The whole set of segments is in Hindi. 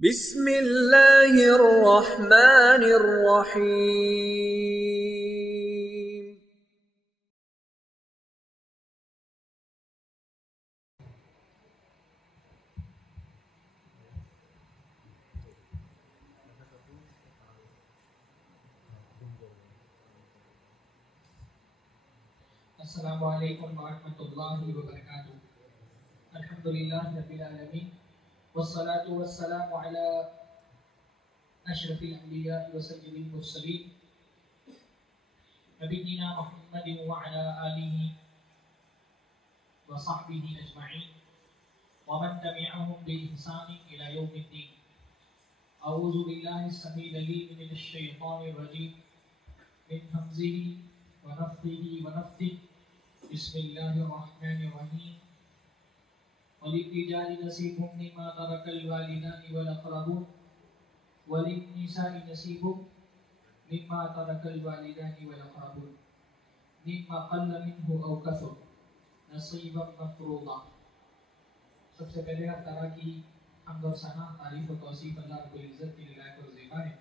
बिस्मिल्लाहिर्रहमानिर्रहीम। अस्सलामु अलैकुम वरहमतुल्लाहि वबरकातुहू। अल्हम्दुलिल्लाहि रब्बिल आलमीन वस्सलातु वस्सलामु अला अशरफिल अंबिया व सय्यिदिल मुरसलीन नबीना मुहम्मदिन व अला आलिहि व सहबिहि अजमईन व मन तबिअहुम बि इहसान इला यौमिद्दीन। अऊज़ु बिल्लाहि समील अलीम मिनश शैतानिर रजीम मिन हमज़िहि व नफ़्ख़िहि व नफ़्थिहि। बिस्मिल्लाहिर्रहमानिर्रहीम। वलिर्रिजालि नसीबुम मिम्मा तरकल वालिदानि वल अक़रबून वलिन्निसाइ नसीबुम मिम्मा तरकल वालिदानि वल अक़रबून मिम्मा क़ल्ल मिन्हु औ कसुर नसीबम मफ़रूज़ा। सबसे पहले हर तरह की हम्द और सना, तारीफ और तौसीफ अल्लाह रब्बुल इज़्ज़त की लायक और ज़ेबा है,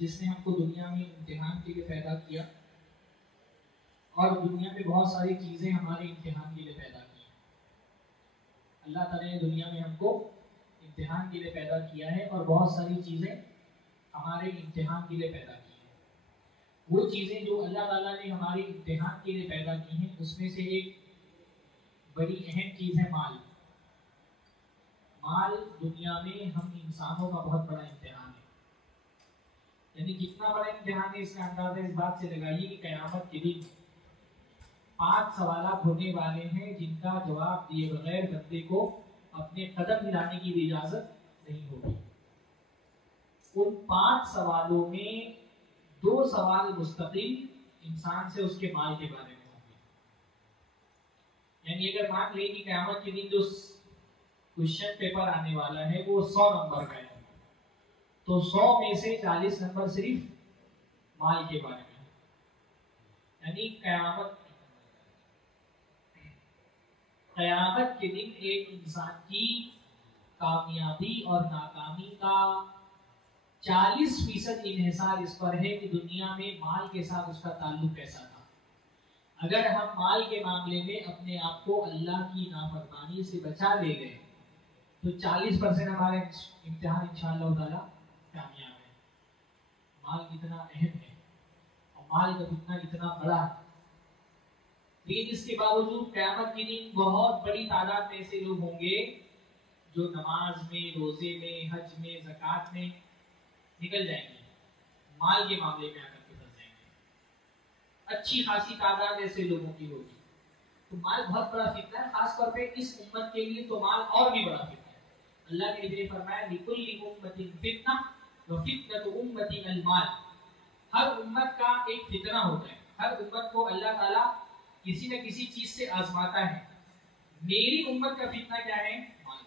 जिसने हमको दुनिया में इम्तिहान के लिए पैदा किया और दुनिया में बहुत सारी चीज़ें हमारे इम्तिहान के लिए पैदा की। अल्लाह ताला ने दुनिया में हमको इम्तिहान के लिए पैदा किया है और बहुत सारी चीज़ें हमारे इम्तिहान के लिए पैदा की हैं। वो चीज़ें जो अल्लाह ताला ने हमारे इम्तिहान के लिए पैदा की हैं, उसमें से एक बड़ी अहम चीज़ है माल। माल दुनिया में हम इंसानों का बहुत बड़ा इम्तिहान है। यानी कितना बड़ा इम्तिहान है, इसका अंदाजा इस बात से लगाइए कि क़यामत के दिन 5 सवालात होने वाले हैं, जिनका जवाब दिए बगैर बंदे को अपने कदम हिलाने की भी इजाजत नहीं होगी। उन 5 सवालों में 2 सवाल मुस्तकिल इंसान से उसके माल के बारे में होंगे। यानी अगर मान लें कि क़यामत के दिन जो क्वेश्चन पेपर आने वाला है वो 100 नंबर का है, तो 100 में से 40 नंबर सिर्फ माल के बारे में। यानी क़यामत के दिन एक इंसान की कामयाबी और नाकामी का 40% इन्हिसार इस पर है कि दुनिया में माल के साथ उसका ताल्लुक कैसा था। अगर हम माल के मामले में अपने आप को अल्लाह की नाफरमानी से बचा ले गए तो 40% हमारे इम्तिहान इंशाअल्लाह ताला कामयाब है। माल कितना अहम है और माल का कितना इतना बड़ा है, लेकिन इसके बावजूद क़यामत के दिन बहुत बड़ी तादाद में ऐसे लोग होंगे जो नमाज में, रोजे में, हज में, ज़कात में निकल जाएंगे, माल के मामले में आकर के फंस जाएंगे। अच्छी खासी तादाद ऐसे लोगों की होगी। तो माल बहुत बड़ा फितना है, खासतौर पे इस उम्मत के लिए तो माल और भी बड़ा फितना है। अल्लाह के नबी ने फरमाया लिकुल्लि उम्मतिन फितना व फितनतु उम्मति अल माल। हर उम्मत का एक फितना होता है, हर उम्मत को अल्लाह ताला किसी न किसी चीज से आजमाता है। मेरी उम्मत का फितना क्या है? माल।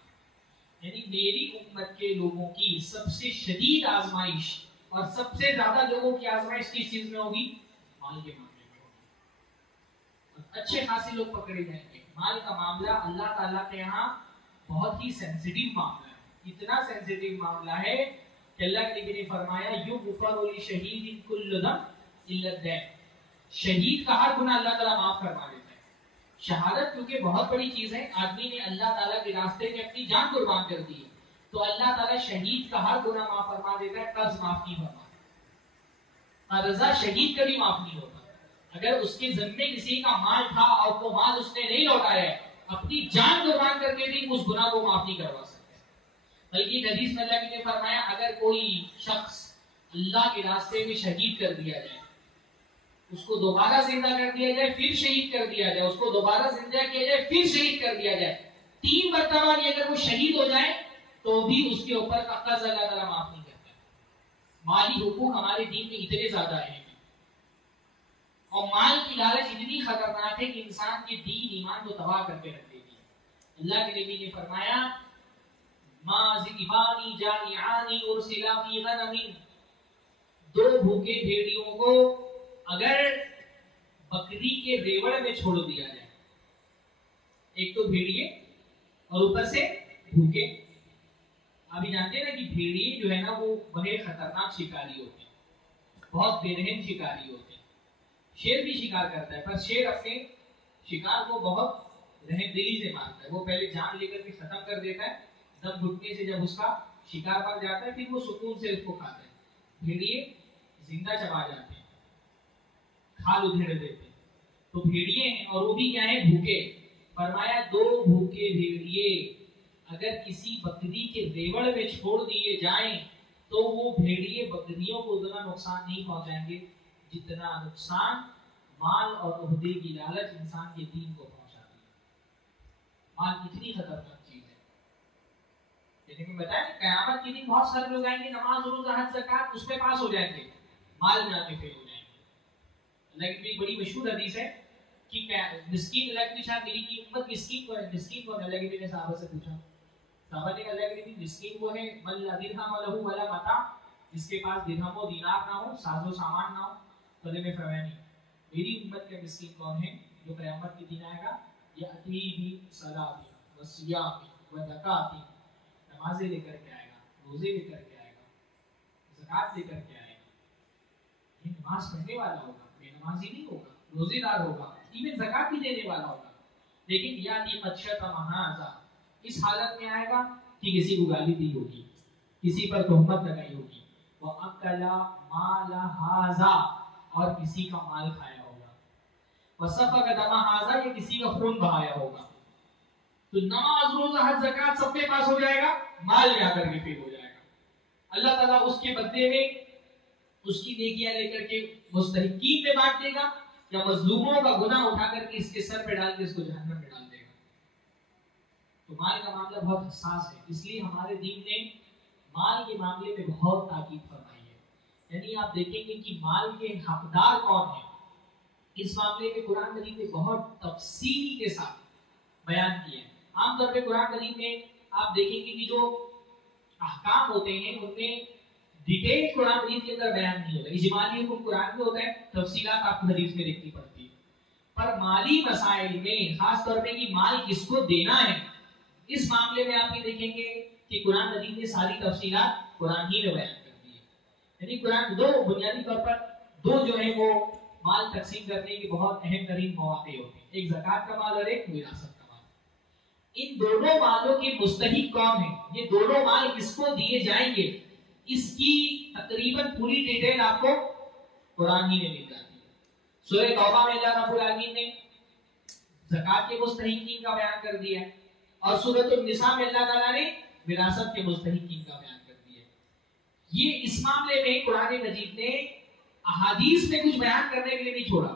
यानी मेरी उम्मत के लोगों की सबसे शदीद आजमाइश और सबसे ज्यादा लोगों की आजमाइश किस चीज में होगी? माल के मामले में होगी। अच्छे खासे लोग पकड़े जाएंगे। माल का मामला अल्लाह ताला के यहाँ बहुत ही सेंसिटिव मामला है। इतना सेंसिटिव मामला है कि अल्लाह के नबी ने फरमाया युग़फ़रु लिशहीदिन कुल्लु दम इल्ला दैन। शहीद का हर गुनाह अल्लाह ताला माफ करवा देता है। शहादत क्योंकि बहुत बड़ी चीज है, आदमी ने अल्लाह ताला के रास्ते में अपनी जान कुर्बान कर दी है, तो अल्लाह ताला शहीद का हर गुनाह माफ फरमा देता है, कर्ज माफ नहीं फरमाता। कर्जा शहीद का भी माफ नहीं होता। अगर उसके ज़िम्मे किसी का माल था और वो माल उसने नहीं लौटाया, अपनी जान कुर्बान करके भी उस गुनाह को माफ नहीं करवा सकते। बल्कि हदीस में अल्लाह ने फरमाया अगर कोई शख्स अल्लाह के रास्ते में शहीद कर दिया जाए, उसको दोबारा जिंदा कर दिया जाए, फिर शहीद कर दिया जाए, उसको दोबारा जिंदा किया जाए, फिर शहीद कर दिया जाए, 3 मरतबा भी अगर वो शहीद हो जाए तो भी उसके ऊपर का कर्ज अल्लाह ताला माफ नहीं करता। माली हुकूक हमारे दीन में इतने ज्यादा है और माल की लालच इतनी खतरनाक है कि इंसान के दीन ईमान को तबाह करके रख देती है। अल्लाह के नबी ने फरमाया माज़िबानी जानिआनी उरसिला फी गनमिन। 2 भूखे भेड़ियों को अगर बकरी के रेवड़ में छोड़ दिया जाए, एक तो भेड़िए और ऊपर से भूखे, अभी जानते हैं ना कि भेड़िए जो है ना वो बड़े खतरनाक शिकारी होते हैं, बहुत बेरहम शिकारी होते हैं। शेर भी शिकार करता है, पर शेर अपने शिकार को बहुत रहमदिली से मारता है। वो पहले जान लेकर के खत्म कर देता है, दम घुटने से जब उसका शिकार मर जाता है फिर वो सुकून से उसको खाता है। भेड़िए जिंदा चबा जाते हैं, खाल उधेड़ देते हैं। तो भेड़िए हैं और वो भी क्या है, भूखे। फरमाया दो भूखे भेड़िए अगर किसी बकरी के रेवड़ में छोड़ दिए जाएं तो वो भेड़िए बकरियों को उतना नुकसान नहीं पहुंचाएंगे जितना नुकसान माल और ओहदे की लालच इंसान के दीन को पहुंचाती है। माल इतनी खतरनाक चीज है। जैसे कि बताया कयामत के दिन बहुत सारे लोग आएंगे, नमाज रोजा हज ज़कात उसमें पास हो जाएंगे, माल में आके फेल हो जाएंगे। अल्लाह की बड़ी मशहूर हदीस है कि मिस्कीन अल्लाह के साथ मेरी की उम्मत मिस्कीन कौन है? मिस्कीन कौन है? अल्लाह के नबी ने सहाबा से पूछा। सहाबा ने अल्लाह के नबी मिस्कीन वो है मन ला दिरहम लहू वला मता, जिसके पास दिरहम और दिनार ना हो, साजो सामान ना हो। तो नबी ने फरमाया नहीं, मेरी उम्मत का मिस्कीन कौन है? जो क़यामत के दिन आएगा, याती भी सलाती व सियामी व ज़काती, नमाज़ें लेकर के आएगा, रोजे लेकर के आएगा, ज़कात लेकर के आएगा। ये नमाज पढ़ने वाला होगा, बेनमाजी नहीं होगा, रोजेदार होगा, इवन ज़कात भी देने वाला होगा। लेकिन याती मच्छता महाजा, इस हालत में आएगा कि किसी को गाली दी होगी, किसी पर तोहमत लगाई होगी, वो अकला माला हाजा, और किसी का माल खाया होगा, वसफक दमा हाजा, ये किसी का खून बहाया होगा। तो नमाज रोजा हज ज़कात सब में पास हो जाएगा, माल में आकर के फेल हो जाएगा। अल्लाह ताला उसके बदले में उसकी नेकियां लेकर के मुस्तहिकीन में बांट देगा, या मजलूमों का गुनाह उठा करके इसके सर पे डाल के इसको जहन्नम में डाल देगा। तो माल का मामला बहुत हसास है, इसलिए हमारे दीन ने माल के मामले में बहुत ताकीद फरमाई है। यानी आप देखेंगे कि माल के हकदार कौन है, इस मामले में कुरान मजीद ने बहुत तफसील के साथ बयान किया है। आमतौर पे कुरान मजीद में आप देखेंगे कि जो अहकाम होते हैं उनमें डिटेल कुरान मजीद के अंदर बयान नहीं होता। इजमाली हुक्म कुरान में होता है, तफसीलात आपको हदीस में देखनी पड़ती है। पर माली मसाइल में खास तौर पे कि माल किसको देना है, इस मामले में आप ये देखेंगे कि कुरान मजीद ने सारी तफसीलात कुरान ही में बयान कर दी है। यानी कुरान दो बुनियादी तौर पर दो जो है वो माल तकसीम करने के बहुत अहम तरीन मौके होते हैं, एक ज़कात का माल और एक विरासत का माल। इन दोनों मालों के मुस्तहिक कौन है, ये दोनों माल किसको दिए जाएंगे, इसकी तकरीबन पूरी डिटेल आपको कुरान ही में मिल जाती है। सूरह तौबा में अल्लाह रब्बुल आलमीन ने ज़कात के मुस्तहिकीन का बयान कर दिया है, और सूरह निसा में अल्लाह ताला ने विरासत के मुस्तहिकीन का बयान कर दिया है। ये इस मामले में कुरान मजीद ने अहादीस में कुछ बयान करने के लिए नहीं छोड़ा,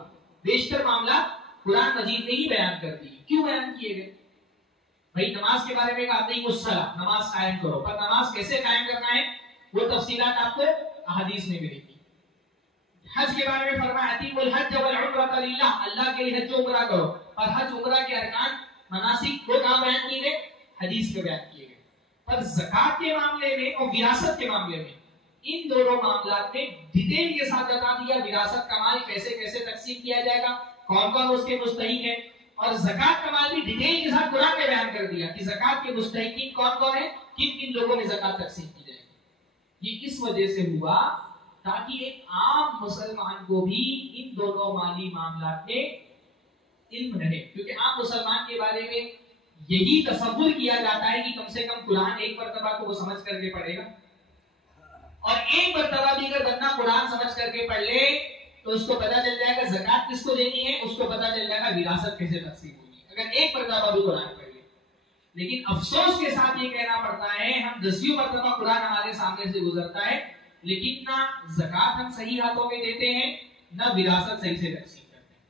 बेशतर मामला कुरान मजीद ने ही बयान कर दिए। क्यों बयान किए गए? भाई नमाज के बारे में कहा नहीं मुस्सला, नमाज कायम करो, पर नमाज कैसे कायम करना है वो तफसीलात आपको अहादीस में मिलेगी। हज के बारे में फरमाया अतीमुल हज वल उम्रता लिल्लाह, अल्लाह के लिए हज उम्रा करो, और हज उम्रा के अरकान मनासिक वो कहां बयान किए गए? हदीस में बयान किए गए। पर ज़कात के मामले में और विरासत के मामले में, इन दोनों मामलात में डिटेल के साथ बता दिया विरासत का माल कैसे कैसे तकसीम किया जाएगा, कौन कौन उसके मुस्तहिक है, और ज़कात का माल भी डिटेल के साथ कुरान में बयान कर दिया कि ज़कात के मुस्तहिकीन कौन कौन है, किन किन लोगों में ज़कात तकसीम की जाएगी। ये इस वजह से हुआ ताकि एक आम मुसलमान को भी इन दोनों माली मामलात में इल्म रहे, क्योंकि आम मुसलमान के बारे में यही तसव्वुर किया जाता है कि कम से कम कुरान एक मर्तबा को वो समझ करके पढ़ेगा, और एक मर्तबा भी अगर बंदा कुरान समझ करके पढ़ ले तो उसको पता चल जाएगा ज़कात किसको देनी है, उसको पता चल जाएगा विरासत कैसे तकसीम होगी, अगर एक मर्तबा भी कुरान पढ़ ले। लेकिन अफसोस के साथ ये कहना पड़ता है, हम 10वीं मर्तबा कुरान हमारे सामने से गुजरता है, लेकिन ना ज़कात हम सही हाथों में देते हैं, ना विरासत सही से तकसीम करते हैं।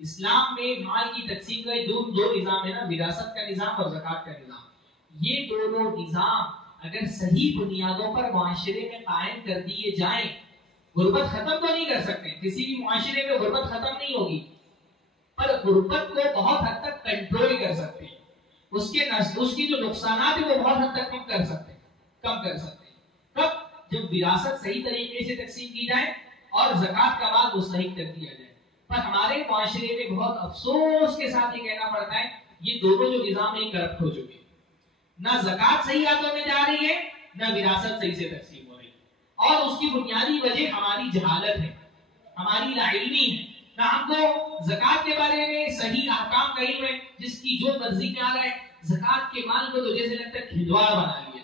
इस्लाम में माल की तकसीम का दो निज़ाम है ना, विरासत का निज़ाम और ज़कात का निज़ाम। ये दोनों निज़ाम अगर सही बुनियादों पर मुआशरे में कायम कर दिए जाएं, गुर्बत खत्म तो नहीं कर सकते, किसी भी मुआशरे में गुर्बत खत्म नहीं होगी, पर गुर्बत को बहुत हद तक कंट्रोल कर सकते हैं, उसकी जो नुकसानात है वो बहुत हद तक कम कर सकते हैं। कब? जब विरासत सही तरीके से तकसीम की जाए और ज़कात का माल मुस्तहिक कर दिया जाए। पर हमारे मुआशरे में बहुत अफसोस के साथ ये कहना पड़ता है, ये दोनों जो निज़ाम है करप्ट हो चुके हैं। ना ज़कात सही हाथों में जा रही है, ना विरासत सही से तकसीम हो रही है। और उसकी बुनियादी वजह हमारी जहालत है, हमारी लाइल्मी है। ना हमको ज़कात के बारे में सही अहकाम का इल्म है। जिसकी जो मर्जी में आ रहा है ज़कात के माल को तो जैसे लगता है खिलवाड़ बना लिया,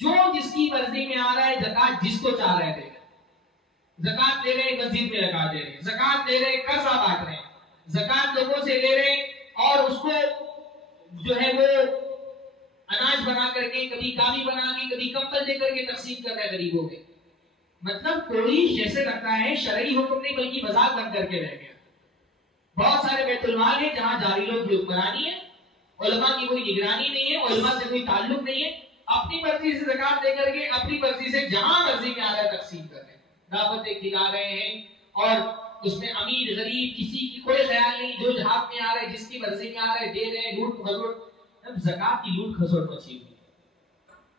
जो जिसकी मर्जी में आ रहा है ज़कात जिसको चाह रहे थे, ज़कात ले रहे मस्जिद में लगा दे रहे, ज़कात ले रहे कर्जा बांट रहे, ज़कात लोगों से ले रहे और उसको जो है वो अनाज बना करके, कभी कामी बना के, कभी कंबल दे करके तकसीम कर रहे हैं गरीबों के। मतलब कोई जैसे लगता है शरई हुक्म नहीं बल्कि मजाक बन करके रह गया। बहुत सारे बैतुल माल है जहां जारी लोग की हुक्मरानी है, उलमा की कोई निगरानी नहीं है, उलमा से कोई ताल्लुक नहीं है, अपनी मर्जी से ज़कात दे करके अपनी मर्जी से जहां मर्जी में आ रहा है तकसीम कर रहे हैं, दावतें खिला रहे हैं और उसमें अमीर गरीब किसी की कोई ख्याल नहीं, जो जहां में आ रहा है जिसकी मर्जी में आ रहा है दे रहे हैं, लूट खसोट। अब ज़कात की लूट खसोट मची हुई,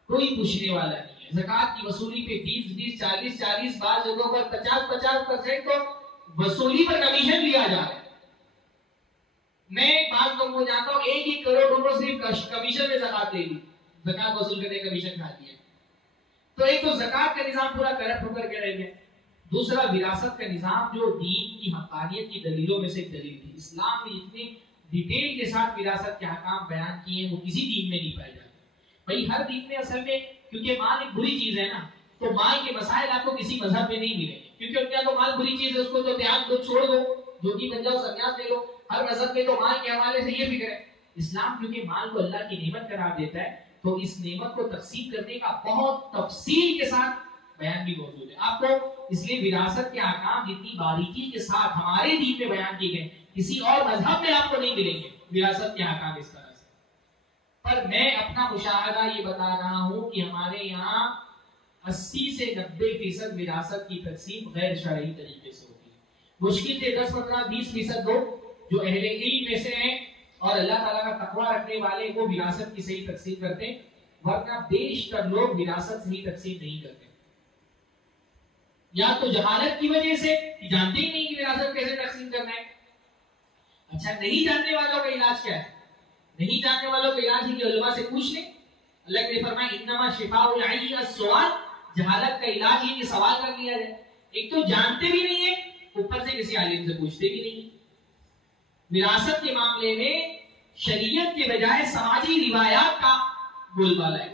कोई पूछने वाला नहीं है। ज़कात की वसूली पे 20-20, 40-40, बार जगहों पर 50-50% तो वसूली पर कमीशन लिया जा रहा है। मैं बात लोगों को जानता हूं 1-1 करोड़ रुपए सिर्फ कमीशन में ज़कात ले ली, ज़कात वसूल करने कमीशन खा लिया। तो एक तो ज़कात का निजाम पूरा करप्ट होकर के रह गया, दूसरा विरासत का निजाम जो दीन की हक़ानियत की दलीलों में से एक दलील थी। इस्लाम में इतने डिटेल के साथ विरासत के अहकाम बयान किए वो किसी दीन में नहीं पाए जाते। भाई हर दीन में असल में क्योंकि माल एक बुरी चीज है ना, तो माल के मसाइल आपको किसी मजहब में नहीं मिलेंगे, क्योंकि उनका तो माल बुरी चीज है, उसको तो त्याग दो, छोड़ दो, जो कि बन जाओ, संन्यास ले लो। हर मजहब में तो माल के हवाले से ये फिक्र है। इस्लाम क्योंकि माल को अल्लाह की नेमत करार देता है, तो इस नेमत को तकसीम करने का बहुत तफसील के साथ बयान भी मौजूद है आपको। इसलिए विरासत के अहकाम जितनी बारीकी के साथ हमारे दीन में बयान किए गए किसी और मजहब में आपको नहीं मिलेंगे विरासत के अहकाम इस तरह से। पर मैं अपना मुशाहदा ये बता रहा हूं कि हमारे यहाँ 80 से 90% विरासत की तकसीम गैर शरई तरीके से होती है। मुश्किल से 10, 15, 20% लोग जो अहले इल्म में से हैं और अल्लाह ताला का तकवा रखने वाले वो विरासत की सही तकसीम करते हैं, वरना बेशतर लोग विरासत सही तकसीम नहीं करते। या तो जहालत की वजह से कि जानते ही नहीं कि विरासत कैसे तकसीम करना है। अच्छा, नहीं जानने वालों का इलाज क्या है? नहीं जानने वालों का इलाज है कि उलमा से पूछ ले। अल्लाह ने फरमाया इन्नमा शिफाउल अय्यी अस्सवाल, जहालत का इलाज है कि सवाल कर लिया जाए। एक तो जानते भी नहीं है, ऊपर से किसी आलिम से पूछते भी नहीं। विरासत के मामले में शरीयत के बजाय समाजी रिवायात का बोलबाला है।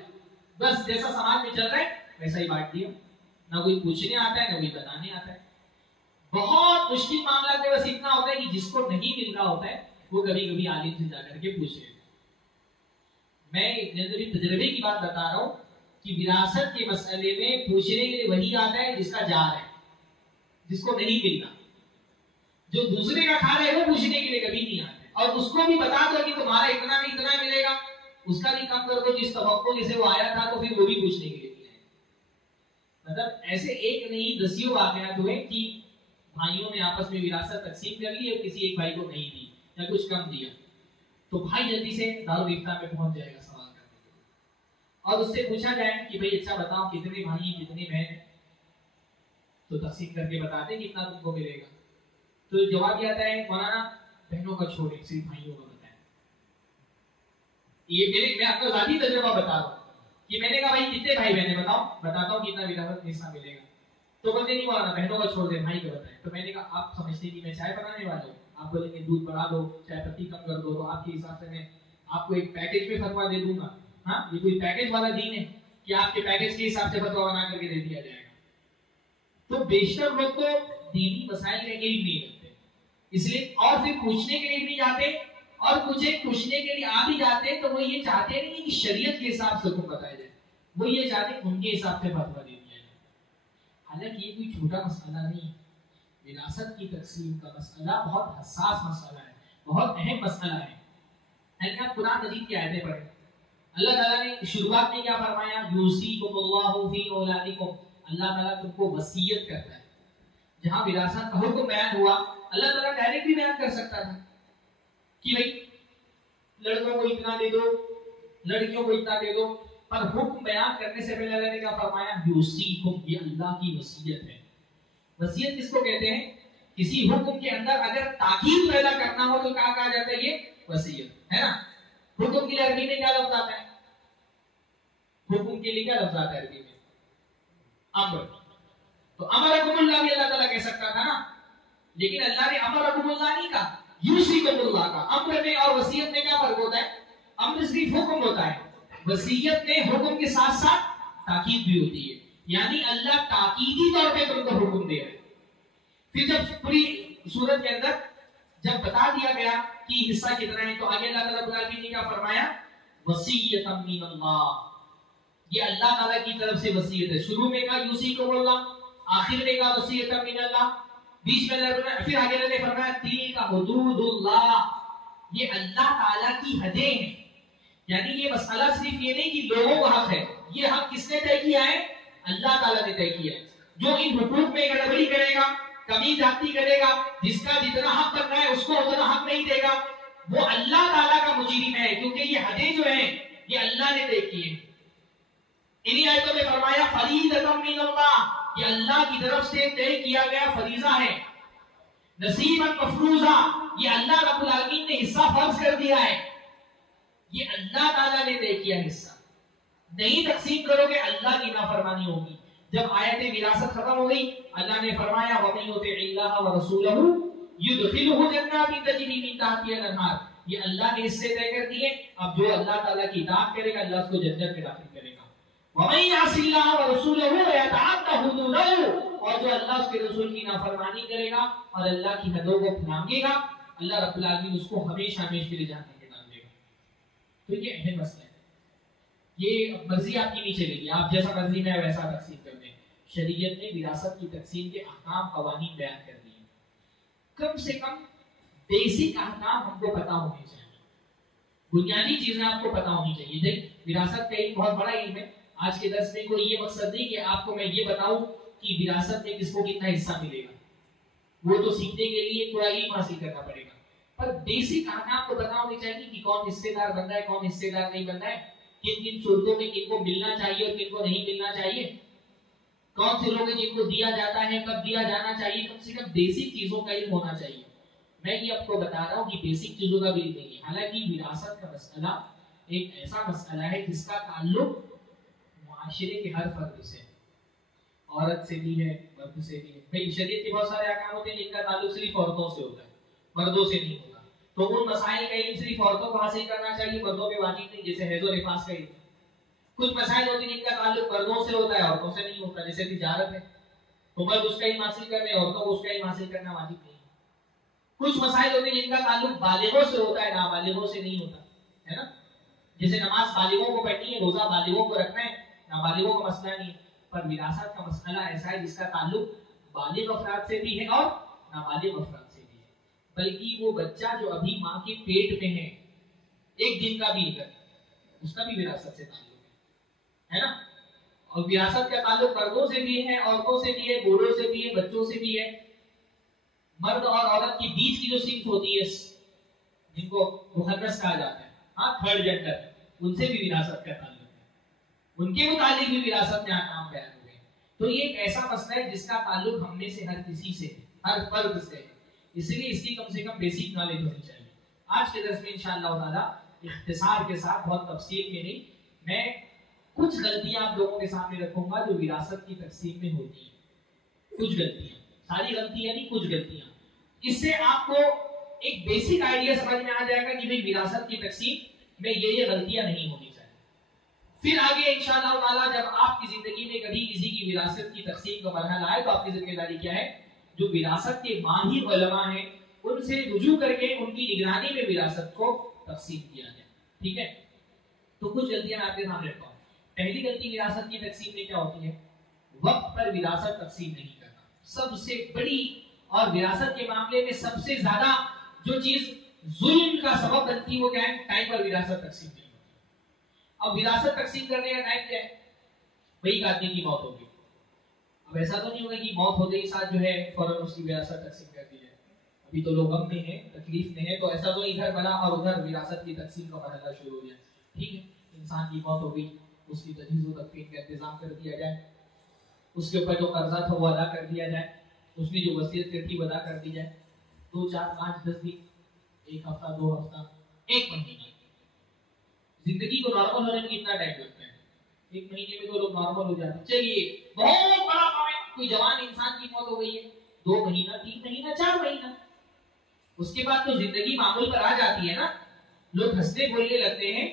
बस जैसा समाज में चल रहा है वैसा ही बांट दिया, ना कोई पूछने आता है ना कोई बताने आता है। बहुत मुश्किल मामला में बस इतना होता है कि जिसको नहीं मिल रहा होता है वो कभी कभी आलिम से जाकर के पूछे। मैं नजरी तजर्बे की बात बता रहा हूँ कि विरासत के मसले में पूछने के लिए वही आता है जिसका जार है, जिसको नहीं मिलना। जो दूसरे का खा रहे वो पूछने के लिए कभी नहीं आते, और उसको भी बता दो कि तुम्हारा इतना नहीं इतना मिलेगा, उसका भी कम कर दो जिस तवक्को जिसे वो आया था, तो फिर वो भी पूछने के लिए नहीं आए। मतलब ऐसे एक नहीं दसियों वाकयात हुए कि भाइयों ने आपस में विरासत तकसीम कर ली और किसी एक भाई को नहीं दी या कुछ कम दिया, तो भाई जल्दी से दारुल इफ्ता में पहुंच जाएगा सवाल करने के लिए, और उससे पूछा जाए कि भाई अच्छा बताओ कितने भाई कितने बहन, तो तकसीम करके बताते कितना तुमको मिलेगा। तो जवाब ये आता है मौलाना बहनों का छोड़े सिर्फ भाइयों का बताएं। ये मैं आपको जाती तजुर्बा बता रहा हूँ कि मैंने कहा भाई कितने भाई बहन बताओ, बताता हूँ कितना विरासत हिस्सा मिलेगा। तो बोलते नहीं मौलाना बहनों का छोड़ दे भाई का बताएं। तो मैंने कहा आप समझते कि मैं चाय बनाने वाला हूँ, आप बोलेंगे दूध बढ़ा दो चाय पत्ती कम कर दो, तो आपके हिसाब से मैं आपको एक पैकेज में फतवा दे दूंगा। हाँ, ये कोई पैकेज वाला दीन है कि आपके पैकेज के हिसाब से फतवा बना करके दे दिया जाएगा। तो बेशतर लोग तो दीनी मसाइल का इल्म नहीं रखते, इसलिए और फिर पूछने के लिए भी जाते, और मुझे पूछने के लिए आ भी जाते तो वो ये चाहते नहीं कि शरीयत के हिसाब से हुक्म बताया जाए, वो ये चाहते उनके हिसाब से फतवा दे दिया जाए। हालांकि ये कोई छोटा मसला नहीं है। विरासत की तकसीम का मसला बहुत हसास मसला है, बहुत अहम मसला है। आप कुरान मजीद की आयतें पढ़ें, अल्लाह ताला ने शुरुआत में क्या फरमाया, यूसीकुमुल्लाहु फी औलादिकुम, अल्लाह ताला तुमको वसीयत करता है। जहां विरासत का हुक्म बयान हुआ, अल्लाह ताला डायरेक्ट भी बयान कर सकता था कि भाई लड़कों को इतना दे दो, लड़कियों को इतना दे दो, पर हुक्म बयान करने से पहले अल्लाह ने क्या फरमाया, यूसीकुम, ये अल्लाह की वसीयत है। वसीयत किसको कहते हैं? किसी हुक्म के अंदर अगर ताकीद पैदा करना हो तो क्या कहा जाता है, ये वसीयत है ना। हुक्म के लिए अरबी में क्या लफ्ज आता है? हुक्म के लिए क्या लफ्ज आता है अरबी में? अम्र। तो अमरकुमुल्लाह भी अल्लाह ताला कह सकता था ना, लेकिन अल्लाह ने अमरकुमुल्लाह नहीं कहा, यूसिकुमुल्लाह का। अम्र में और वसीयत में क्या फर्क होता है? अम्र सिर्फ हुक्म होता है, वसीयत में हुक्म के साथ साथ ताकीद भी होती है, यानी अल्लाह ताकीदी तौर पे तुमको हुक्म दे रहे हैं। फिर जब पूरी सूरत के अंदर जब बता दिया गया कि हिस्सा कितना है, तो आगे अल्लाह ताला रब्बुल आलमीन ने क्या फरमाया? वसीयतम मिनल्लाह, ये अल्लाह ताला की तरफ से वसीयत है। शुरू में कहा यूसिकुमुल्लाह, आखिर में कहा वसीयतम मिनल्लाह, बीच में फिर आगे अल्लाह ने फरमाया तिलका हुदूदुल्लाह, ये अल्लाह ताला की हदें हैं। यानी ये मसला सिर्फ ये नहीं कि लोगों का हक है, ये हक किसने तय किया है? अल्लाह ताला ने तय किया है। जो इन हुकूक में गड़बड़ी करेगा, कमी जाती करेगा, जिसका जितना हक बन रहा है उसको उतना हक नहीं देगा, वो अल्लाह ताला का मुजरिम है, क्योंकि ये हदें जो हैं ये अल्लाह ने तय की है। इन्हीं आयतों में फरमाया फरीदतम मिनल्लाह, ये अल्लाह की तरफ से तय किया गया फरीजा है। नसीबन मफरूजा, ये अल्लाह रब्बुल आलमीन ने हिस्सा फर्ज कर दिया है, ये अल्लाह ताला ने तय किया हिस्सा। नहीं तकसीम करोगे अल्लाह की नाफरमानी होगी। जब आयत विरासत खत्म हो गई, अल्लाह ने फरमाया वमन युतिइल्लाह व रसूलहु युदखिलहु जन्नातिन तजरी मिन तहतिहा अल-अनहार, ये अल्लाह ने हिस्से तय कर दिए। अब जो अल्लाह ताला की इताअत करेगा अल्लाह उसको जन्नत में दाखिल करेगा। वमन यासिल्लाह व रसूलहु व यतअद्दा हुदूदहु, और जो अल्लाह उसके रसूल की नाफरमानी करेगा और अल्लाह की हदों को लांघेगा, अल्लाह रब्बुल आलमीन उसको हमेशा हमेशा के लिए जहन्नम में डाल देगा। तो ये अहम मसला है। ये मर्जी आपकी नहीं चलेगी, आप जैसा मर्जी में वैसा तकसीम कर दें। शरीयत ने विरासत की तकसीम के अहकाम कवानीन बयान कर दिए। कम से कम बेसिक अहकाम हमको पता होने चाहिए, बुनियादी चीजें आपको पता होनी चाहिए। देख विरासत का एक बहुत बड़ा इल्म है। आज के दर्स में कोई ये मकसद नहीं कि आपको मैं ये बताऊं कि विरासत में किसको कितना हिस्सा मिलेगा, वो तो सीखने के लिए थोड़ा इल्म हासिल करना पड़ेगा, पर बेसिक अहकाम को पता होने चाहिए कि कौन हिस्सेदार बन रहा है, कौन हिस्सेदार नहीं बन रहा है, किन किन सूरतों में किनको मिलना चाहिए और किनको नहीं मिलना चाहिए, कौन से लोग हैं जिनको दिया जाता है, कब दिया जाना चाहिए। कम से कम बेसिक चीजों का इल्म होना चाहिए। मैं ये आपको बता रहा हूँ कि बेसिक चीजों का भी इल्म नहीं है। हालांकि विरासत का मसला एक ऐसा मसला है जिसका ताल्लुक मुआशरे के हर फर्द से, औरत से भी है, मर्द से भी है। भाई शरीयत के बहुत सारे अहकाम होते हैं जिनका ताल्लुक सिर्फ औरतों से होता है, मर्दों से नहीं होता। तो उन मसाइल का इल्म सिर्फ औरतों को हासिल करना चाहिए, मर्दों पे वाजिब नहीं, जैसे हैज़ और निफास का इल्म। कुछ मसाइल होते हैं जिनका ताल्लुक मर्दों से होता है, औरतों से नहीं होता, जैसे तिजारत है, तो मर्द उसका इल्म हासिल कर रहे हैं, औरतों को उसका इल्म हासिल करना वाजिब नहीं है। कुछ मसाइल होते हैं जिनका ताल्लुक बालिगों से होता है, नाबालिगों से नहीं होता, है ना। जैसे नमाज बालिगों को पढ़नी है, रोजा बालिगों को रखना है, नाबालिगों का मसला नहीं। पर विरासत का मसला ऐसा है जिसका ताल्लुक बालिग अफराद से भी है और नाबालिग अफराद से भी है। बल्कि वो बच्चा जो अभी माँ के पेट में है, एक दिन का भी है, उसका भी विरासत से ताल्लुक है ना। और विरासत का ताल्लुक मर्दों से भी है, औरतों से भी है, बूढ़ों से भी है, बच्चों से भी है। मर्द और औरत के बीच की जो सिंफ होती है जिनको मुहन्नस कहा जाता है, हाँ थर्ड जेंडर, उनसे भी विरासत का ताल्लुक है, उनके मुतालिक भी विरासत में अहकाम बयान हुए। तो ये एक ऐसा मसला है जिसका ताल्लुक हम में से हर किसी से, हर फर्द से, इसलिए इसकी कम से कम बेसिक नॉलेज होनी चाहिए। आज के दर्स में इंशाअल्लाह ताला इख्तिसार के साथ, बहुत तफसील में नहीं, मैं कुछ गलतियां आप लोगों के सामने रखूंगा जो विरासत की तकसीम में होती है। कुछ गलतियां, सारी गलतियां नहीं, कुछ गलतियां। इससे आपको एक बेसिक आइडिया समझ में आ जाएगा कि भाई विरासत की तकसीम में ये गलतियां नहीं होनी चाहिए। फिर आगे इंशाअल्लाह ताला जब आपकी जिंदगी में कभी किसी की विरासत की तकसीम का मरहला आए तो आपकी जिम्मेदारी क्या है, जो विरासत के माहिर उलमा हैं उनसे रुजू करके उनकी निगरानी में विरासत को तकसीम किया जाए। ठीक है, तो कुछ गलतियां मैं आपके सामने रखता हूं। पहली गलती विरासत की तकसीम में क्या होती है, वक्त पर विरासत तकसीम नहीं करना। सबसे बड़ी और विरासत के मामले में सबसे ज्यादा जो चीज जुल्म का सबब बनती है वो क्या है, टाइम पर विरासत तकसीम नहीं होती। अब विरासत तकसीम करने का टाइम क्या है, वही आदमी की मौत होगी। अब ऐसा तो नहीं होगा कि मौत होते ही साथ जो है फौरन उसकी विरासत तकसीम कर दी जाए। अभी तो लोग गम में हैं, तकलीफ में हैं, तो ऐसा तो इधर बना और उधर विरासत की तकसीम का मरहला शुरू हो जाए। ठीक है, इंसान की मौत हो गई, उसकी तजहीज़ व तकफीन का इंतजाम कर दिया जाए, उसके ऊपर जो कर्जा था वो अदा कर दिया जाए, उसने जो वसीयत की थी वो अदा कर दी जाए। 2, 4, 5, 10 दिन, 1 हफ्ता, 2 हफ्ता, 1 महीना, जिंदगी को नॉर्मल होने में कितना टाइम लगता है? 1 महीने में तो लोग नॉर्मल हो जाते हैं। चलिए बहुत बड़ा काम है, कोई जवान इंसान की मौत हो गई है, 2 महीना 3 महीना 4 महीना, उसके बाद तो जिंदगी मामूल पर आ जाती है ना, लोग हंसने बोलने लगते हैं,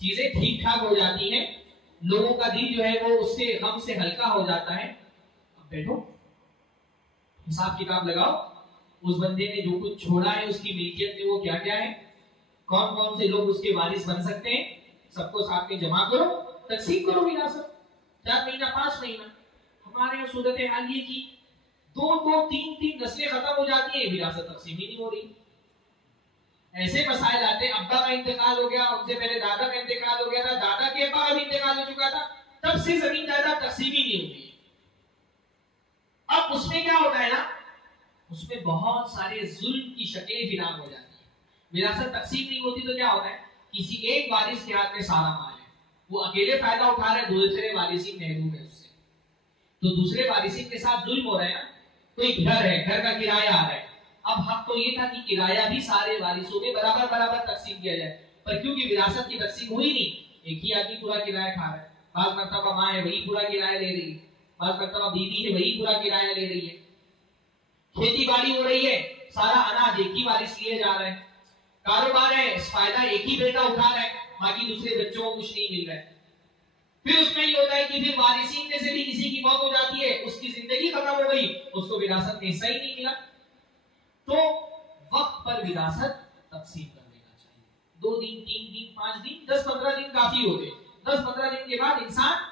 चीजें ठीक ठाक हो जाती हैं, लोगों का दिल जो है वो उससे गम से हल्का हो जाता है। अब बैठो, हिसाब किताब लगाओ, उस बंदे ने जो कुछ छोड़ा है उसकी मिल्कियत में वो क्या क्या है, कौन कौन से लोग उसके वारिस बन सकते हैं, सबको साथ में जमा करो, तकसीम करो विरासत। 4 महीना 5 महीना। हमारे यहाँ सूरत हाल ये की 2 3 नस्लें खत्म हो जाती है, विरासत तकसीम ही नहीं हो रही। ऐसे मसाइल आते हैं, अब्बा का इंतकाल हो गया, उनसे पहले दादा का इंतकाल हो गया था, दादा के अब्बा का भी इंतकाल हो चुका था, तब से जमीन जायदाद तकसीम ही नहीं होती। अब उसमें क्या होता है ना, उसमें बहुत सारे जुल्म की शक्लें फिलहाल हो जाती है। विरासत तकसीम नहीं होती तो क्या होता है, किसी एक वारिस के हाथ में सारा माल है, वो अकेले फायदा उठा रहे, दूसरे वारिसिन महरूम है उससे, तो दूसरे वारिसिन के साथ जुल्म हो रहा है ना। कोई घर है, घर का किराया आ रहा है, अब हक तो ये था कि किराया भी सारे वारिसों में बराबर बराबर तकसीम किया जाए, पर क्योंकि विरासत की तकसीम हुई नहीं, एक ही आदमी पूरा किराया खा रहा है। बात मर्तबा माँ है वही पूरा किराया ले रही है, बात मर्तबा बीवी है वही पूरा किराया ले रही है, खेती बाड़ी हो रही है, सारा अनाज एक ही वारिस लिए जा रहे हैं, कारोबार है, फायदा एक ही बेटा उठा रहा है, बाकी दूसरे बच्चों को कुछ नहीं मिल रहा है। फिर उसमें ये होता है कि फिर वारिसीन में से भी किसी की मौत हो जाती है, उसकी जिंदगी खत्म हो गई, उसको विरासत में हिस्सा ही नहीं मिला, तो वक्त पर विरासत तकसीम कर देना चाहिए। 2 दिन 3 दिन 5 दिन 10-15 दिन काफी होते, 10-15 दिन के बाद इंसान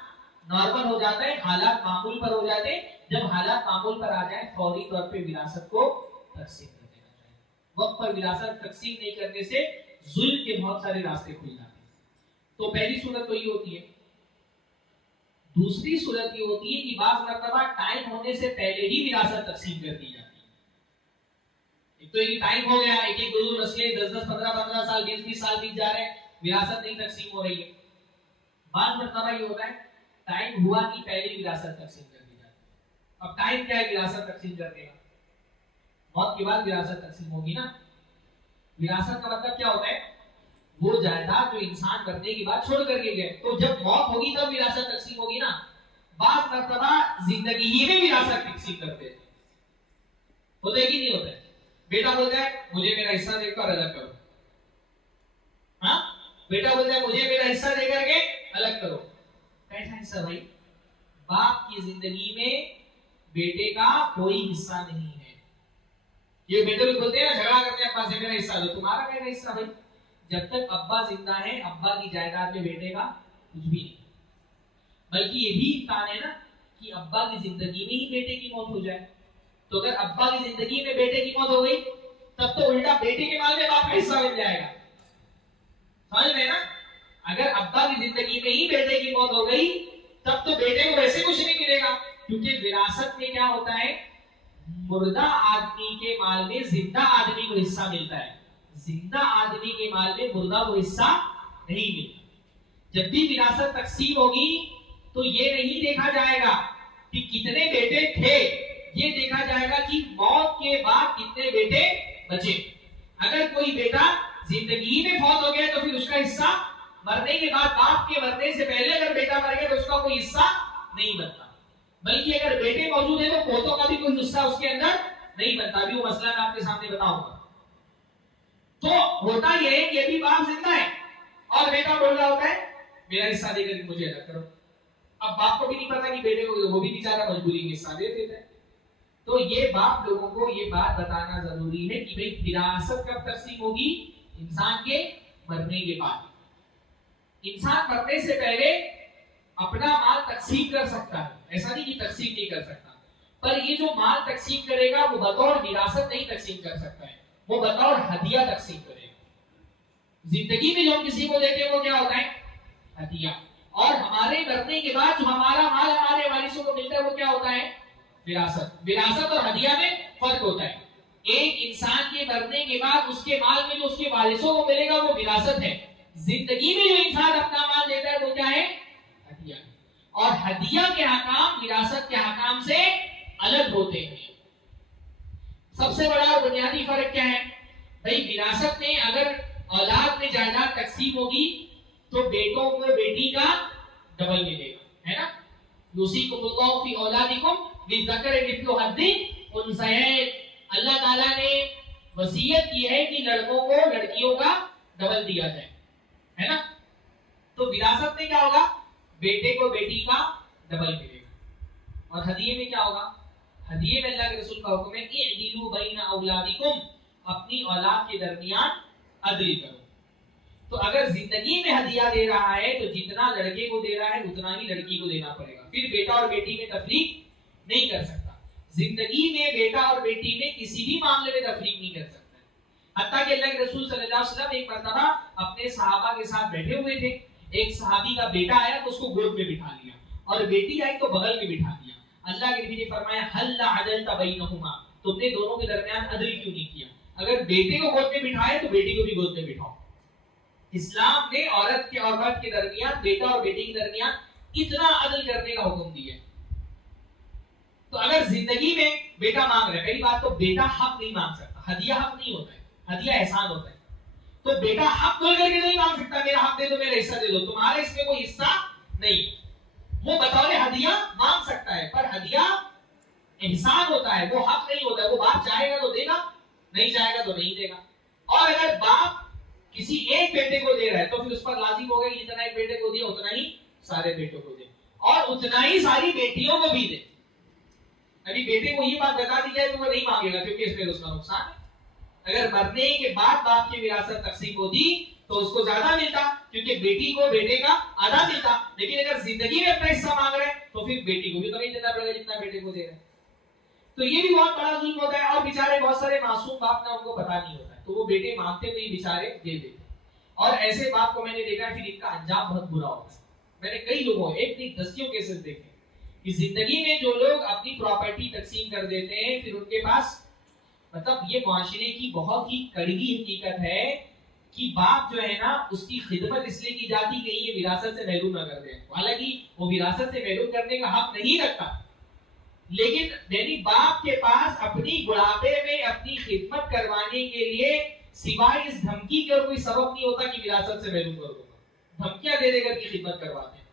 नॉर्मल हो जाता है, हालात मामूल पर हो जाते हैं। जब हालात मामूल पर आ जाए फौरी तौर पे विरासत को तकसीम कर देना चाहिए। वक्त पर विरासत तकसीम नहीं करने से जुल्म के बहुत सारे रास्ते खुल जाते हैं। तो पहली सूरत तो ये होती है। दूसरी सूरत ये होती है कि बाज़ मर्तबा टाइम होने से पहले ही विरासत तकसीम कर दी जाती है। एक तो ये टाइम हो गया, एक 2 नस्लें 10-10 15-15 साल 20-20 साल बीत जा रहे हैं, विरासत नहीं तकसीम हो रही है। बाज़ मर्तबा ये होता है टाइम हुआ कि पहले विरासत तकसीम कर दी जाती है। अब टाइम क्या है विरासत तकसीम करने का, मौत के बाद विरासत तकसीम होगी ना। विरासत का मतलब क्या होता है, वो जायदाद जो इंसान मरने के बाद छोड़ करके गए, तो जब मौत होगी तब विरासत तकसीम होगी ना। बात मर्तबा जिंदगी ही में विरासत तकसीम करते हैं, होता है कि नहीं होता है। बेटा बोलता है मुझे मेरा हिस्सा देकर अलग करो, हाँ बेटा बोलता है मुझे मेरा हिस्सा देकर के अलग करो। कैसा हिस्सा भाई, बाप की जिंदगी में बेटे का कोई हिस्सा नहीं है। ये बेटे भी बोलते हैं झगड़ा करते हैं अब्बा से मेरा हिस्सा दो, तुम्हारा मेरा हिस्सा भाई। जब तक अब्बा जिंदा है अब्बा की जायदाद में बेटे का कुछ भी नहीं, बल्कि ये भी इम्कान है ना कि अब्बा की जिंदगी में ही बेटे की मौत हो जाए। तो अगर अब्बा की जिंदगी में बेटे की मौत हो गई तब तो उल्टा बेटे के माल में बाप का हिस्सा मिल जाएगा, समझ रहे ना। अगर अब्बा की जिंदगी में ही बेटे की मौत हो गई तब तो बेटे को वैसे कुछ नहीं मिलेगा, क्योंकि विरासत में क्या होता है, मुर्दा आदमी के माल में जिंदा आदमी को हिस्सा मिलता है, जिंदा आदमी के माल में मुर्दा को हिस्सा नहीं मिलता। जब भी विरासत तकसीम होगी तो ये नहीं देखा जाएगा कि कितने बेटे थे, ये देखा जाएगा कि मौत के बाद कितने बेटे बचे। अगर कोई बेटा जिंदगी में फौत हो गया तो फिर उसका हिस्सा मरने के बाद, बाप के मरने से पहले अगर बेटा मर गया तो उसका कोई हिस्सा नहीं बनता, बल्कि अगर बेटे मौजूद है तो पोतों का भी कोई हिस्सा उसके अंदर नहीं बनता। अभी वो मसला मैं आपके सामने बताऊंगा। तो होता यह है कि अभी बाप जिंदा है और बेटा बोल रहा होता है मेरा हिस्सा देकर मुझे अलग करो। अब बाप को भी नहीं पता कि बेटे को, वो भी बेचारा मजबूरी में हिस्सा दे देता है। तो ये बाप लोगों को ये बात बताना जरूरी है कि भाई विरासत कब तकसीम होगी, इंसान के मरने के बाद। इंसान मरने से पहले अपना माल तकसीम कर सकता है, ऐसा नहीं कि तकसीम नहीं कर सकता, पर ये जो माल तकसीम करेगा वो बतौर विरासत नहीं तकसीम कर सकता है, वो बतौर हदिया तकसीम करेगा। जिंदगी में जो हम किसी को देते हैं वो क्या होता है, हदिया। और हमारे मरने के बाद जो हमारा माल हमारे वारिसों को मिलता है वो क्या होता है, विरासत। विरासत और हदिया में फर्क होता है। एक इंसान के मरने के बाद उसके माल में जो उसके वारिसों को मिलेगा वो विरासत है। जिंदगी में जो इंसान अपना माल देता है वो क्या है, हदिया। और हदिया के हकाम विरासत के हकाम से अलग होते हैं। सबसे बड़ा और बुनियादी फर्क क्या है भाई, विरासत में अगर औलाद में जायदाद तकसीम होगी तो बेटों को बेटी का डबल मिलेगा, है ना। यूसीकुमुल्लाहु फी औलादिकुम लिज़करि मिस्लु हज़्ज़िल उन्सयैन। अल्लाह ताला ने वसीयत की है कि लड़कों को लड़कियों का डबल दिया जाए, है ना। तो विरासत में क्या होगा, बेटे को बेटी का डबल मिलेगा। और हदिये में क्या होगा, हदिये में अल्लाह के रसूल का हुक्म है इअदिलू बैना औलादिकुम, अपनी औलाद के दरमियान अदल करो। तो अगर जिंदगी में हदिया दे रहा है तो जितना लड़के को दे रहा है उतना ही लड़की को देना पड़ेगा, फिर बेटा और बेटी में तफरीक नहीं कर सकता। जिंदगी में बेटा और बेटी में किसी भी मामले में तफरीक नहीं कर सकता। हत्ता कि अल्लाह के रसूल सल्लल्लाहु अलैहि वसल्लम एक मर्तबा अपने सहाबा के साथ बैठे हुए थे, एक सहाबी का बेटा आया तो उसको गोद में बिठा लिया और बेटी आई तो बगल में बिठा दिया। अल्लाह के नबी ने फरमाया हल्ला अदलता बैनहुमा, तुमने दोनों के दरमियान अदल क्यों नहीं किया। अगर बेटे को गोद में बिठाए तो बेटी को भी गोद में बिठाओ। इस्लाम ने औरत के और मर्द के दरमियान, बेटा और बेटी के दरमियान इतना अदल करने का हुक्म दिया है। तो अगर जिंदगी में बेटा मांग रहा है, पहली बात तो बेटा हक नहीं मांग सकता, हदिया हक नहीं होता है, हदिया एहसान होता है। तो बेटा हक बोल करके नहीं मांग सकता मेरा हक दे दो, मेरा हिस्सा दे दो, तुम्हारे इसमें कोई हिस्सा नहीं। वो बतौर हदिया मांग सकता है, पर हदिया एहसान होता है, वो हक नहीं होता है। वो बाप चाहेगा तो देगा, नहीं चाहेगा तो नहीं देगा। और अगर बाप किसी एक बेटे को दे रहा है तो फिर उस पर लाजिम होगा कि जितना एक बेटे को दिया उतना ही सारे बेटों को दे, और उतना ही सारी बेटियों को भी दे। अभी बेटे को ये बात बता दी जाए तो वो नहीं मांगेगा, क्योंकि इसमें उसका नुकसान है। अगर मरने के बाद बाप की विरासत तकसीम होती तो उसको ज्यादा मिलता, क्योंकि बेटी को बेटे का आधा मिलता। लेकिन अगर जिंदगी में अपना हिस्सा मांग रहे हैं तो फिर बेटी को भी तो नहीं देना पड़ेगा जितना बेटे को दे रहे हैं। तो ये भी बहुत बड़ा जुल्म होता है। और बेचारे बहुत सारे मासूम बाप ना, उनको पता नहीं होता है, तो वो बेटे मांगते हुए बेचारे दे देते। और ऐसे बाप को मैंने देखा फिर इनका अंजाम बहुत बुरा होता है। मैंने कई लोगों, एक नहीं दसियों केसेस देखे कि जिंदगी में जो लोग अपनी प्रॉपर्टी तकसीम कर देते हैं, फिर उनके पास, मतलब ये मुआशरे की बहुत ही कड़वी हकीकत है कि बाप जो है ना उसकी खिदमत इसलिए की जाती कि ये विरासत से महरूम न कर दे। हालांकि वो विरासत से महरूम करने का हक नहीं रखता, लेकिन यानी बाप के पास अपनी बुढ़ापे में अपनी खिदमत करवाने के लिए सिवाय इस धमकी के और कोई सबब नहीं होता कि विरासत से महरूम कर दूंगा। धमकियां दे देकर की खिदमत करवाते हैं।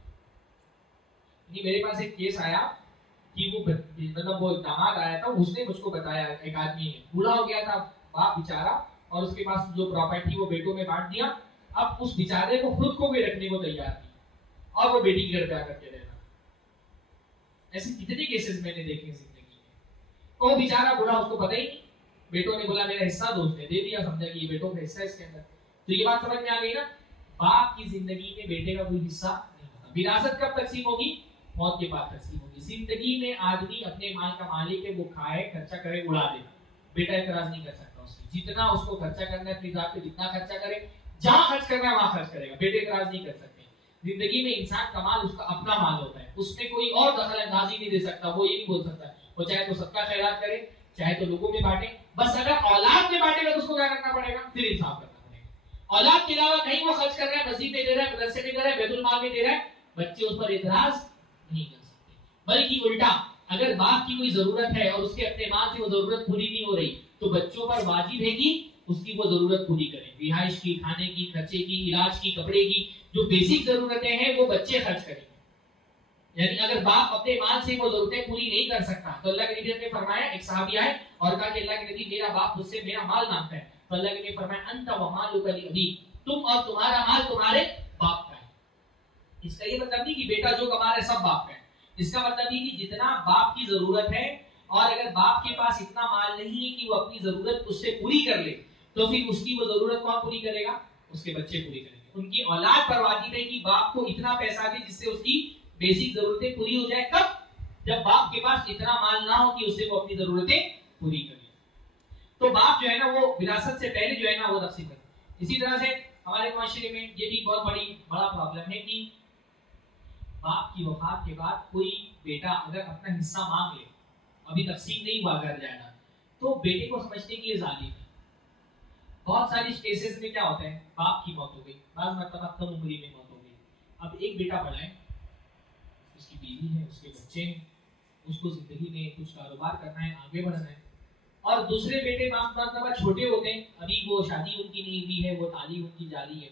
मेरे पास एक केस आया कि वो मतलब वो दामाद आया था, उसने मुझको बताया एक आदमी बूढ़ा हो गया था बाप बेचारा, और उसके पास जो प्रॉपर्टी वो बेटों में बांट दिया। अब उस बेचारे को खुद को भी रखने को तैयार नहीं, और वो बेटी के घर पे आकर के रहना। ऐसे कितने केसेस मैंने देखे जिंदगी में। तो वो बेचारा बूढ़ा, उसको पता ही नहीं, बेटों ने बोला मेरा हिस्सा, दोस्त ने दे दिया, समझा कि ये बेटों का हिस्सा है इसके अंदर। तो ये बात समझ में आ गई ना, बाप की जिंदगी में बेटे का कोई हिस्सा नहीं होता। विरासत कब तकसीम होगी, मौत के बाद तकसीम होगी। जिंदगी में आदमी अपने माल का मालिक है, वो खाए, खर्चा करे, उड़ा दे, बेटा इतराज नहीं कर सकता उसमें। जितना उसको खर्चा करना है अपनी जात पे जितना खर्चा करे, जहां खर्च करना है वहां खर्च करेगा, बेटे इतराज नहीं कर सकते। जिंदगी में इंसान का माल उसका अपना माल होता है, उसमें कोई और दखल अंदाजी नहीं दे सकता। वो ये नहीं बोल सकता, वो चाहे तो सबका खैरात करे, चाहे तो लोगों में बांटे। बस अगर औलाद में बांटेगा तो उसको क्या करना पड़ेगा, फिर इंसाफ करना पड़ेगा। औलाद के अलावा कहीं वो खर्च कर रहा है, मस्जिद में दे रहा है, मदरसे में दे रहा है, बैतुल माल में दे रहा है, बच्चे उस पर इतराज नहीं कर सकते। बल्कि उल्टा, अगर बाप की कोई जरूरत है और उसके अपने माल से वो जरूरत पूरी नहीं हो रही तो बच्चों पर वाजिब है कि उसकी वो जरूरत पूरी करें। रिहाइश की, खाने की, खर्चे की, इलाज की, कपड़े की, जो बेसिक जरूरतें हैं वो बच्चे खर्च करेंगे। यानी अगर बाप अपने माल से वो जरूरतें पूरी नहीं कर सकता तो अल्लाह के नबी ने फरमाया, एक सहाबी आए और कहा कि अल्लाह के नबी मेरा बाप मुझसे मेरा माल मांगता है। तो अल्लाह के नबी फरमाया अंत व मालुका लिअबी, तुम और तुम्हारा माल तुम्हारे बाप का है। इसका ये मतलब नहीं कि बेटा जो कमा रहा है सब बाप का है। इसका मतलब ये कि जितना बाप की जरूरत है, और अगर बाप के पास इतना माल नहीं है कि वो अपनी जरूरत उससे पूरी कर ले, तो फिर उसकी वो जरूरत कौन पूरी करेगा, उसके बच्चे पूरी करेंगे। उनकी औलाद पर वाजिब है कि बाप को इतना पैसा दे जिससे उसकी बेसिक जरूरतें पूरी हो जाए। कब, जब बाप के पास इतना माल ना हो कि उससे वो अपनी जरूरतें पूरी करे। तो बाप जो है ना वो विरासत से पहले जो है ना वो तकसीम करे। इसी तरह से हमारे माशरे में ये भी बहुत बड़ा प्रॉब्लम है कि बाप की वफात के बाद कोई बेटा अगर अपना हिस्सा मांग ले, अभी तकसीम नहीं हुआ घर जाएगा, तो बेटे को समझते कि ये जालिम है। बहुत सारी केसेस में क्या होता है, बाप की मौत हो गई, बाद मतलब कम उम्र में मौत हो गई, अब एक बेटा बड़ा है, उसकी बीवी है, उसके बच्चे हैं, उसको जिंदगी में कुछ कारोबार करना है, आगे बढ़ना है, और दूसरे बेटे मतलब छोटे होते हैं, अभी वो शादी उनकी नहीं हुई है, वो ताली उनकी जाली है।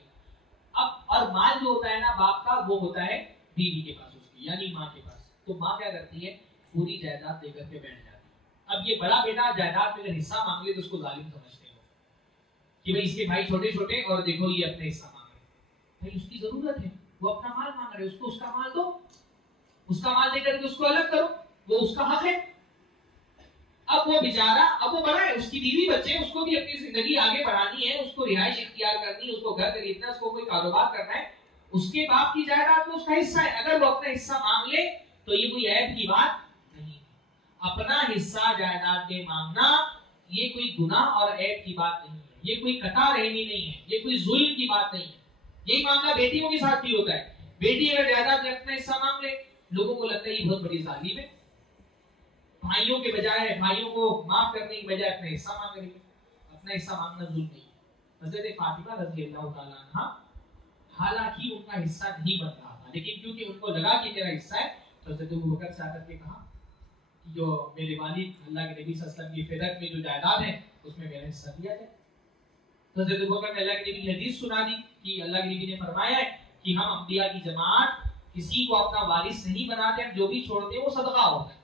अब और माल जो होता है ना बाप का, वो होता है बीवी के पास उसकी, यानी माँ के पास। तो माँ क्या करती है, पूरी जायदाद लेकर के बैठ जाती है। अब ये बड़ा बेटा जायदाद में अगर हिस्सा मांगे तो उसको जालिम समझते हो कि भाई इसके भाई छोटे छोटे और देखो ये अपने हिस्सा मांग रहे। भाई उसकी जरूरत है, वो अपना माल मांग रहे, उसको उसका माल दो, उसका माल देकर के उसको अलग करो, वो उसका हक है। अब वो बेचारा, अब वो बड़ा है, उसकी बीवी बच्चे, उसको भी अपनी जिंदगी आगे बढ़ानी है, उसको रिहाइश इख्तियार करनी है, उसको घर खरीदना, उसको कोई कारोबार करना है, उसके बाप की जायदाद में उसका हिस्सा है। अगर वो अपना हिस्सा मांग ले तो ये कोई ऐब की बात नहीं। अपना हिस्सा जायदाद में मांगना ये कोई गुनाह और ऐब की बात नहीं है, ये कोई कटा रहनी नहीं है, ये कोई जुल्म की बात नहीं है। यही मामला बेटियों के साथ भी होता है। बेटी अगर जायदाद में अपना हिस्सा मांग ले, लोगों को लगता है ये बहुत बड़ी जालिम है, भाइयों के बजाय, भाइयों को माफ करने की बजाय अपना हिस्सा मांग रही है। अपना हिस्सा मांगना जुल्म नहीं है। हज़रत फातिमा रज़ी अल्लाह ताला अन्हा, हालांकि उनका हिस्सा नहीं बन रहा था, लेकिन क्योंकि उनको लगा कि मेरा हिस्सा है, तो हज़रत अबू बकर से आकर के कहा कि जो मेरे वालिद अल्लाह के नबी सल्लल्लाहु अलैहि वसल्लम की फिदरत में जो जायदाद है उसमें मेरा हिस्सा दिया जाए। तो हज़रत अबू बकर ने अल्लाह के नबी की हदीस सुना दी कि अल्लाह के नबी ने फरमाया है कि हम अंबिया की जमात किसी को अपना वारिस नहीं बनाते, हम जो भी छोड़ते हैं वो सदका होता है।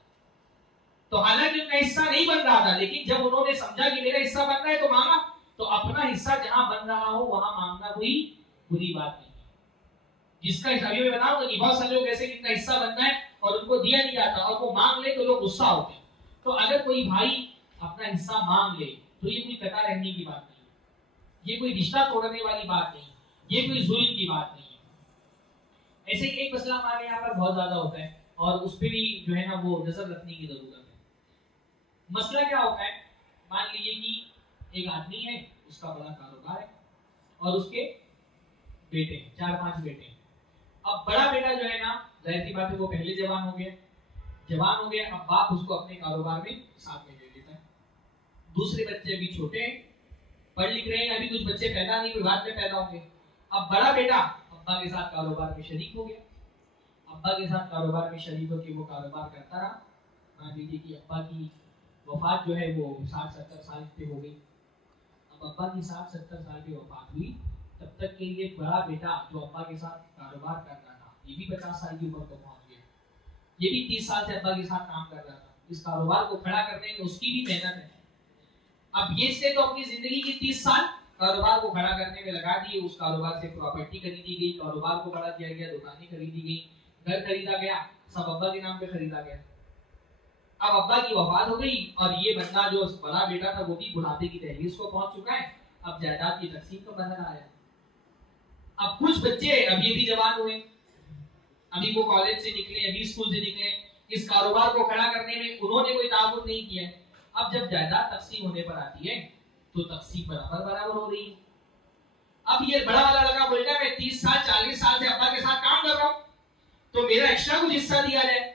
तो हालांकि उनका हिस्सा नहीं बन रहा था, लेकिन जब उन्होंने समझा कि मेरा हिस्सा बन रहा है तो मांगा। तो अपना हिस्सा जहां बन रहा हो वहां मांगना कोई बुरी बात नहीं है। जिसका हिस्सा, अभी मैं बताऊंगा कि बहुत सारे लोग ऐसे जिनका हिस्सा बनना है और उनको दिया नहीं जाता और वो मांग ले तो लोग गुस्सा होते हैं। तो अगर कोई भाई अपना हिस्सा मांग ले तो ये कोई कटा रहने की बात नहीं है, ये कोई रिश्ता तोड़ने वाली बात नहीं, ये कोई जुल्म की बात नहीं है। ऐसे एक मसला हमारे यहाँ पर बहुत ज्यादा होता है और उस पर भी जो है ना वो नजर रखने की जरूरत है। मसला क्या होता है, मान लीजिए कि एक आदमी है, उसका बड़ा कारोबार है और उसके बेटे, 4-5 बेटे। अब बड़ा बेटा जो है ना, जाहिर सी बात है वो पहले जवान हो गया, अब बाप उसको अपने कारोबार में साथ में ले लेता है। दूसरे बच्चे भी छोटे हैं, पढ़ लिख रहे हैं, अभी कुछ बच्चे पैदा नहीं हुए, बाद में पैदा होंगे। अब बड़ा बेटा अब्बा के साथ कारोबार में शरीक हो गया, अब्बा के साथ कारोबार में शरीक होकर वो कारोबार करता रहा। मान लीजिए कि अब्बा की वफात जो है वो 60-70 साल पे हो गई। अब अब्बा की 60-70 साल की वफात हुई, तब तक के लिए बड़ा बेटा जो अब्बा के साथ कारोबार कर रहा था, ये भी 50 साल की उम्र को पहुंच गया, ये भी 30 साल से अब्बा के साथ काम कर रहा था। इस कारोबार को खड़ा करने में उसकी भी मेहनत है। अब ये से तो अपनी जिंदगी की 30 साल कारोबार को खड़ा करने में लगा दिए, उस कारोबार से प्रॉपर्टी खरीदी गई, कारोबार को बढ़ा दिया गया, दुकानें खरीदी गई, घर खरीदा गया, सब अब्बा के नाम पे खरीदा गया। अब अब्बा की वफात हो गई और ये बंदा जो बड़ा बेटा था वो भी बुढ़ापे की दहलीज को पहुंच चुका है। अब जायदाद की तकसीम का बंधन आया। अब कुछ बच्चे अब ये भी जवान हुए, अभी वो कॉलेज से निकले, अभी स्कूल से निकले, इस कारोबार को खड़ा करने में उन्होंने कोई ताउन नहीं किया। अब जब जायदाद तकसीम होने पर आती है तो तकसीम बराबर बराबर हो रही है। अब ये बड़ा वाला लगा बोलेगा मैं 30 साल 40 साल से अब्बा के साथ काम कर रहा हूं, तो मेरा एक्स्ट्रा कुछ हिस्सा दिया जाए।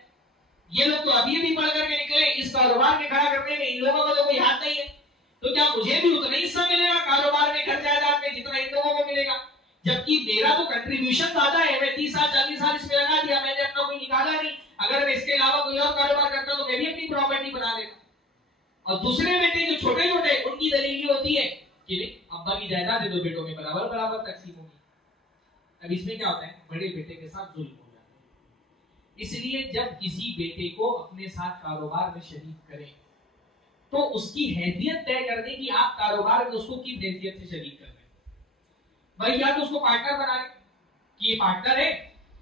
ये लोग तो अभी भी पढ़ करके निकले, इस कारोबार के खड़ा करने में इन लोगों का तो कोई हाथ नहीं है, तो क्या मुझे भी उतना ही हिस्सा मिलेगा कारोबार में, घर जायदाद में, जितना इन लोगों को मिलेगा? जबकि मेरा तो कंट्रीब्यूशन ज्यादा है, मैं 30 साल 40 साल इसमें लगा दिया, मैंने अपना कोई निकाला नहीं। अगर मैं इसके अलावा कोई और कारोबार करता तो मैं भी अपनी प्रॉपर्टी बना लेता। और दूसरे बेटे जो छोटे छोटे, उनकी दलील होती है कि अब्बा की जायदाद है, दो बेटों में बराबर बराबर तकसीम होगी। अब इसमें क्या होता है, बड़े बेटे के साथ जुल्म हो जाता है। इसलिए जब किसी बेटे को अपने साथ कारोबार में शरीक करें तो उसकी हैसियत तय करने की, आप कारोबार में उसको किस हैसियत से शरीक कर रहे हैं। भाई या तो उसको पार्टनर बना लें कि ये पार्टनर है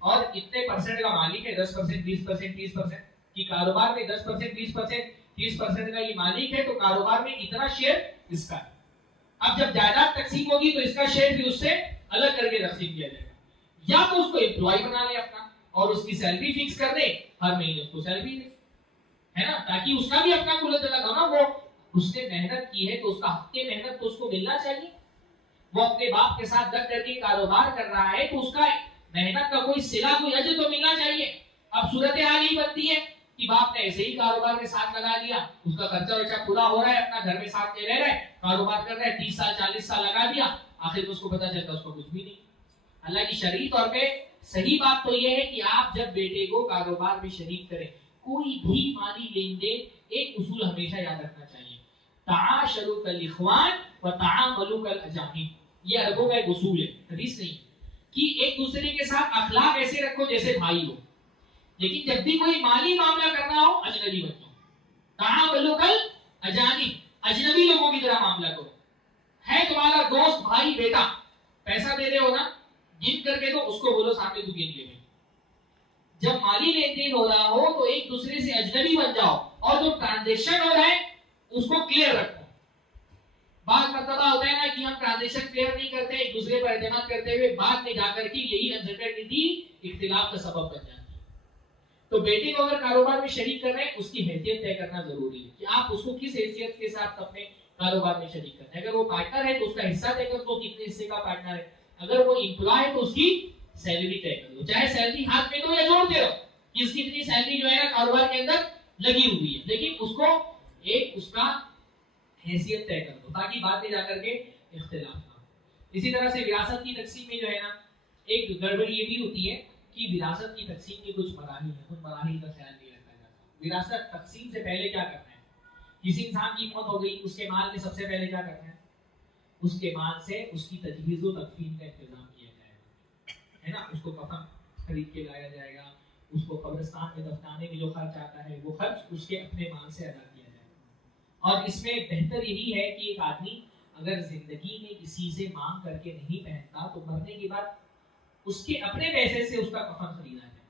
और इतने परसेंट का मालिक है, 10%, 20%, 30%, कि कारोबार में 10%, 20%, 30% का ये मालिक है, तो कारोबार में इतना शेयर इसका है। अब जब जायदाद तकसीम होगी तो इसका शेयर भी उससे अलग करके तकसीम किया जाएगा। या तो उसको एम्प्लॉय बना ले अपना और उसकी सैलरी फिक्स कर दे, हर महीने उसको सैलरी दे, है ना, ताकि उसका भी अपना कुलत अलग हो ना। वो उसने मेहनत की है तो उसका हक मेहनत तो उसको मिलना चाहिए। वो अपने बाप के साथ लग करके कारोबार कर रहा है तो उसका मेहनत का कोई सिला, कोई अजर तो मिलना चाहिए। अब सूरत हाल ही बनती है कि बाप ने ऐसे ही कारोबार के साथ लगा दिया, उसका खर्चा वर्चा पूरा हो रहा है, अपना घर में साथ में रह रहा है, कारोबार कर रहा है, 30 साल 40 साल लगा दिया, आखिर में उसको पता चलता उसको कुछ भी नहीं। अल्लाह की शरई तौर पे सही बात तो यह है कि आप जब बेटे को कारोबार में शरीक करें, कोई भी माली लेन देन, एक उसूल हमेशा याद रखना चाहिए, ताशरू कल इख्वान व तामलू कल अजामिन। ये अरबों का एक उसूल है, हदीस नहीं। कि एक दूसरे के साथ अखलाक ऐसे रखो जैसे भाई हो, लेकिन जब भी कोई माली मामला करना हो अजनबी बन जाओ। कहां बोलो कल अजानी, अजनबी लोगों की तरह मामला करो। है तुम्हारा दोस्त भाई बेटा, पैसा दे रहे हो ना, गिन करके तो उसको बोलो सामने तू गिन ले। जब माली लेन देन हो रहा हो तो एक दूसरे से अजनबी बन जाओ, और जो ट्रांजेक्शन हो रहा है उसको क्लियर रखो। बात मतलब होता है ना कि हम ट्रांजेक्शन क्लियर नहीं करते, एक दूसरे पर एतमाद करते हुए बाद में जाकर के यही अनसर्टेनिटी इख्तिलाफ का सबब बन जाती है। तो बेटे को अगर कारोबार में शरीक कर रहे हैं, उसकी हैसियत तय करना जरूरी है कि आप उसको किस हैसियत के साथ अपने कारोबार में शरीक करते हैं। अगर वो पार्टनर है तो उसका हिस्सा तय कर दो कितने हिस्से का पार्टनर है। अगर वो एम्प्लॉय है तो उसकी सैलरी तय कर दो, चाहे सैलरी हाथ में दो या जोड़ते रहो कि इसकी इतनी सैलरी जो है ना कारोबार के अंदर लगी हुई है, लेकिन उसको एक उसका हैसियत तय कर दो ताकि बाद में जाकर के इख्तिलाफ ना हो। इसी तरह से विरासत की तकसीम में जो है ना एक गड़बड़ी ये भी होती है कि विरासत की तकसीम के कुछ मराहिल हैं, उन मराहिल का ख्याल नहीं रखा जाता। विरासत तकसीम से पहले क्या करना है, किसी इंसान की मौत हो गई, उसके माल में सबसे पहले क्या करना है, उसके माल से उसकी तजहीज़ व तकफीन का इंतजाम किया जाएगा, है ना। उसको कफन खरीद के लाया जाएगा, उसको कब्रिस्तान में दफनाने में जो खर्च आता है वो खर्च उसके अपने माल से अदा किया जाएगा। और इसमें बेहतर यही है कि एक आदमी अगर जिंदगी में किसी से मांग करके नहीं पहनता तो मरने के बाद उसके अपने पैसे से उसका कफन खरीदा जाए।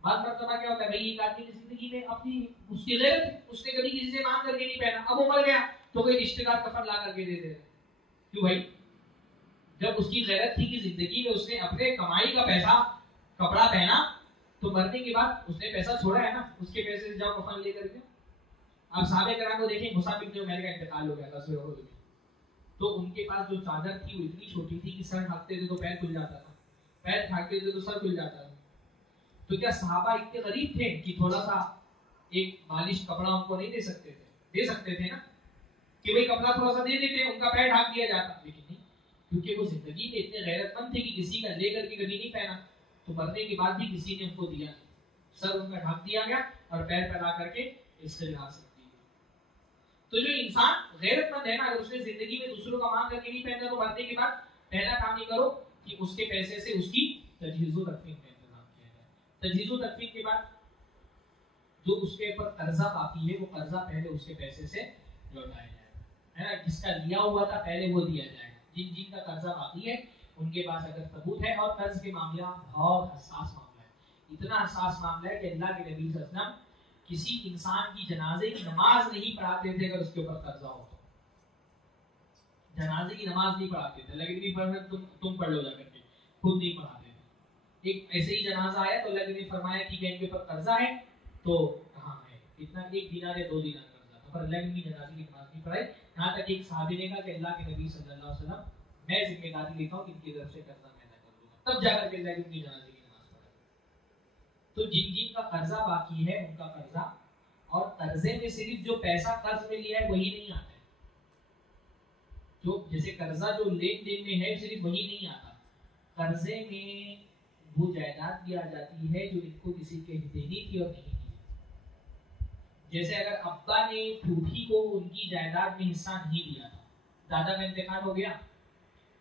बात मतलब क्या होता है, भाई एक आदमी की जिंदगी में अपनी उसकी गैरत, उसने कभी किसी से मांग करके नहीं पहना, अब वो मर गया तो कोई रिश्तेदार कफन ला करके दे देगा। क्यों भाई, जब उसकी गैरत थी कि जिंदगी में उसने अपने कमाई का पैसा कपड़ा पहना, तो मरने के बाद उसने पैसा छोड़ा है ना, उसके पैसे से जाओ कफन लेकर के। आप साहबे कराम को देखें, मुसाब इब्न उमैर का इंतकाल हो गया था सुबह में, तो उनके पास जो चादर थी वो इतनी छोटी थी कि सर ढकते थे तो पैर खुल जाता था, पैर ढकते थे तो सर खुल जाता था। तो क्या सहाबा इतने गरीब थे कि थोड़ा सा एक मालिश कपड़ा उनको नहीं दे सकते थे? दे सकते थे ना, कि भाई कपड़ा थोड़ा सा दे देते, उनका पैर ढक दिया जाता, लेकिन नहीं, क्योंकि वो जिंदगी में इतने गैरतमंद थे कि किसी का लेकर के कभी नहीं पहना, तो मरने के बाद भी किसी ने उनको दिया, सर उनका ढक दिया गया और पैर फैला करके इससे ला सकती है। तो जो इंसान गैरतमंद है ना, अगर उसने जिंदगी में दूसरों का मांग करके नहीं पहना तो मरने के बाद पहला काम ये करो कि उसके पैसे से उसकी तजहीज़ व तकफीन का इंतजाम किया जाए। तजहीज़ व तकफीन के बाद जो उसके ऊपर कर्जा बाकी है वो कर्जा पहले उसके पैसे से लौटाया जाएगा, है ना। जिसका लिया हुआ था पहले वो दिया जाएगा। जिन जिन का कर्जा बाकी है उनके पास अगर सबूत है, और कर्ज के मामला बहुत हसास मामला है, इतना हसास मामला है कि अल्लाह के नबी सल्लल्लाहु अलैहि वसल्लम किसी इंसान की जनाजे की नमाज नहीं पढ़ाते थे अगर उसके ऊपर कर्जा हो तो। जनाजे की नमाज नहीं पढ़ाते थे, लेकिन तुम पढ़ लो जाकर के, खुद नहीं पढ़ाते थे। एक ऐसे ही जनाजा आया तो अल्लाह ने फरमाया ठीक है इनके ऊपर कर्जा है, तो कहाँ है, इतना 1 दिनार या 2 दिनार कर्जा था, पर अल्लाह ने जनाजे की नमाज नहीं पढ़ाई। यहाँ तक एक सहाबी ने कहा कि अल्लाह के नबी सल्लल्लाहु अलैहि वसल्लम मैं जिम्मेदारी लेता हूँ कि इनकी तरफ से कर्जा मैं अदा कर दूंगा, तब जाकर के अल्लाह ने उनकी जनाजे की नमाज पढ़ाई। तो जिन जिन का कर्जा बाकी है उनका कर्जा, और कर्जे में सिर्फ जो पैसा कर्ज में लिया है वही नहीं आता है, जो जैसे कर्जा जो लेन देन में है सिर्फ वही नहीं आता, कर्जे में वो जायदाद भी आ जाती है जो इनको किसी के देनी थी और नहीं दी। जैसे अगर अब्बा ने फूफी को उनकी जायदाद में हिस्सा नहीं दिया था, दादा का इंतकाल हो गया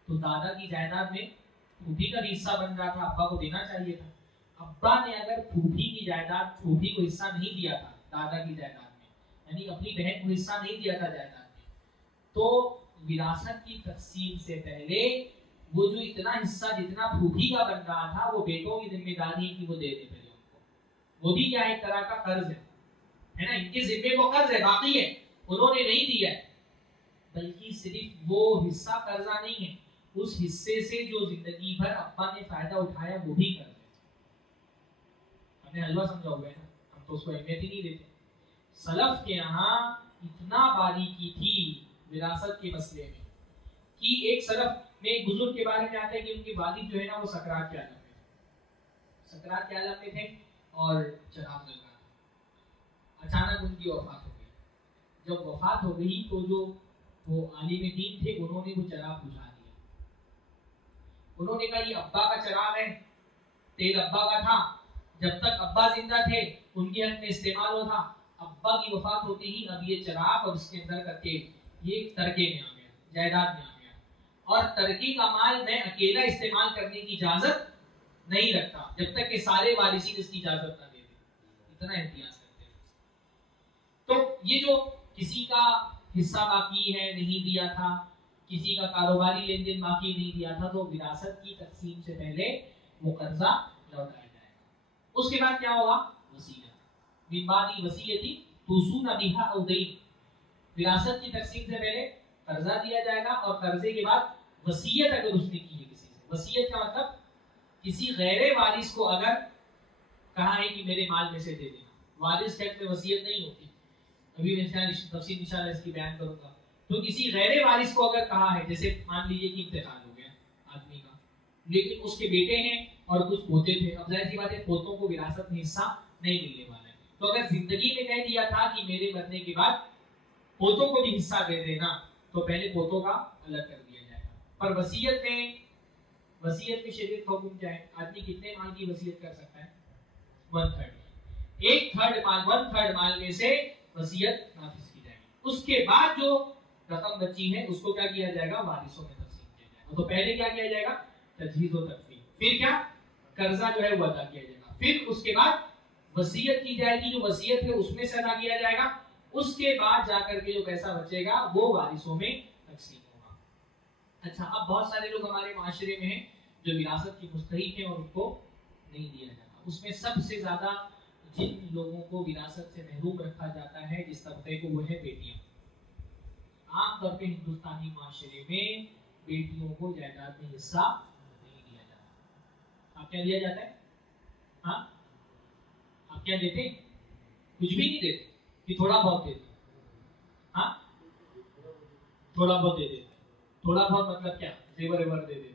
तो दादा की जायदाद में फूफी का हिस्सा बन रहा था, अब्बा को देना चाहिए था। अब्बा ने अगर फूफी की जायदाद फूफी को हिस्सा नहीं दिया था दादा की जायदाद में, यानी अपनी बहन को हिस्सा नहीं दिया था जायदाद में, तो विरासत की तकसीम से पहले वो जो इतना हिस्सा जितना फूफी का बन रहा था वो बेटों की जिम्मेदारी है कि वो दे दे पहले उनको। वो भी क्या एक तरह का कर्ज है ना, इनके जिम्मे वो कर्ज है, बाकी है उन्होंने नहीं दिया है, बल्कि सिर्फ वो हिस्सा कर्जा नहीं है, उस हिस्से से जो जिंदगी भर अब्बा ने फायदा उठाया वो भी कर्ज है। हमने हलवा समझा हुआ है ना, हम तो उसको अहमियत ही नहीं देते। सलफ के यहाँ इतना बारीकी थी विरासत के मसले में कि एक सलफ में एक बुजुर्ग के बारे में आता है कि उनके वालिद जो है ना वो सकरात के आलम में थे, सकरात के आलम में थे और चराग जल रहा था, अचानक उनकी वफात हो गई। जब वफात हो गई तो जो वो आलिम दीन थे उन्होंने वो चराग बुझा दिया। उन्होंने कहा ये अब्बा का चराग है, तेल अब्बा का था, जब तक अब्बा जिंदा थे उनके हक में इस्तेमाल हो था, अब्बा की वफात होते ही अब ये चराग और इसके अंदर का तेल ये तरके में आ गया, जायदाद में आ गया। और तरके का माल मैं अकेला इस्तेमाल करने की इजाजत नहीं रखता जब तक कि सारे वारिसीन इसकी इजाजत ना दे दें। इतना एहतियात करते हैं। तो ये जो किसी का हिस्सा बाकी है नहीं दिया था, किसी का कारोबारी लेन देन बाकी नहीं दिया था, तो विरासत की तकसीम से पहले वो कर्जा लौटाया जाएगा। उसके बाद क्या होगा? वसीयत। मिन बादी वसीयती तुसूना बिहा औ दईन। विरासत की तकसीम से पहले कर्जा दिया जाएगा और कर्जे के बाद वसीयत अगर उसने की है किसी से। वसीयत का मतलब किसी गैर वारिस को अगर कहा है कि मेरे माल में से दे देना, वारिस के हक में वसीयत नहीं होती, अभी मैं तफसील इंशाल्लाह इसकी बयान करूंगा। तो किसी गैर वारिस को अगर कहा है, जैसे मान लीजिए कि इंतकाल हो गया आदमी का, लेकिन उसके बेटे हैं और कुछ पोते थे, अब जाहिर सी बात है पोतों को विरासत में हिस्सा नहीं मिलने वाला है। तो अगर जिंदगी में कह दिया था कि मेरे मरने के बाद पोतों को भी हिस्सा दे देना, तो पहले पोतों का अलग कर दिया जाएगा। पर वसीयत में शरीयत का हुक्म क्या है? आदमी कितने माल की वसीयत कर सकता है? 1/3। 1/3 माल में से वसीयत नाफिज की जाएगी। उसके बाद जो रकम बची है उसको क्या किया जाएगा? वारिसों में तकसीम किया जाएगा। तो पहले क्या किया जाएगा? तजहीज व तकफीन, फिर क्या? कर्जा जो है वो अदा किया जाएगा, फिर उसके बाद वसीयत की जाएगी, जो वसीयत है उसमें से अदा किया जाएगा, उसके बाद जाकर के जो पैसा बचेगा वो वारिसों में तकसीम होगा। अच्छा, अब बहुत सारे लोग हमारे माशरे में हैं जो विरासत की मुस्तहिक हैं और उनको नहीं दिया जाता। उसमें सबसे ज्यादा जिन लोगों को विरासत से महरूम रखा जाता है जिस तबके को, वो है बेटियां। आमतौर पे हिंदुस्तानी माशरे में बेटियों को जायदाद में हिस्सा नहीं दिया जाता। आप क्या दिया जाता है? हाँ, आप क्या देते? कुछ भी नहीं देते कि थोड़ा बहुत देते? हाँ, थोड़ा बहुत दे देते। थोड़ा बहुत मतलब क्या? जेवर वेवर दे देते,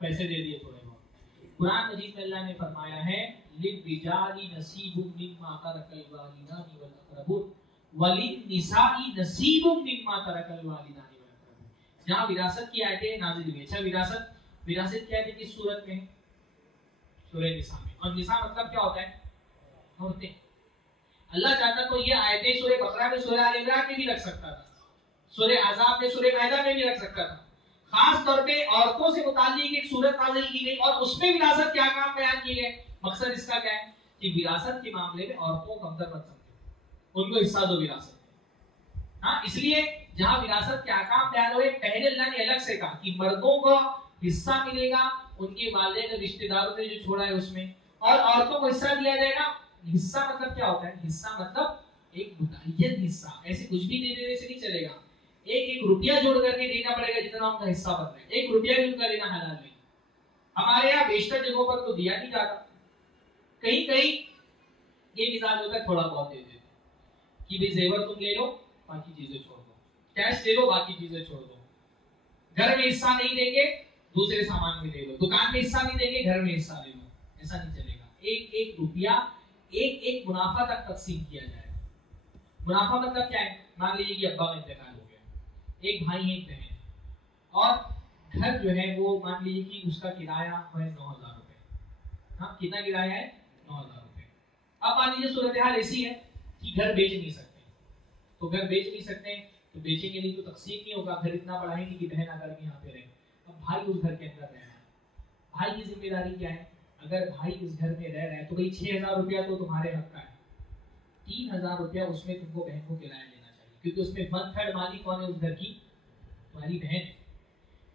पैसे दे दिए थोड़े बहुत। कुरान मजीद में अल्लाह ने फरमाया है लिर्रिजाली नसीबुम मिम्मा तरकल वालिदानी वल अक़रबून वलिन्निसाई नसीबुम मिम्मा तरकल वालिदानी वल अक़रबून। जहां विरासत की आयतें नाज़िल हुई। अच्छा, विरासत की आयतें किस सूरत में है? सूरह निसा में। और निसा मतलब क्या होता है? औरतें। अल्लाह चाहता तो ये आयतें सूरह बकरा में, सूरह आल इमरान में भी रख सकता था, सूरह अहज़ाब में, सूरह माइदा में भी रख सकता था। खास तौर पे औरतों से मुताल्लिक एक सूरत नाज़िल की गई और उसमें विरासत के अहकाम बयान किए गए। मकसद इसका क्या है? कि विरासत के मामले में औरतों को कमतर मत समझो, उनको हिस्सा दो विरासत में। हाँ, इसलिए जहां विरासत के अहकाम बयान हुए, पहले अल्लाह ने अलग से कहा कि मर्दों को हिस्सा मिलेगा उनके वालिदैन रिश्तेदारों ने जो छोड़ा है उसमें, और औरतों को हिस्सा दिया जाएगा। हिस्सा मतलब क्या होता है? हिस्सा मतलब एक मुतय्यन हिस्सा, ऐसे कुछ भी दे देने से नहीं चलेगा। एक एक रुपया जोड़ करके देना पड़ेगा जितना उनका हिस्सा बन रहा है। एक रुपया भी उनका लेना हलाल नहीं। हमारे यहाँ बेशतर जगहों पर तो दिया नहीं जाता, कहीं कहीं ये मिजाज होता है थोड़ा बहुत दे देते कि भाई जेवर तुम ले लो बाकी चीजें छोड़ दो, कैश ले लो बाकी चीजें छोड़ दो, घर में हिस्सा नहीं देंगे दूसरे सामान में ले लो, दुकान में हिस्सा नहीं देंगे घर में हिस्सा ले लो। ऐसा नहीं चलेगा। एक एक रुपया एक एक मुनाफा तक तकसीम किया जाएगा। मुनाफा मतलब क्या है? मान लीजिए कि अब्बा का इंतकाल हो गया, एक भाई एक बहन, और घर जो है वो मान लीजिए कि उसका किराया है 9,000 रुपए। हाँ, कितना किराया है? 9,000 रुपए। अब मान लीजिए सूरत हाल ऐसी है कि घर बेच नहीं सकते, तो घर बेच नहीं सकते तो बेचेंगे नहीं तो तकसीम नहीं होगा। घर इतना बड़ा है कि बहन आकर के यहाँ पे रहे, अब भाई उस घर के अंदर रह रहा है, भाई की जिम्मेदारी क्या है? अगर भाई इस घर में रह रहा है तो भाई 6,000 रुपया तो तुम्हारे हक का है, 3,000 रुपया उसमें तुमको बहन को किराया देना चाहिए, क्योंकि उसमें 1/3 मालिक कौन है उस घर की? तुम्हारी बहन है।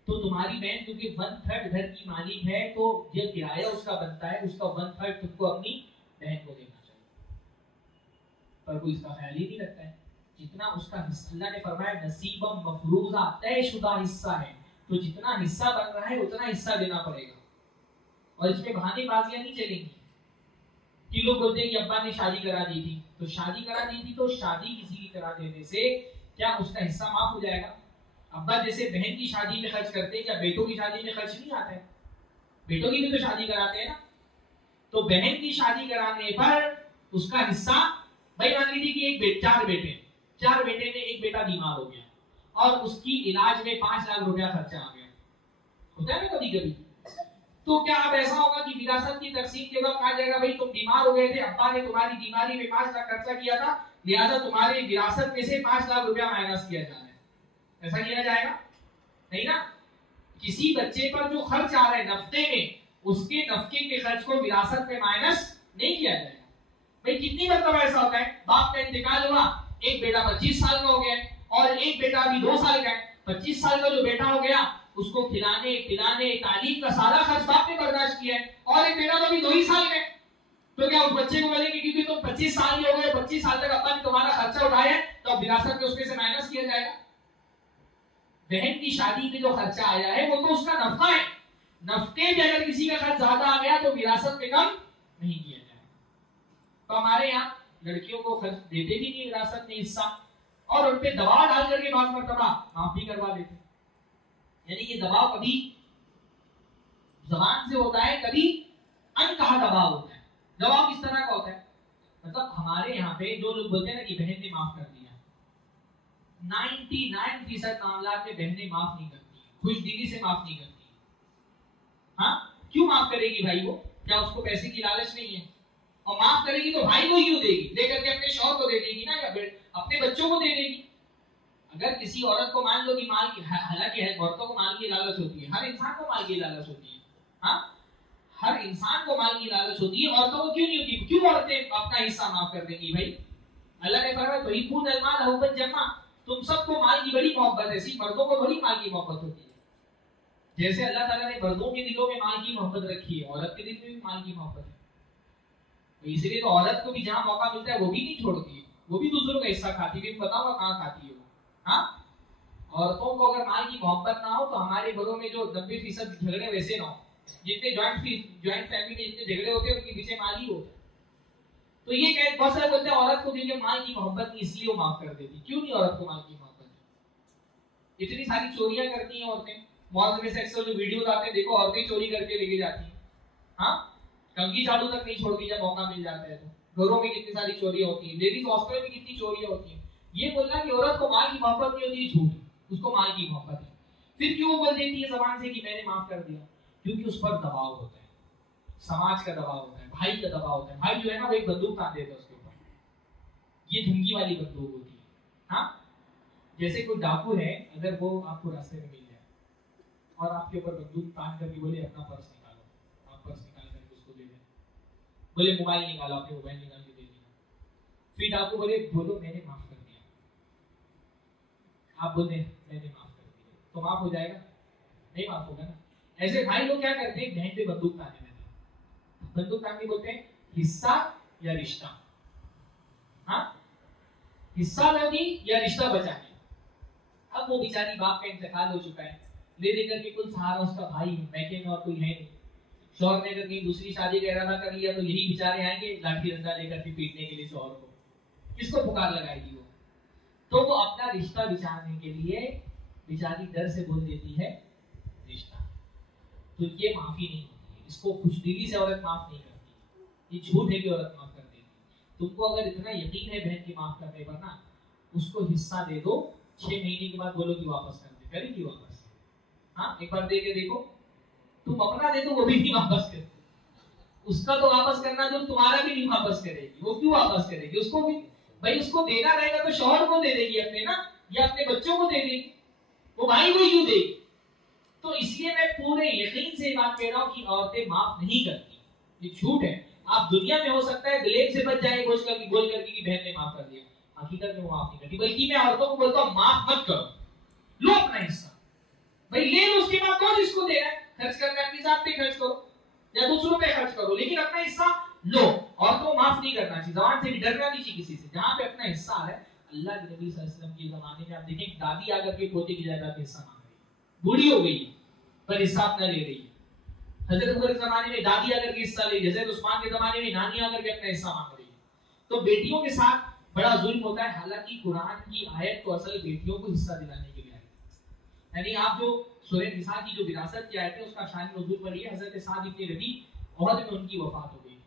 तो तुम्हारी बहन क्योंकि 1/3 घर की मालिक है, तो जो किराया उसका बनता है उसका 1/3 तुमको अपनी बहन को देना चाहिए। पर कोई इसका ख्याल ही नहीं रखता है। जितना उसका हिस्सा, अल्लाह ने फरमाया नसीबम मफरूजा, तयशुदा हिस्सा है, तो जितना हिस्सा बन रहा है उतना हिस्सा देना पड़ेगा। और इसमें बहानेबाजियां नहीं चलेंगी कि लोग बोलते हैं कि अब्बा ने शादी करा दी थी, तो शादी करा दी थी तो शादी किसी की करा देने से क्या उसका हिस्सा माफ हो जाएगा? अब्बा जैसे बहन की शादी में खर्च करते हैं, क्या बेटों की शादी में खर्च नहीं आता है? बेटों की भी तो शादी कराते हैं ना। तो बहन की शादी कराने पर उसका हिस्सा, भाई मान लीजिए कि चार बेटे में एक बेटा बीमार हो गया और उसकी इलाज में 5 लाख रुपया खर्चा आ गया, होता है ना कभी कभी। तो क्या अब ऐसा होगा कि विरासत की तकसीम के वक्त कहा जाएगा भाई तुम बीमार हो गए थे, अब्बा ने तुम्हारी बीमारी में 5 लाख खर्चा किया था, लिहाजा तुम्हारी विरासत में से 5 लाख रुपया माइनस किया जा रहा है, ऐसा किया जाएगा? नहीं ना। किसी बच्चे पर जो खर्च आ रहा है नफ्ते में, उसके नफ्के के खर्च को विरासत में माइनस नहीं किया जाएगा। भाई कितनी मतलब ऐसा होता है, बाप का इंतकाल हुआ, एक बेटा 25 साल का हो गया और एक बेटा अभी 2 साल का है। 25 साल का जो बेटा हो गया उसको खिलाने पिलाने तालीम का सारा खर्च बाप ने बर्दाश्त किया है, और एक बेटा तो अभी 2 ही साल का है। तो क्या उस बच्चे को बोलेंगे क्योंकि तुम 25 साल के हो गए, 25 साल तक अपन तुम्हारा खर्चा उठाया है, तो अब विरासत में उसमें से माइनस किया जाएगा। बहन की शादी में जो खर्चा आया है वो तो उसका नफा है। नफके में अगर किसी का खर्च ज्यादा आ गया तो विरासत में कम नहीं किया जाएगा। तो हमारे यहाँ लड़कियों को खर्च देते भी नहीं विरासत में हिस्सा, और उन पे दबाव डाल करके बात मर्तबा माफ भी करवा देते। यानी ये दबाव कभी जबान से होता है, कभी अनकहा दबाव होता है। दबाव किस तरह का होता है, मतलब हमारे यहाँ पे जो लोग बोलते हैं ना कि बहन ने माफ कर दिया, 99% मामला में बहनें माफ नहीं करती, खुश दिली से माफ नहीं करती। हाँ, क्यों माफ करेगी भाई वो? क्या उसको पैसे की लालच नहीं है? और माफ करेगी तो भाई को क्यों देगी? लेकर के अपने शौहर को दे देगी ना, या अपने बच्चों को दे देगी। अगर किसी औरत को मान लो कि माल की, हालांकि औरतों को माल की लालच होती है, हर इंसान को माल की लालच होती है। हाँ, हर इंसान को माल की लालच होती है, औरतों को क्यों नहीं होती? क्यों औरतें अपना हिस्सा माफ कर देंगी भाई? अल्लाह ने फरमाया तो हिब्बुन अल-माल हुब्बन जम्मा, तुम सबको माल की बड़ी मोहब्बत है, सिर्फ मर्दों को थोड़ी माल की मोहब्बत होती है। जैसे अल्लाह ताला ने मर्दों के दिलों में माल की मोहब्बत रखी है, औरत के दिल में भी माल की मोहब्बत है। तो इसलिए तो औरत को भी जहां मौका मिलता है वो भी नहीं छोड़ती है, वो भी दूसरों का हिस्सा खाती है। बताओ कहां खाती है वो? हाँ, औरतों को अगर माल की मोहब्बत ना हो तो हमारे घरों में जो 90% झगड़े वैसे ना हो। जितने ज्वाइंट फैमिली में जितने झगड़े होते हैं उनके पीछे माल ही होता है। तो ये कह बहुत सारे बोलते हैं औरत को दिल में माल की मोहब्बत नहीं इसलिए वो माफ कर देती। क्यों नहीं औरत को माल की मोहब्बत? इतनी सारी चोरियां करती हैं औरतें, मॉल में सेक्स जो वीडियोस आते हैं देखो, औरतें चोरी करके लेके जाती हैं। हाँ, कंघी झाड़ू तक नहीं छोड़ती जब मौका मिल जाता है। तो घरों में कितनी सारी चोरियां होती हैं, लेडीज हॉस्टल में कितनी चोरियां होती हैं। ये बोलना कि औरत को माल की मोहब्बत नहीं होती, झूठ है, उसको माल की मोहब्बत है। फिर क्यों बोल देती है जबान से कि मैंने माफ कर दिया? क्योंकि उस पर दबाव होता है, समाज का दबाव होता है, भाई का दबाव होता है। भाई जो है ना वो एक बंदूक तान देता है उसके ऊपर, ये धमकी वाली बंदूक होती है। हाँ, जैसे कोई डाकू है, अगर वो आपको रास्ते में मिल जाए और आपके ऊपर बंदूक तान करके बोले अपना पर्स निकालो, आप पर्स निकाल करके उसको दे दें, बोले मोबाइल निकालो, आपने मोबाइल निकाल के दे दिया। फिर डाकू बोले बोलो मैंने माफ कर दिया, आप बोले मैंने माफ कर दिया, तो माफ हो जाएगा? नहीं माफ होगा ना। ऐसे भाई लोग क्या करते हैं, बहन पे बंदूक तानने लगते हैं। बंदूक तान के बोलते हैं हिस्सा या रिश्ता। हाँ, हिस्सा लोगी या रिश्ता बचाने। अब वो बेचारी बाप का इंतकाल हो चुका है, ले देकर के कुल सहारा उसका भाई है, मैके में और कोई है नहीं। शौहर ने अगर कहीं दूसरी शादी का इरादा कर लिया तो यही बेचारे आएंगे लाठी डंडा लेकर के पीटने के लिए शौहर को। किसको पुकार लगाएगी वो? तो वो अपना रिश्ता बचाने के लिए बेचारी डर से बोल देती है रिश्ता। तो ये माफी नहीं होती है, इसको खुशदिली से औरत माफ नहीं करती। ये झूठ है कि औरत माफ कर देती। तुमको अगर इतना यकीन है बहन की माफ करने पर ना, उसको हिस्सा दे दो, 6 महीने के बाद बोलो कि वापस कर दे, करेगी वापस? हाँ, एक बार दे के देखो, तुम अपना दे दो वो भी नहीं वापस करे, उसका तो वापस करना जो तुम्हारा भी नहीं वापस करेगी। वो क्यों वापस करेगी? उसको भी भाई उसको देना रहेगा तो शौहर को दे देगी अपने ना, या अपने बच्चों को दे देगी, वो भाई को क्यों देगी? तो इसलिए मैं पूरे यकीन से बात कह रहा हूं कि औरतें माफ नहीं करती, ये झूठ है। आप दुनिया में हो सकता है गलेब से बच जाए बोल करके कि बहन ने माफ कर दिया, हकीकत में वो माफ नहीं करती। बल्कि मैं औरतों को बोलता हूं माफ मत करो, लो अपना हिस्सा। भाई ले लो, उसके बाद कौन जिसको दे रहा है? खर्च करना अपनी जात पे खर्च करो या दूसरों पे खर्च करो, लेकिन अपना हिस्सा लो। और तो माफ नहीं करना चाहिए, जबान से भी डरना नहीं चाहिए किसी से। जहां पे अपना हिस्सा आ रहा है, अल्लाह के नबी सल्लल्लाहु अलैहि वसल्लम के जमाने में आप देखें दादी आकर के पोते की जायदाद हिस्सा मांग रही है, बूढ़ी हो गई पर हिस्सा अपना ले रही है। हजरत उमर के जमाने में दादी आकर के हिस्सा ले, हजरत उस्मान के जमाने में नानी आकर के अपना हिस्सा मांग रही है। तो बेटियों के साथ बड़ा जुल्म होता है। हालांकि कुरान की आयत तो असल बेटियों को हिस्सा दिलाने के लिए आई है। यानी आप जो सूरह निसा की जो विरासत की आयत है उसका शान नुज़ूल पढ़िए। हजरत साद इब्न रबी ओहद में उनकी वफात हो गई।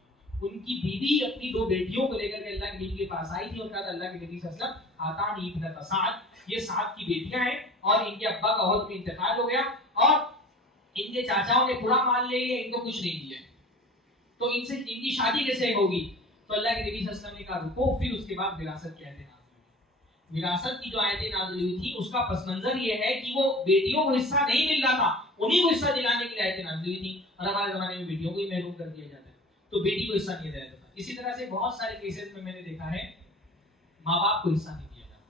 उनकी बीवी अपनी 2 बेटियों को लेकर के अल्लाह के नबी के पास आई थी और कहा अल्लाह के नबी सल्लल्लाहु अलैहि वसल्लम आतानी इब्नत साद, ये साद की बेटियां हैं और इनके अब्बा का ओहद में इंतकाल हो गया और इनके चाचाओं ने पूरा माल ले लिया, इनको कुछ नहीं दिया, तो इनसे इनकी शादी कैसे होगी? तो अल्लाह के नबी सल्लल्लाहु अलैहि वसल्लम ने कहा रुको, फिर उसके बाद विरासत के एहतमाम। विरासत की जो आयतें नाज़िल हुई थी उसका पस मंजर ये है कि वो बेटियों को हिस्सा नहीं मिल रहा था, उन्हीं को हिस्सा दिलाने के लिए आयतें नाज़िल हुई थी। और हमारे जमाने में बेटियों को ही महरूम कर दिया जाता है, तो बेटी को हिस्सा नहीं दिया जाता। इसी तरह से बहुत सारे केसेस में मैंने देखा है माँ बाप को हिस्सा नहीं दिया जाता।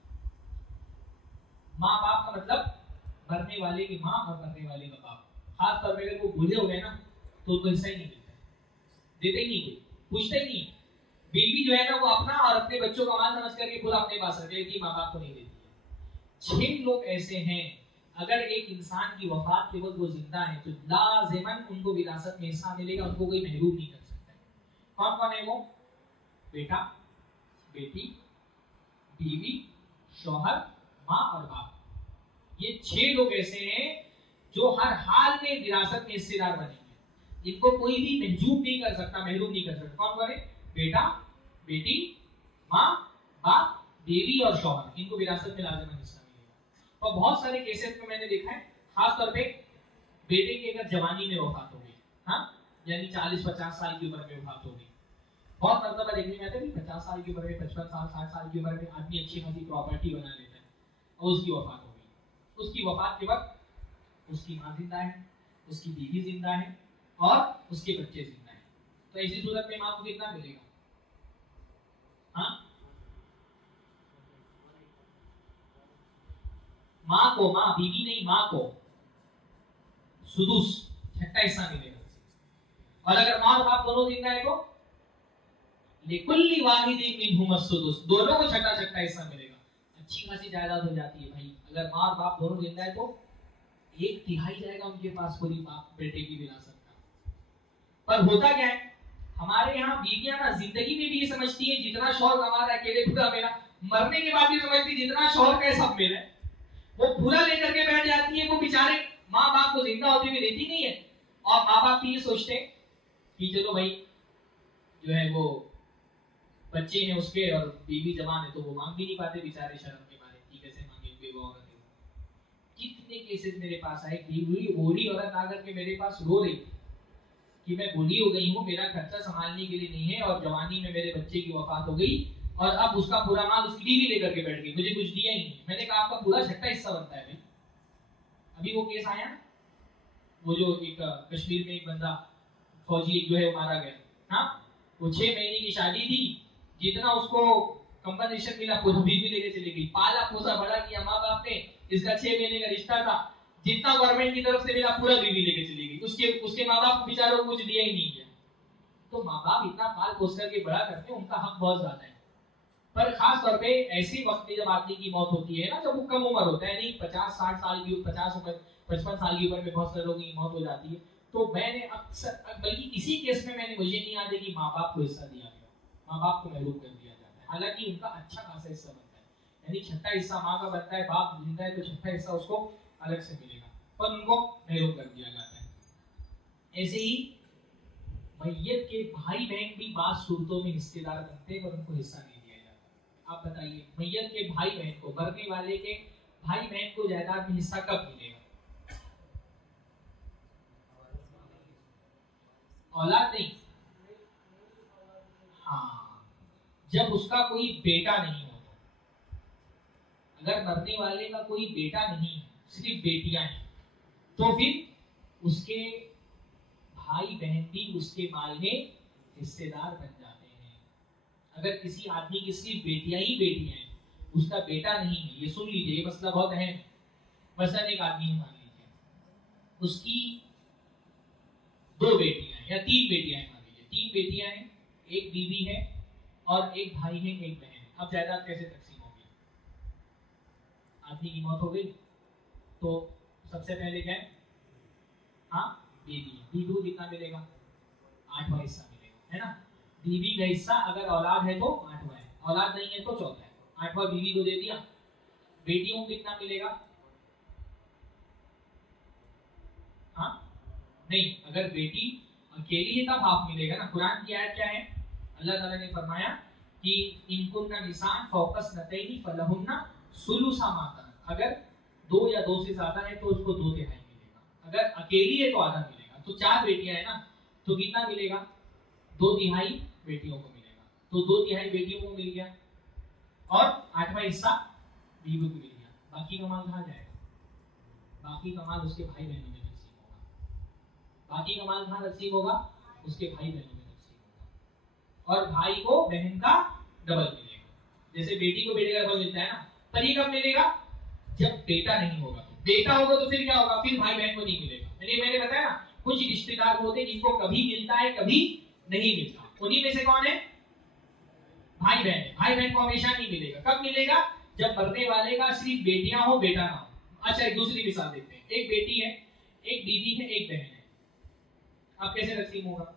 माँ बाप का मतलब मरने वाले की माँ और मरने वाले का बाप। खास तौर पर अगर वो बूढ़े हो गए ना तो उनको हिस्सा ही नहीं मिलता, देते ही नहीं, कोई पूछता ही नहीं। बीवी जो है ना वो अपना और अपने बच्चों का माल समझ करके पूरा अपने पास रख लेती, माँ बाप को नहीं देती है। 6 लोग ऐसे हैं, अगर एक इंसान की वफात के वक्त वो जिंदा है तो लाजिमन उनको विरासत में हिस्सा मिलेगा, उनको कोई महरूम नहीं कर सकता है। कौन कौन है वो? बेटा, बेटी, बीवी, शौहर, माँ और बाप। ये 6 लोग ऐसे हैं जो हर हाल में विरासत में हिस्सेदार बनेंगे, इनको कोई भी महजूब नहीं कर सकता, महरूम नहीं कर सकता। कौन कौन है? बेटा, बेटी, माँ, बाप, बीवी और शौहर, इनको विरासत में लाजिमन हिस्सा मिलेगा। और बहुत सारे केसेस में मैंने देखा है, खास तौर पे बेटे की अगर जवानी में वफात हो गई, हाँ, यानी 40-50 साल की उम्र में वफात हो गई। बहुत मरतबा देखने में आता है 50 साल की उम्र में, 55 साल, 60 साल की उम्र में आदमी अच्छी खासी प्रॉपर्टी बना लेता है और उसकी वफात हो गई। उसकी वफात के वक्त उसकी माँ जिंदा है, उसकी बीवी जिंदा है और उसके बच्चे जिंदा है। तो ऐसी सूरत में माँ को कितना मिलेगा? हाँ, माँ को, माँ बीवी नहीं, माँ को सुदुस, 6ठा हिस्सा मिलेगा। और अगर माँ और बाप दोनों जिंदा है तो लिकुल्ली वाहिदिन मिनहुम सुदुस, दोनों को 6ठा हिस्सा मिलेगा। अच्छी खासी जायदाद हो जाती है भाई। अगर माँ और बाप दोनों जिंदा है तो 1/3 जाएगा उनके पास पूरी बाप बेटे की विरासत का। पर होता क्या है, हमारे यहाँ बीवियां ना जिंदगी में भी ये समझती है जितना शौहर हमारा अकेले पूरा मेरा, मरने के बाद भी समझती जितना शौहर का सब मेरा है। वो पूरा लेकर के बैठ जाती है। वो बेचारे माँ बाप को जिंदा होते हुए देती नहीं है। और माँ बाप भी ये सोचते हैं कि चलो भाई जो है वो बच्चे हैं उसके और बीवी जवान है तो वो मांग भी नहीं पाते बेचारे शर्म के मारे कि कैसे मांगेंगे वो औरत है। कितने केसेस मेरे पास आए कि बूढ़ी औरत आकर के मेरे पास रो रही कि मैं बूढ़ी हो गई हूँ, मेरा खर्चा संभालने के लिए नहीं है और जवानी में मेरे बच्चे की वफात हो गई और अब उसका पूरा माल उसकी बीवी लेकर के बैठ गई, मुझे कुछ दिया ही नहीं। मैंने कहा आपका पूरा 6ठा हिस्सा बनता है भाई। अभी वो केस आया, वो जो एक कश्मीर में एक बंदा फौजी जो है वो मारा गया, हाँ, वो 6 महीने की शादी थी, जितना उसको कंपनसेशन मिला पूरा बीवी लेके चली गई। पाला पोसा बड़ा किया माँ बाप ने, इसका 6 महीने का रिश्ता था, जितना गवर्नमेंट की तरफ से मिला पूरा बीवी लेके चली गई। उसके माँ बाप बेचारों को कुछ दिया ही नहीं गया। तो माँ बाप इतना पाल पोस करके बड़ा करते हैं, उनका हक बहुत ज्यादा है। पर खास तौर पे ऐसे वक्त में जब आदमी की मौत होती है ना, जब वो कम उम्र होता है, नहीं 50-60 साल की, 55 साल की उम्र में बहुत सारे लोगों की मौत हो जाती है, तो मैंने अक्सर, बल्कि किसी केस में मैंने, मुझे नहीं याद है कि माँ बाप को हिस्सा दिया गया, माँ बाप को महरूम कर दिया जाता है। हालांकि उनका अच्छा खासा हिस्सा बनता है, यानी 6ठा हिस्सा माँ का बनता है, बाप जिंदा है तो 6ठा हिस्सा उसको अलग से मिलेगा, पर उनको महरूम कर दिया जाता है। ऐसे ही मैयत के भाई बहन भी बाद सूरतों में हिस्सेदार बनते हैं पर उनको हिस्सा नहीं दिया जाता। आप बताइए, मैयत के भाई बहन को, मरने वाले के भाई बहन को जायदाद में हिस्सा कब मिलेगा? औलाद नहीं, हाँ, जब उसका कोई बेटा नहीं होता। अगर मरने वाले का कोई बेटा नहीं है, सिर्फ बेटियां हैं, तो फिर उसके भाई बहन भी उसके माल में हिस्सेदार बन जाते हैं। अगर किसी आदमी की सिर्फ बेटियां ही बेटियां हैं, उसका बेटा नहीं है, ये सुन लीजिए, ये मसला बहुत अहम है। मसलन एक आदमी मान लीजिए उसकी 2 बेटियां हैं या 3 बेटियां हैं, मान लीजिए 3 बेटियां हैं, एक बीवी है और एक भाई है, एक बहन है। अब जायदाद कैसे तकसीम होगी? आदमी की मौत हो गई तो सबसे पहले क्या है? हाँ, बीवी को कितना मिलेगा? 8वां हिस्सा मिलेगा, है ना। बीवी का हिस्सा अगर औलाद है तो 8वां है, औलाद नहीं है तो 4था है। 8वां बीवी को दे दिया। बेटियों को कितना मिलेगा? हाँ, नहीं, अगर बेटी अकेली है तब हाफ मिलेगा ना। कुरान की आयत क्या है? अल्लाह ताला ने फरमाया कि इनकुन्ना निसान फौकस नतैनी फलहुन्ना सुलुसा मा तरक। अगर 2 या 2 से ज्यादा है तो उसको 2/3 मिलेगा, अगर अकेली है तो आधा मिलेगा। तो 4 बेटियां है ना, तो कितना मिलेगा? 2/3 बेटियों को मिलेगा, तो 2/3 बेटियों को मिल गया और 8वां हिस्सा बीवी को मिल गया, बाकी का माल कहाँ जाएगा? बाकी का माल उसके भाई बहनों में नसीब होगा। बाकी का माल कहाँ नसीब होगा? उसके भाई बहनों में नसीब होगा। और भाई को बहन का डबल मिलेगा। जैसे बेटी को बेटे का डबल मिलता है ना, पर ये कब मिलेगा? जब बेटा नहीं होगा। बेटा होगा तो फिर क्या होगा? फिर भाई बहन को नहीं मिलेगा। मैंने बताया ना, कुछ रिश्तेदार होते हैं जिनको कभी मिलता है कभी नहीं मिलता। उन्हीं में से कौन है? भाई बहन। भाई बहन को हमेशा नहीं मिलेगा। कब मिलेगा? जब मरने वाले का सिर्फ बेटियां हो, बेटा ना हो। अच्छा, एक दूसरी मिसाल देते हैं। एक बेटी है, एक बीवी है, एक बहन है। अब कैसे तकसीम होगा?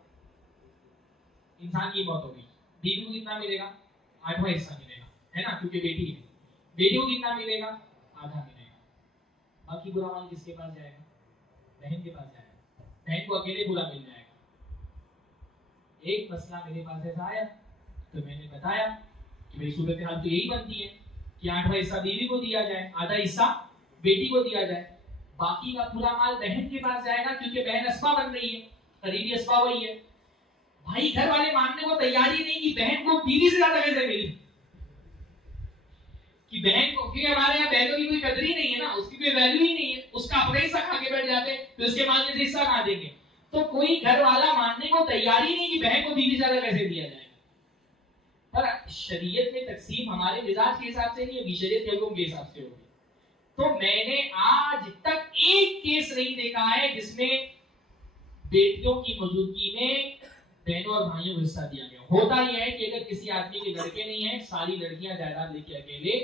इंसान की मौत हो गई, बीवी को कितना मिलेगा? 8वां हिस्सा मिलेगा, है ना, क्योंकि बेटी है। बेटी को कितना मिलेगा? आधा मिलेगा। बाकी बुरा माल किसके पास जाएगा? बहन के पास जाएगा। बहन को अकेले बुरा मिल जाएगा। एक मसला मेरे पास ऐसा आया तो मैंने बताया कि भाई सूरत हाल तो यही बनती है कि 8वां हिस्सा बीवी को दिया जाए, आधा हिस्सा बेटी को दिया जाए, बाकी का पूरा माल बहन के पास जाएगा, क्योंकि बहन अस्पा बन रही है, करीबी अस्पा वही है। भाई घर वाले मानने को तैयार ही नहीं कि बहन को बीवी से ज्यादा कैसे मिली, कि बहन को, क्योंकि हमारे यहाँ बहनों की कोई कदर ही नहीं है ना, उसकी कोई वैल्यू ही नहीं है, उसका अपना हिस्सा खा के बैठ जाते हैं, तो उसके माल में से हिस्सा कहाँ देंगे? तो कोई घर वाला मानने को तैयार ही नहीं कि बहन को बीवी से ज्यादा कैसे दिया जाए। पर शरीयत में तकसीम हमारे मिजाज के हिसाब से नहीं होगी, शरीयत के हुक्म के हिसाब से होगी। तो मैंने आज तक एक केस नहीं देखा है जिसमें बेटियों की मौजूदगी में बहनों और भाइयों को हिस्सा दिया गया। होता यह है कि अगर किसी आदमी के लड़के नहीं है, सारी लड़कियां जायदाद लेके अकेले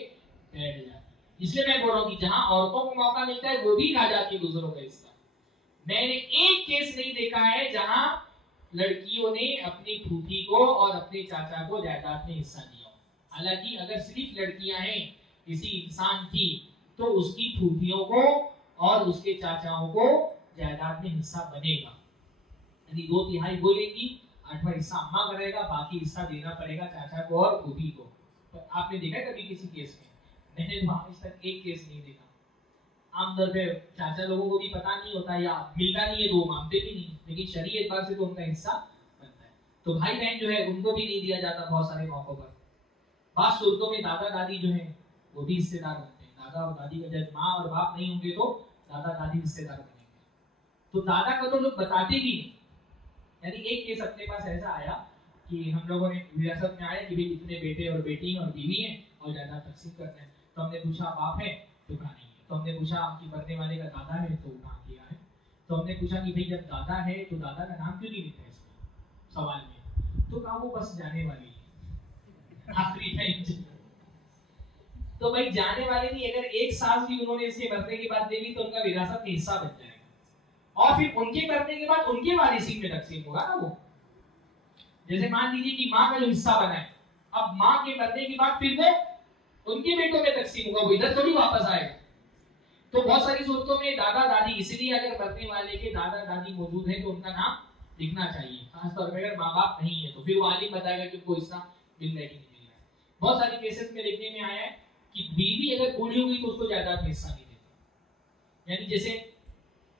बैठ जाती। इसलिए मैं बोल रहा हूँ कि जहां औरतों को मौका मिलता है वो भी खा जाती है दूसरों का हिस्सा। मैंने एक केस नहीं देखा है जहां लड़कियों ने अपनी फूफी को और अपने चाचा को जायदाद में हिस्सा दिया। हालांकि अगर सिर्फ लड़कियां हैं किसी इंसान की, तो उसकी फूफियों को और उसके चाचाओं को जायदाद में हिस्सा बनेगा, यानी 2/3 वो लेंगी, 8वां हिस्सा अम्मा करेगा, बाकी हिस्सा देना पड़ेगा चाचा को और फूफी को। तो आपने देखा है कभी किसी केस में? मैंने तो आज तक एक केस नहीं देखा। आमतौर पे चाचा लोगों को भी पता नहीं होता या मिलता नहीं है तो वो मानते भी नहीं, लेकिन शरीयत एतबार से तो उनका हिस्सा बनता है। तो भाई बहन जो है उनको भी नहीं दिया जाता बहुत सारे मौकों पर। बात सूरतों में दादा दादी जो है वो भी हिस्सेदार बनते हैं। दादा और दादी का जब माँ और बाप नहीं होंगे तो दादा दादी हिस्सेदार बनेंगे। तो दादा को तो लोग बताते भी नहीं। यानी एक केस अपने पास ऐसा आया कि हम लोगों ने विरासत में आया कि भाई इतने बेटे और बेटी और बीवी हैं और जायदाद तकसीम करते हैं। तो हमने पूछा बाप है? तो कहा नहीं है। तो हमने पूछा कि मरने वाले का दादा है? तो कहा किया है। तो हमने पूछा कि भाई जब दादा है तो दादा का नाम क्यों नहीं लिखा इसमें सवाल में? तो कहा वो बस जाने वाली है, आखिरी टाइम। तो भाई जाने वाले नहीं, अगर एक सांस भी उन्होंने इसके मरने के बाद दे दी तो उनका विरासत में हिस्सा बच जाएगा, और फिर उनके मरने के बाद उनके वारिसीन में तकसीम होगा ना वो। जैसे मान लीजिए कि माँ का जो हिस्सा बना है, अब माँ के मरने के बाद फिर वो उनके बेटों में तकसीम होगा, वो इधर थोड़ी वापस आएगा। तो बहुत सारी सूरतों में दादा दादी, इसलिए अगर मरने वाले के दादा दादी मौजूद है तो उनका नाम लिखना चाहिए, खासतौर पर अगर माँ बाप नहीं है तो फिर वो आलिम बताएगा कि उनको हिस्सा मिल रहा है कि नहीं मिल रहा है। बहुत सारी केसेस में देखने में आया है कि बीवी अगर बूढ़ी हो गई तो उसको जायदाद में हिस्सा नहीं देता। यानी जैसे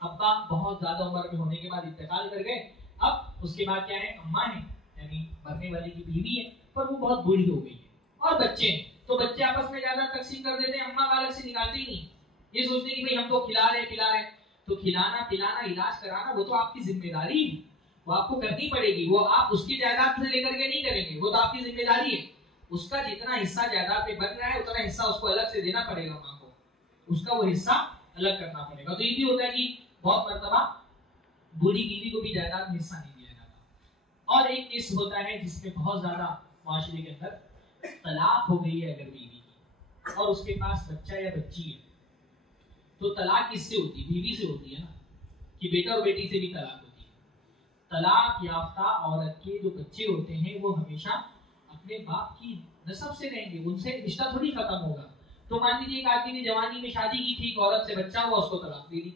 अब्बा बहुत ज्यादा उम्र में होने के बाद इंतकाल कर गए, अब उसके बाद क्या है, अम्मा है यानी मरने वाले की बीवी है, पर वो बहुत बूढ़ी हो गई है और बच्चे हैं, तो बच्चे आपस में ज्यादा तकसीम कर देते हैं, अम्मा का अलग से निकालते ही नहीं। ये सोचते हैं कि भाई हम तो खिला रहे पिला रहे। तो खिलाना पिलाना इलाज कराना वो तो आपकी जिम्मेदारी है, वो आपको करनी पड़ेगी। वो आप उसकी जायदाद से लेकर के नहीं करेंगे, वो तो आपकी जिम्मेदारी है। उसका जितना हिस्सा जायदाद में बन रहा है उतना हिस्सा उसको अलग से देना पड़ेगा माँ को, उसका वो हिस्सा अलग करना पड़ेगा। तो ये भी होता है कि बहुत मर्तबा बूढ़ी बीवी को भी जायदाद में हिस्सा नहीं दिया जाता। और एक केस होता है जिसमें बहुत ज्यादा माशरे के अंदर तलाक हो गई है अगर बीवी की और उसके पास बच्चा या बच्ची है, तो तलाक किससे होती है? बीवी से होती है ना, कि बेटा और बेटी से भी तलाक होती है। तलाक याफ्ता औरत के जो बच्चे होते हैं वो हमेशा अपने बाप की नस्ब से रहेंगे, उनसे रिश्ता थोड़ी खत्म होगा। तो मान लीजिए एक आदमी ने जवानी में शादी की थी, औरत से बच्चा हुआ, उसको तलाक दे दी,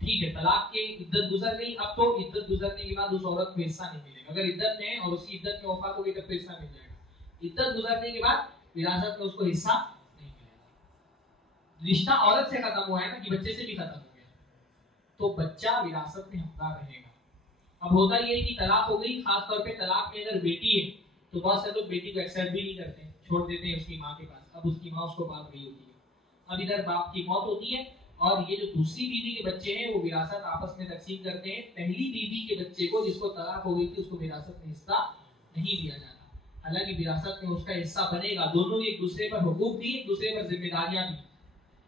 ठीक है, तलाक के इद्दत गुजर गई। अब तो इद्दत गुजरने के बाद उस औरत को हिस्सा नहीं मिलेगा। अगर इद्दत में है और उसकी इद्दत में वफात हो गई तब तो हिस्सा मिल जाएगा, इद्दत गुजरने के बाद विरासत में उसको हिस्सा नहीं मिलेगा। रिश्ता औरत से खत्म हुआ है ना, कि बच्चे से भी खत्म हो गया, तो बच्चा विरासत में हकदार रहेगा। अब होता यह है कि तलाक हो गई, खासतौर पे तलाक में अगर बेटी है तो बहुत से लोग बेटी को एक्सेप्ट भी नहीं करते, छोड़ देते हैं उसकी माँ के पास। अब उसकी माँ उसको पाल रही होती है, अब इधर बाप की मौत होती है और ये जो दूसरी बीवी के बच्चे हैं वो विरासत आपस में तकसीम करते हैं। पहली बीवी के बच्चे को जिसको तलाक हो गई थी उसको विरासत में हिस्सा नहीं दिया जाता, हालांकि विरासत में उसका हिस्सा बनेगा। दोनों एक दूसरे पर हुकूक भी, एक दूसरे पर जिम्मेदारियां भी।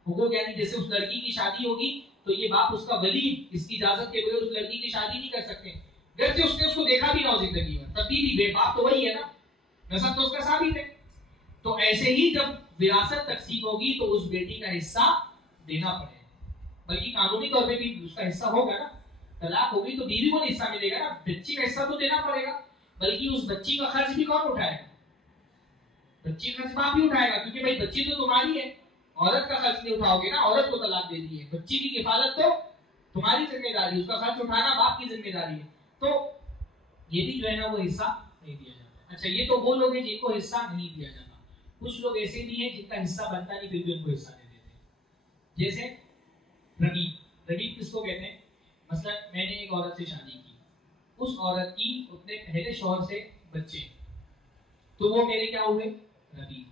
हुकूक यानी जैसे उस लड़की की शादी होगी तो ये बाप उसका वली इसकी इजाजत के बगैर उस लड़की की शादी नहीं कर सकते, घर से उसने उसको देखा भी ना हो जिंदगी में, तब भी बाप तो वही है ना, नसब तो उसका साबित है। तो ऐसे ही जब विरासत तकसीम होगी तो उस बेटी का हिस्सा देना पड़ेगा, बल्कि कानूनी तौर पे भी उसका हिस्सा होगा ना। तलाक होगी तो बीवी को नहीं हिस्सा मिलेगा ना, बच्ची का हिस्सा तो देना पड़ेगा, बल्कि उस बच्ची का खर्च भी कौन उठाएगा? बच्ची का खर्च बाप ही उठाएगा, क्योंकि भाई बच्ची तो तुम्हारी है, औरत का खर्च नहीं उठाओगे ना, औरत को तलाक दे दी है, बच्ची की किफालत तो तुम्हारी जिम्मेदारी, उसका खर्च उठाना बाप की जिम्मेदारी है। तो ये भी जो है ना वो हिस्सा नहीं दिया जाता। अच्छा, ये तो वो लोग हैं जिनको हिस्सा नहीं दिया जाता। कुछ लोग ऐसे भी हैं जिनका हिस्सा बनता नहीं फिर भी उनको हिस्सा दे देते हैं। जैसे रगीब। रगीब किसको कहते हैं? मतलब मैंने एक औरत से शादी की, उस औरत की अपने पहले शौहर से बच्चे, तो वो मेरे क्या हुए? रगीब,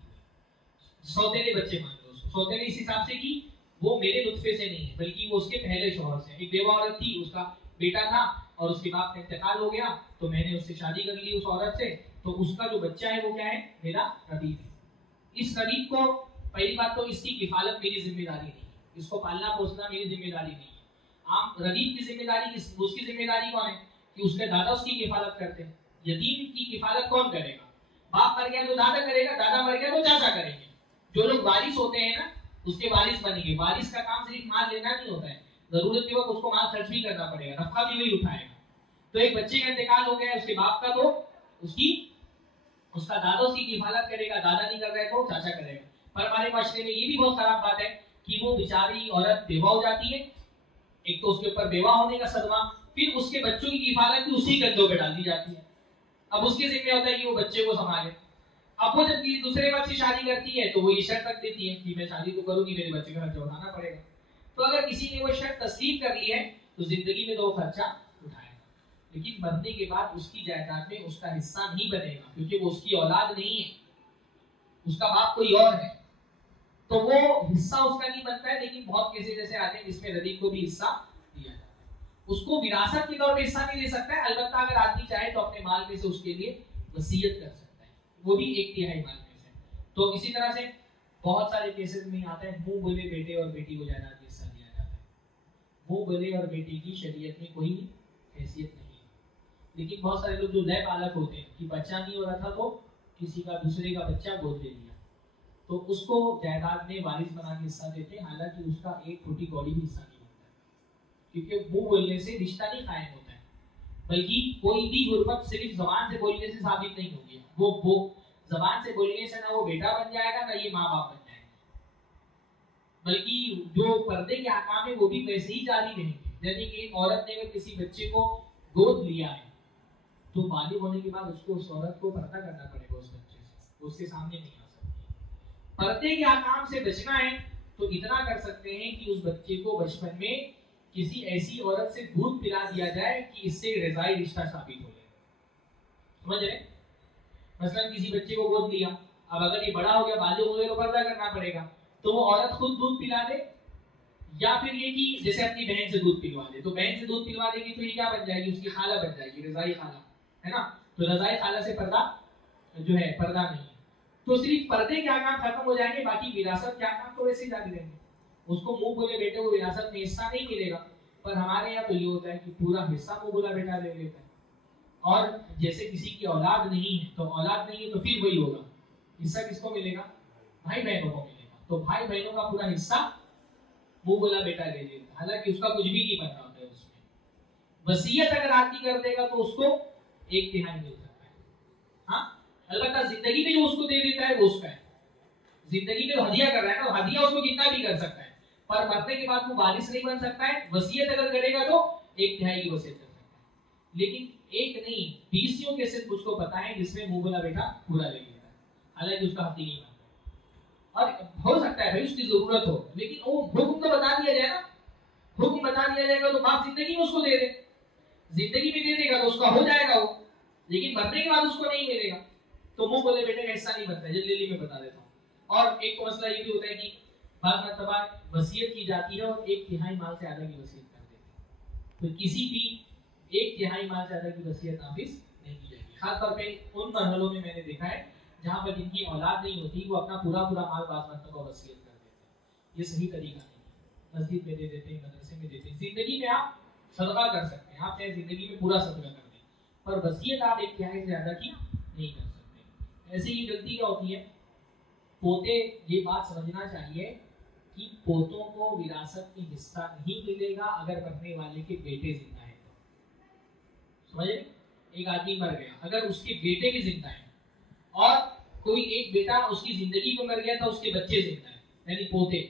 सौतेले बच्चे मान लो उसको। सौतेले इस हिसाब से कि वो मेरे लुत्फे से नहीं है, बल्कि वो उसके पहले शौहर से। एक बेवा औरत थी, उसका बेटा था और उसके बाप का इंतकाल हो गया, तो मैंने उससे शादी कर ली उस औरत से, तो उसका जो बच्चा है वो क्या है? मेरा रबीब है। इस रबीब को पहली बात तो इसकी किफालत मेरी जिम्मेदारी नहीं है, इसको पालना पोसना मेरी जिम्मेदारी नहीं है। आम रबीब की जिम्मेदारी, उसकी जिम्मेदारी कौन है? कि उसके दादा उसकी किफालत करते हैं। यतीम की किफालत कौन करेगा? बाप मर गया तो दादा करेगा, दादा मर गया तो चाचा करेंगे। जो लोग वारिस होते हैं ना उसके वारिस बनेंगे। वारिस का काम सिर्फ माल लेना नहीं होता है, जरूरत के वक्त उसको माल खर्च भी करना पड़ेगा, नफा भी वही उठाएगा। तो एक बच्चे का इंतकाल हो गया उसके बाप का, तो उसका दादा उसकी किफालत करेगा, दादा नहीं कर रहा है तो चाचा करेगा। पर हमारे माशरे में ये भी बहुत खराब बात है कि वो बेचारी औरत बेवा हो जाती है, एक तो उसके ऊपर बेवा होने का सदमा, फिर उसके बच्चों की किफालत भी उसी कंधों पे डाल दी जाती है। अब उसके जिम्मे होता है कि वो बच्चे को संभाले। अब वो जब दूसरे बात से शादी करती है तो वो ये शर्त रख देती है कि मैं शादी तो करूंगी, मेरे बच्चे का खर्चा उठाना पड़ेगा। तो अगर किसी ने वो शर्त तस्लीम कर ली है तो जिंदगी में तो वो खर्चा उठाएगा, लेकिन मरने के बाद उसकी जायदाद में उसका हिस्सा नहीं बनेगा, क्योंकि वो उसकी औलाद नहीं है, उसका बाप कोई और है, तो वो हिस्सा उसका नहीं बनता है। लेकिन बहुत केसेस जैसे आते हैं जिसमें रदीफ को भी हिस्सा दिया जाता है, उसको विरासत के तौर पे हिस्सा नहीं दे सकता है। अलबत्ता अगर आदमी चाहे तो अपने माल में से उसके लिए वसीयत कर सकता है, वो भी 1/3 माल में से। तो इसी तरह से बहुत सारे केसेस में आता है मुंह बोले बेटे और बेटी को जायदाद में हिस्सा दिया जाता है। मुंह बोले और बेटी की शरीयत में कोई हैसियत नहीं है, लेकिन बहुत सारे लोग जो नए पालक होते हैं कि बच्चा नहीं हो रहा था तो किसी का दूसरे का बच्चा गोद ले लिया, तो उसको जायदाद में वारिस बना के हिस्सा देते हैं, हालांकि उसका एक फुटी कौड़ी भी हिस्सा नहीं बनता, क्योंकि मुंह बोलने से रिश्ता नहीं कायम होता है, बल्कि कोई भी गुर्बत सिर्फ जबान से बोलने से साबित नहीं होगी। वो जबान से बोलने से ना वो बेटा बन जाएगा ना ये माँ बाप बन जाएगा, बल्कि जो पर्दे के आकाम है वो भी वैसे ही जारी रहेंगे। जैसे कि एक औरत ने अगर किसी बच्चे को गोद लिया है तो बालिग होने के बाद उसको उस औरत को पर्दा करना पड़ेगा उस बच्चे से, उसके सामने नहीं आ सकती। पर्दे के आकाम से बचना है तो इतना कर सकते हैं कि उस बच्चे को बचपन में किसी ऐसी औरत से दूध पिला दिया जाए कि इससे रज़ाई रिश्ता साबित हो जाए। समझ रहे? मसलन किसी बच्चे को गोद लिया, अब अगर ये बड़ा हो गया, बालिग हो गया तो पर्दा करना पड़ेगा, तो वो औरत खुद दूध पिला दे, या फिर ये कि जैसे अपनी बहन से दूध पिलवा दे, तो बहन से दूध पिलवा देगी तो ये क्या बन जाएगी? उसकी खाला बन जाएगी, रज़ाई खाला, है ना। तो रज़ाई खाला से पर्दा जो है पर्दा नहीं है, तो सिर्फ पर्दे के आकाम खत्म हो जाएंगे, बाकी विरासत के आकाम तो वैसे ही जारी रहेंगे। उसको मुंह बोले बेटे को विरासत में हिस्सा नहीं मिलेगा, पर हमारे यहाँ तो ये होता है कि पूरा हिस्सा मुंह बोला बेटा ले लेता है। और जैसे किसी की औलाद नहीं है तो औलाद नहीं है तो फिर वही होगा, हिस्सा किसको मिलेगा? भाई बहनों को मिलेगा। तो भाई बहनों का पूरा हिस्सा मुंह बोला बेटा ले लेता, हालांकि उसका कुछ भी नहीं बना होता है उसमें। वसीयत अगर आदमी कर देगा तो उसको 1/3 मिल सकता है। हाँ, अलबत्ता जिंदगी में जो उसको दे देता है वो उसका है, जिंदगी में हदिया कर रहा है ना, हदिया उसको कितना भी कर सकता है, पर मरने के बाद वो वारिस नहीं बन सकता है। वसीयत अगर करेगा तो 1/3 की वसीयत कर सकता है, लेकिन एक नहीं 20 केसेस मुझको पता है जिसमें मुंह बोला बेटा पूरा ले लेता है, हालांकि उसका हक नहीं बनता। और हो सकता है भाई उसकी जरूरत हो, लेकिन वो हुक्म तो बता दिया जाए ना, हुक्म बता दिया जाएगा तो बाप जिंदगी में उसको दे दे, जिंदगी में दे देगा तो उसका हो जाएगा वो, लेकिन मरने के बाद उसको नहीं मिलेगा, तो मुंह बोले बेटे का हिस्सा नहीं बनता है। जल्दी में बता देता हूँ। और एक तो मसला ये भी होता है कि बाद मरतबा वसीयत की जाती है और 1/3 माल से आधा की वसीयत कर देते हैं, तो किसी भी 1/3 माल से आधा की वसीयत नाफिज नहीं की जाएगी। खासतौर पे उन मरहलों में मैंने देखा है जहाँ पर जिनकी औलाद नहीं होती, वो अपना पूरा माल बाद मरतबा वसीयत कर देते हैं। ये सही तरीका नहीं है। मस्जिद में दे देते हैं, मदरसे में देते हैं। जिंदगी में आप सदका कर सकते हैं, आप चाहे जिंदगी में पूरा सदका कर दें, पर वसीयत आप 1/3 से ज्यादा की नहीं कर सकते। ऐसे ही गलती क्या होती है, पोते, ये बात समझना चाहिए कि पोतों को विरासत में हिस्सा नहीं मिलेगा अगर मरने वाले के बेटे जिंदा है। समझे? एक आदमी मर गया, अगर उसके बेटे भी जिंदा है और कोई एक बेटा उसकी जिंदगी में मर गया था, उसके बच्चे जिंदा है, यानी पोते,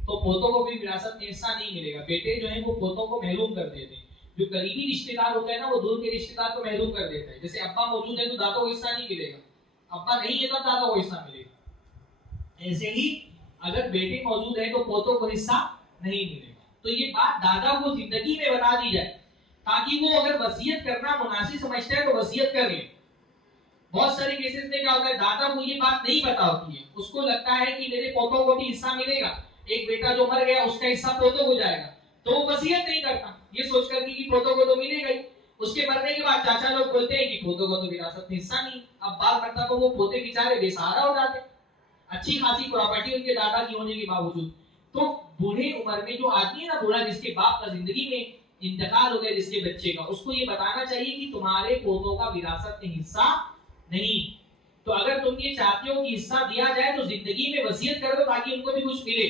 तो पोतों को भी विरासत में हिस्सा नहीं मिलेगा। बेटे जो है वो पोतों को महरूम कर देते हैं। जो करीबी रिश्तेदार होता है ना, वो दूर के रिश्तेदार को महरूम कर देता है। जैसे अब्बा मौजूद है तो दादा को हिस्सा नहीं मिलेगा, अब्बा नहीं है तब दादा को हिस्सा मिलेगा। ऐसे ही अगर बेटे मौजूद है तो पोतों को हिस्सा नहीं मिलेगा। तो ये बात दादा को जिंदगी में बता दी जाए ताकि वो अगर वसीयत करना मुनासिब समझता है तो वसीयत कर ले। बहुत सारे केसेस में क्या होता है, दादा को ये बात नहीं पता होती है, उसको लगता है कि मेरे पोतों को भी हिस्सा मिलेगा, एक बेटा जो मर गया उसका हिस्सा पोतों को जाएगा, तो वो वसीयत नहीं करता, ये सोच करके कि पोतों को तो मिलेगा ही। उसके मरने के बाद चाचा लोग बोलते हैं कि पोतों को तो विरासत में हिस्सा नहीं। अब बात करता तो वो पोते बेचारे बेसहारा हो जाते, अच्छी खासी प्रॉपर्टी उनके दादा की होने के बावजूद। तो बूढ़े उम्र में जो आदमी है ना, बूढ़ा जिसके बाप का जिंदगी में इंतकाल हो गया, जिसके बच्चे का, उसको ये बताना चाहिए कि तुम्हारे पोतों का विरासत में हिस्सा नहीं। तो अगर तुम ये चाहते हो कि हिस्सा दिया जाए तो जिंदगी में वसीयत कर दो ताकि उनको भी कुछ मिले।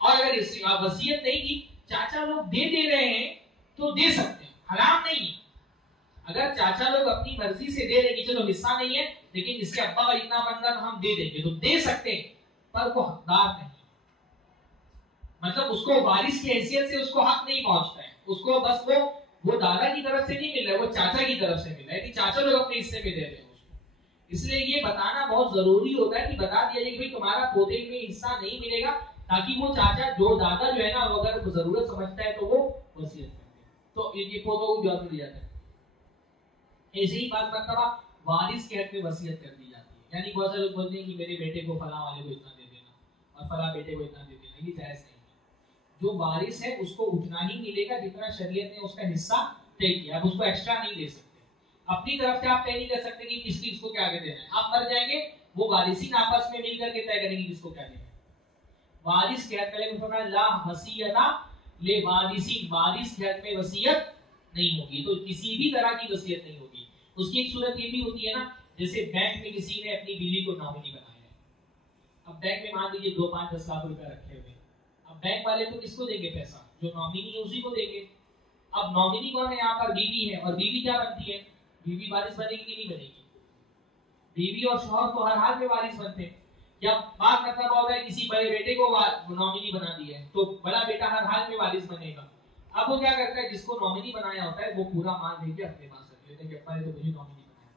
और अगर वसीयत नहीं की, चाचा लोग दे रहे हैं तो दे सकते हैं, हराम नहीं। अगर चाचा लोग अपनी मर्जी से दे रहे कि चलो हिस्सा नहीं है लेकिन इसके अब्बा का इतना बन रहा तो हम दे देंगे, तो दे सकते हैं, पर वो हकदार नहीं, मतलब उसको वारिस की हैसियत से उसको हक नहीं पहुंचता है। उसको बस वो दादा की तरफ से नहीं मिल रहा है, वो चाचा की तरफ से मिल रहा है कि चाचा लोग अपने हिस्से में दे रहे हैं उसको। इसलिए ये बताना बहुत जरूरी होता है कि बता दिया जाए कि भाई तुम्हारा पोते में हिस्सा नहीं मिलेगा, ताकि वो चाचा जो दादा जो है ना, अगर जरूरत समझता है तो वो वसीयत कर दे, तो ये पोतों को इजाजत दी जाती है। ऐसे ही बात मरतबा वारिस के हक में वसीयत कर दी जाती है। यानी बहुत सारे लोग बोलते हैं कि मेरे बेटे को फला वाले को इतना दे देना और फला बेटे को इतना दे देना, ये जायज नहीं। जो वारिस है उसको उतना ही मिलेगा जितना शरीयत ने उसका हिस्सा तय किया, अब उसको एक्स्ट्रा नहीं दे सकते। अपनी तरफ से आप तय नहीं कर सकते कि किसको क्या देना है। आप मर जाएंगे, वो वारिसीन आपस में मिलकर के तय करेंगे किसको क्या देना है। वारिस के हक में ला वसीयता ले वारिसीन, वारिस के हक में वसीयत नहीं होगी, तो किसी भी तरह की वसीयत नहीं होगी। उसकी एक सूरत ये भी होती है ना, जैसे बैंक में किसी ने अपनी बीवी को नॉमिनी बनाया है। अब बैंक में मान लीजिए 2-5-10 लाख रुपए रखे हुए, अब बैंक वाले तो किसको देंगे पैसा, जो नॉमिनी है उसी को देंगे। अब नॉमिनी कौन है, यहाँ पर बीवी है, और बीवी क्या बनती है, बीवी वारिस बनेगी कि नहीं बनेगी? बीवी और शौहर तो हर हाल में वारिस बनते हैं। या बात मतलब होता है किसी बड़े बेटे को नॉमिनी बना दिया है तो बड़ा बेटा हर हाल में वारिस बनेगा। अब वो क्या करता है, जिसको नॉमिनी बनाया होता है वो पूरा माल लेके अपने पास रख लेते हैं कि अब्बा ने तो मुझे नॉमिनी बनाया,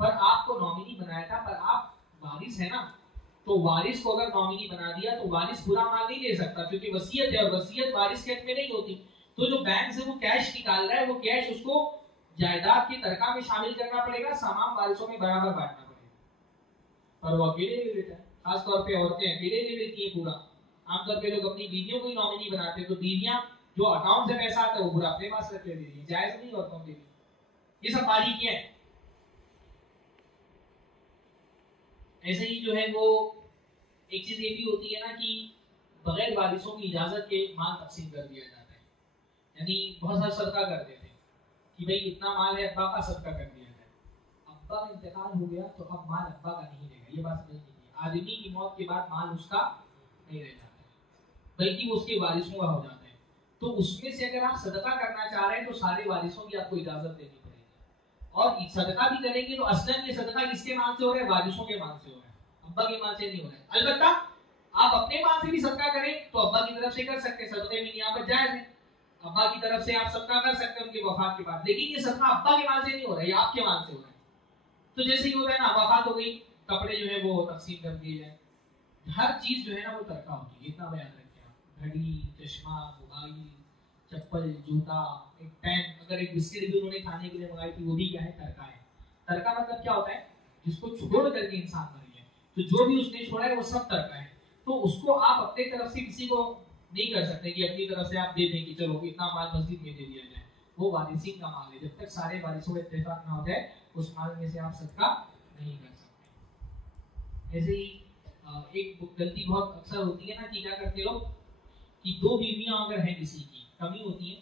पर आपको नॉमिनी बनाया था, पर आप वारिस है ना, तो वारिस को अगर नॉमिनी बना दिया तो वारिस पूरा माल नहीं ले सकता, क्योंकि वसीयत है और वसीयत वारिस के हक में नहीं होती। तो जो बैंक से वो कैश निकाल रहा है, वो कैश उसको जायदाद की तरका में शामिल करना पड़ेगा, सामान वारिसों में बराबर बांटना पड़ेगा, पर वो अकेले ले लेता है। खासतौर पे औरतें अकेले ले लेती है पूरा। आमतौर पे लोग अपनी बीवियों को ही नॉमिनी बनाते हैं, तो बीवियां जो अकाउंट से पैसा आता है वो पूरा अपने पास रख लेती है, जायज नहीं औरतों के लिए। ये सब बारीकियां है। ऐसे ही जो है वो एक चीज ये भी होती है ना कि बगैर वारिसों की इजाजत के माल तकसीम कर दिया जाता है। यानी बहुत सारा सदका कर देते हैं कि भाई इतना माल है, अब्बा का सदका कर दिया जाए। अब्बा का इंतकाल हो गया तो अब माल अब्बा का नहीं रहेगा, ये बात नहीं है। आदमी की मौत के बाद माल उसका नहीं रह जाता है, बल्कि वो उसके वारिसों का हो जाता है। तो उसमें से अगर आप सदका करना चाह रहे हैं तो सारे वारिसों की आपको इजाजत देनी पड़ेगी। और सदका भी करेंगे तो असलन ये सदका किसके माल से हो रहा है, वारिसों के माल से हो रहा है, अब्बा के माल से नहीं हो रहा है। अलबत्ता आप अपने माल से भी सदका करें तो अब्बा की तरफ से कर सकते हैं, सदके में यहाँ पर जायज है, अब्बा की तरफ से आप सदका कर सकते हैं उनके वफात के बाद। लेकिन ये सदका अब्बा के माल से नहीं हो रहा है, ये आपके माल से हो रहा है। तो जैसे ही होता है ना, वफात हो गई, कपड़े जो है वो तकसीम कर दिए जाए, हर चीज जो है ना वो तरका होती है। इतना बयान रखें आप, घड़ी, चश्मा, मोबाइल, चप्पल, जूता, एक पेन, अगर एक बिस्किट भी उन्होंने खाने के लिए मंगाई थी वो भी क्या है, तरका है। तरका मतलब क्या होता है, जिसको छोड़ करके इंसान मर गया, तो जो भी उसने छोड़ा है वो सब तरका है। तो उसको आप अपने तरफ से किसी को नहीं कर सकते कि अपनी तरफ से आप दे दें कि चलो इतना माल मस्जिद में दे दिया जाए। वो वारिसी का माल है, जब तक सारे वारिसों में इत्तेफाक ना हो जाए उस माल में से आप सदका नहीं कर सकते। ऐसे ही एक गलती बहुत अक्सर होती है ना कि क्या करते लोग कि दो बीवियां अगर हैं किसी की कमी होती है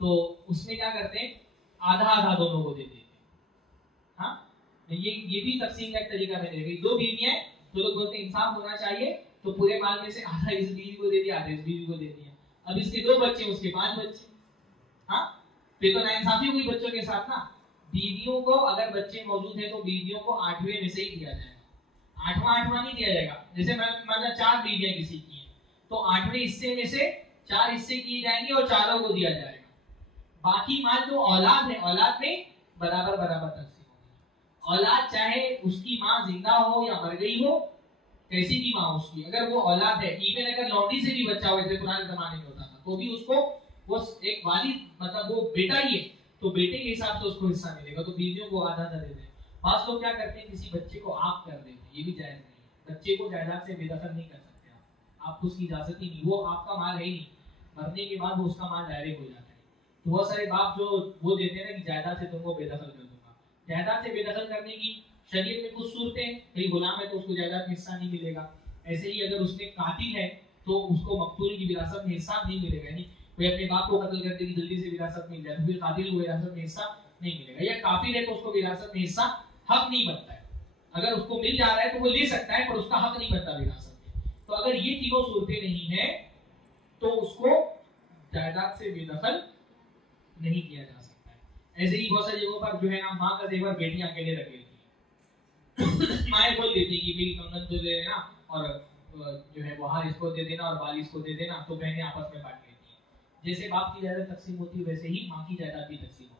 तो उसमें क्या करते हैं आधा आधा दोनों को दे देते हैं। हाँ, ये भी तकसीम का एक तरीका है। दो बीवियां हैं तो लोग बोलते हैं इंसाफ होना चाहिए तो पूरे माल में से आधा इस बीवी को दे दिया आधा इस बीवी को दे दिया। अब इसके 2 बच्चे उसके 5 बच्चे। हाँ, फिर तो नाइंसाफी हुई बच्चों के साथ ना। बीवियों को अगर बच्चे मौजूद है तो बीवियों को 8वें में से ही दिया जाएगा। 8वां नहीं दिया जाएगा। जैसे मतलब 4 बीवियां किसी की हैं तो 8वें हिस्से में से 4 हिस्से किए जाएंगे और चारों को दिया जाएगा। बाकी माल जो औलाद है औलाद में बराबर बराबर तकसीम होगी। औलाद चाहे उसकी माँ जिंदा हो या मर गई हो, कैसी भी माँ उसकी, अगर वो औलाद है, इवन अगर लौंडी से भी बच्चा हो जैसे पुराने जमाने में होता था तो भी उसको वो एक वालिद मतलब वो बेटा ही है तो बेटे के हिसाब से उसको हिस्सा मिलेगा। तो बीवियों को आधा आधा दे दें। पास लोग क्या करते हैं किसी बच्चे को आप कर देते हैं, ये भी जायज नहीं है। बच्चे को जायदाद से बेदखल नहीं कर सकते आप उसकी इजाजत ही नहीं, वो आपका माल है ही नहीं। मरने के बाद वो उसका माल डायरेक्ट हो जाता है। तो बहुत सारे बाप जो वो देते हैं ना कि जायदाद से तुमको बेदखल कर दूंगा। जायदाद से बेदखल करने की शरीयत में कुछ सूरतें, कहीं गुलाम है तो उसको जायदाद में हिस्सा नहीं मिलेगा। ऐसे ही अगर उसने कातिल है तो उसको मकतूल की विरासत में हिस्सा नहीं मिलेगा। यानी कोई अपने बाप को कत्ल करते कि जल्दी से विरासत मिल जाए तो फिर कातिल को विरासत में हिस्सा नहीं मिलेगा। या काफिर है तो उसको विरासत में हिस्सा हक नहीं बनता है। अगर उसको मिल जा रहा है तो वो ले सकता है पर उसका हक नहीं बनता विरासत में। तो अगर ये तीनों सूरतें नहीं है तो उसको जायदाद से बेदखल नहीं किया जा सकता है। ऐसे ही बहुत सारी जगहों पर जो है ना माँ का जेवर बेटियां अकेले रख लेती है। माएँ बोल देती है कि मेरी कंगन तो दे देना और जो है वो हार इसको दे देना और बाल इसको दे देना, तो बहनें आपस में बांट लेती हैं। जैसे बाप की जायदाद तकसीम होती है वैसे ही माँ की जायदाद भी तकसीम होगी।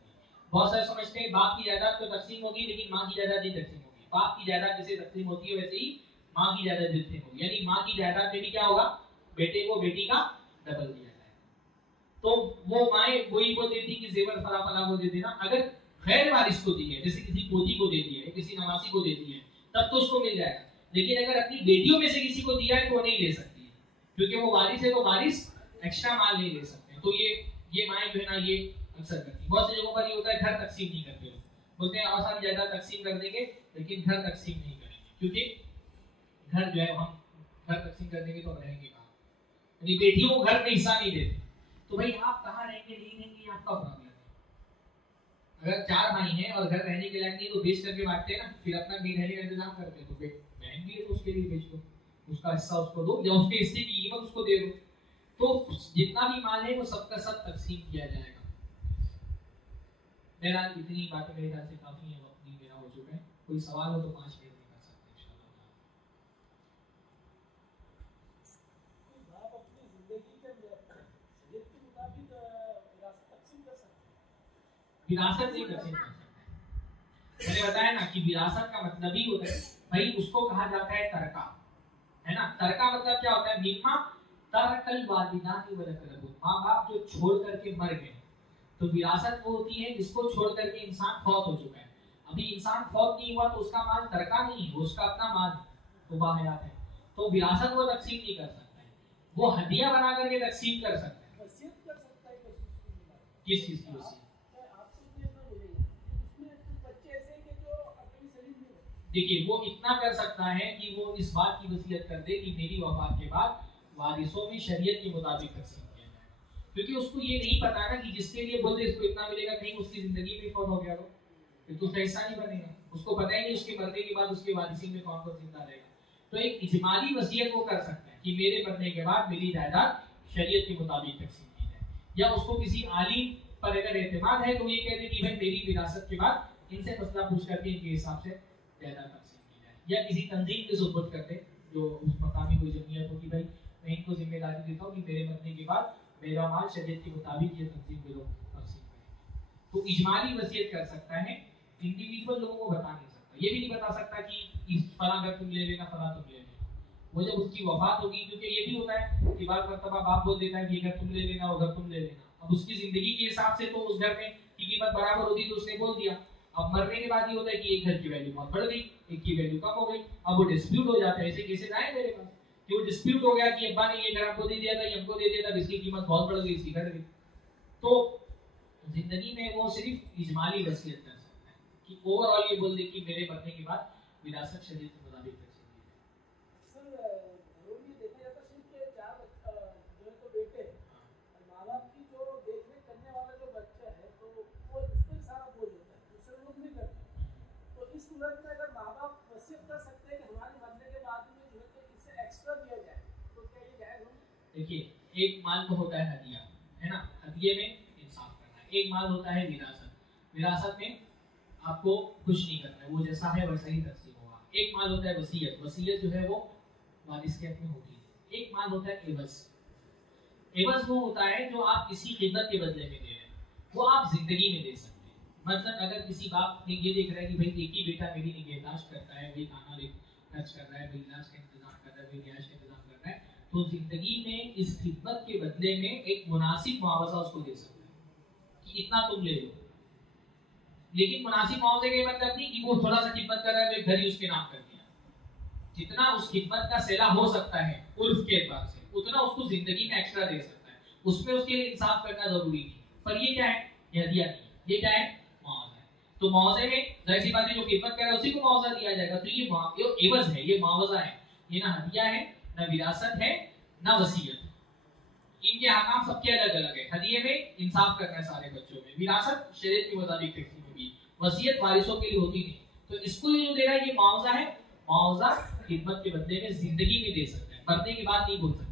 बहुत सारे समझते हैं बाप की जायदाद तो तकसीम होगी लेकिन माँ की जायदाद नहीं तकसीम होगी। बाप की जायदाद जैसे तकसीम होती है वैसे ही माँ की जायदाद तकसीम होगी। यानी माँ की जायदाद में भी क्या होगा, बेटे को बेटी का डबल दिया जाए। तो वो माए वही बोल देती कि जेवर फला फला को दे देना। अगर गैर वारिस को दी है, जैसे किसी पोती को दे दी है, किसी नवासी को दे दी है, तब तो उसको मिल जाएगा। लेकिन अगर अपनी बेटियों में से किसी को दिया है तो वो नहीं ले सकती है, क्योंकि वो वारिस है तो वारिस एक्स्ट्रा माल नहीं ले सकते। तो ये माए जो है ना ये अक्सर करती है। बहुत सी जगहों पर ये होता है घर तकसीम नहीं करते लोग, बोलते हैं और सारी जायदाद तकसीम कर देंगे लेकिन घर तकसीम नहीं करेंगे, क्योंकि घर जो है हम घर तकसीम कर देंगे तो रहेंगे कहाँ। यानी बेटियों को घर में हिस्सा नहीं देते। तो भाई आप कहाँ रहेंगे नहीं रहेंगे आपका प्रॉब्लम है। अगर 4 भाई हैं और घर रहने के लायक नहीं तो बेच करके बांटते हैं ना, फिर अपना कहीं रहने का इंतजाम करते हैं। तो बहन भी है तो उसके लिए बेच दो, उसका हिस्सा उसको दो या उसके हिस्से की कीमत उसको दे दो। तो जितना भी माल है वो सबका सब तकसीम किया जाएगा। मेरा इतनी बातें मेरे ख्याल से काफी है, वक्त भी मेरा हो चुका है। कोई सवाल हो तो 5 मिनट में कर सकते हैं इंशाल्लाह। विरासत नहीं तकसीम कर सकते। मैंने बताया ना कि विरासत का मतलब ही होता है भाई, उसको कहा जाता है तरका, है ना। तरका मतलब क्या होता है, मिम्मा तरकल वालिदानी वलकलबु, माँ बाप जो छोड़ करके मर गए। तो विरासत वो होती है जिसको छोड़ करके इंसान फौत हो चुका है। अभी इंसान फौत नहीं हुआ तो उसका माल तरका नहीं है, उसका अपना माल तो बाहयात है। तो विरासत वो तकसीम नहीं कर सकता है, वो हदिया बना करके तकसीम कर सकता है। वसीयत कर सकता है किस चीज की वसीयत? देखिए वो इतना कर सकता है कि वो इस बात की वसीयत कर दे कि मेरी वफात के बाद वारिसों में शरीयत के मुताबिक तकसीम किया जाएगा। क्योंकि उसको ये नहीं पता ना कि जिसके लिए बोलते इसको इतना मिलेगा कहीं उसकी जिंदगी में फौत हो गया तो फिर तो उसका हिस्सा नहीं बनेगा। उसको पता ही नहीं उसके मरने के बाद उसके वारिसी में कौन कौन जिंदा रहेगा। तो एक इजमाली वसीयत वो कर सकता है कि मेरे मरने के बाद मेरी जायदाद शरीयत के मुताबिक तकसीम की जाए। या उसको किसी आलिम पर अगर एतमाद है तो ये कहते कि भाई मेरी विरासत के बाद इनसे मसला पूछ करके इनके हिसाब से जायदाद तकसीम की जाए। या किसी तंजीम की सुबत करते जो उस मकामी कोई जमीयत हो कि भाई मैं इनको जिम्मेदारी देता हूँ कि मेरे मरने के बाद मेरा माल शरीयत के मुताबिक ये तंजीम के लोग तकसीम करें। तो इजमाली वसीयत कर सकता है, इंडिविजुअल लोगों को बता नहीं सकता। ये भी नहीं बता सकता कि इस फला घर तुम ले लेना, फला तुम ले लेना। वो जब उसकी वफात होगी, क्योंकि ये भी होता है कि बार मरतबा बाप बोल देता है कि ये घर तुम ले लेना, वो घर तुम ले लेना। अब उसकी जिंदगी के हिसाब से तो उस घर में की कीमत बराबर होती तो उसने बोल दिया। अब मरने के बाद ये होता है कि एक घर की वैल्यू बहुत बढ़ गई, एक की वैल्यू कम हो गई। अब वो डिस्प्यूट हो जाता है। ऐसे केसेस आए मेरे पास कि वो डिस्प्यूट हो गया कि अब्बा ने ये घर हमको दे दिया था, ये हमको दे दिया था, इसकी कीमत बहुत बढ़ गई, इसकी घट गई। तो जिंदगी में वो सिर्फ इजमाली वसीयत कर सकता है कि ओवरऑल ये बोल दे कि मेरे मरने के बाद विरासत शरीयत के मुताबिक तकसीम की जाए। सर घरों में देखा जाता है कि चार जो है तो बेटे और माँ बाप की जो देखरेख करने वाला जो बच्चा है तो वो उस पर सारा बोझ होता है, दूसरे लोग नहीं करते। तो इस सूरत में अगर माँ बाप वसीयत कर सकते हैं कि हमारे मरने के बाद में जो है तो इससे एक्स्ट्रा दिया जाए, तो क्या ये जायज होगा? देखिए, एक माल तो होता है हदिया, है ना, हदिये में इंसाफ करना है। एक माल होता है विरासत, विरासत में आपको कुछ नहीं करना है, वो जैसा है वैसा ही तकसीम होगा। एक माल होता है वसीयत, वसीयत जो है वो वारिस के हक में होती है। एक माल होता है एवज, एवज वो होता है जो आप किसी खिदमत के बदले में दे रहे हैं, वो आप जिंदगी में दे सकते हैं। मतलब अगर किसी बाप ने ये देख रहा है कि भाई एक ही बेटा मेरी निगहदाश्त करता है, वही खाना खर्च कर रहा है, वही इलाज का इंतजाम कर रहा है, वही रिहाइश का इंतजाम कर रहा है, तो जिंदगी में इस खिदमत के बदले में एक मुनासिब मुआवजा उसको दे सकता है कि इतना तुम ले लो। लेकिन मुनासिब मुआवजे का मतलब नहीं कि वो थोड़ा सा खिदमत कर रहा है तो एक घर ही उसके नाम कर दिया। जितना उस खिदमत का सिला हो सकता है उर्फ के एतबार से, उतना उसको जिंदगी में एक्स्ट्रा दे सकता है। उसमें उसके लिए इंसाफ करना जरूरी नहीं। पर ये क्या है? ये हदिया नहीं, ये क्या है? मुआवजा है। तो मुआवजे में जाहिर सी बात है जो खिदमत कर रहा है उसी को मुआवजा दिया जाएगा। तो ये एवज है, ये मुआवजा है, ये ना हदिया है, ना विरासत है, ना वसीयत। इनके हकाम सबके अलग अलग है। हदिये में इंसाफ करना है सारे बच्चों में, विरासत शरीयत के मुताबिक तकसीम होगी, वसीयत वारिसों के लिए होती नहीं। तो इसको ये जो दे रहा है ये मुआवजा है। मुआवजा खिदमत के बदले में जिंदगी में दे सकता है, मरने के बाद नहीं बोल सकता है।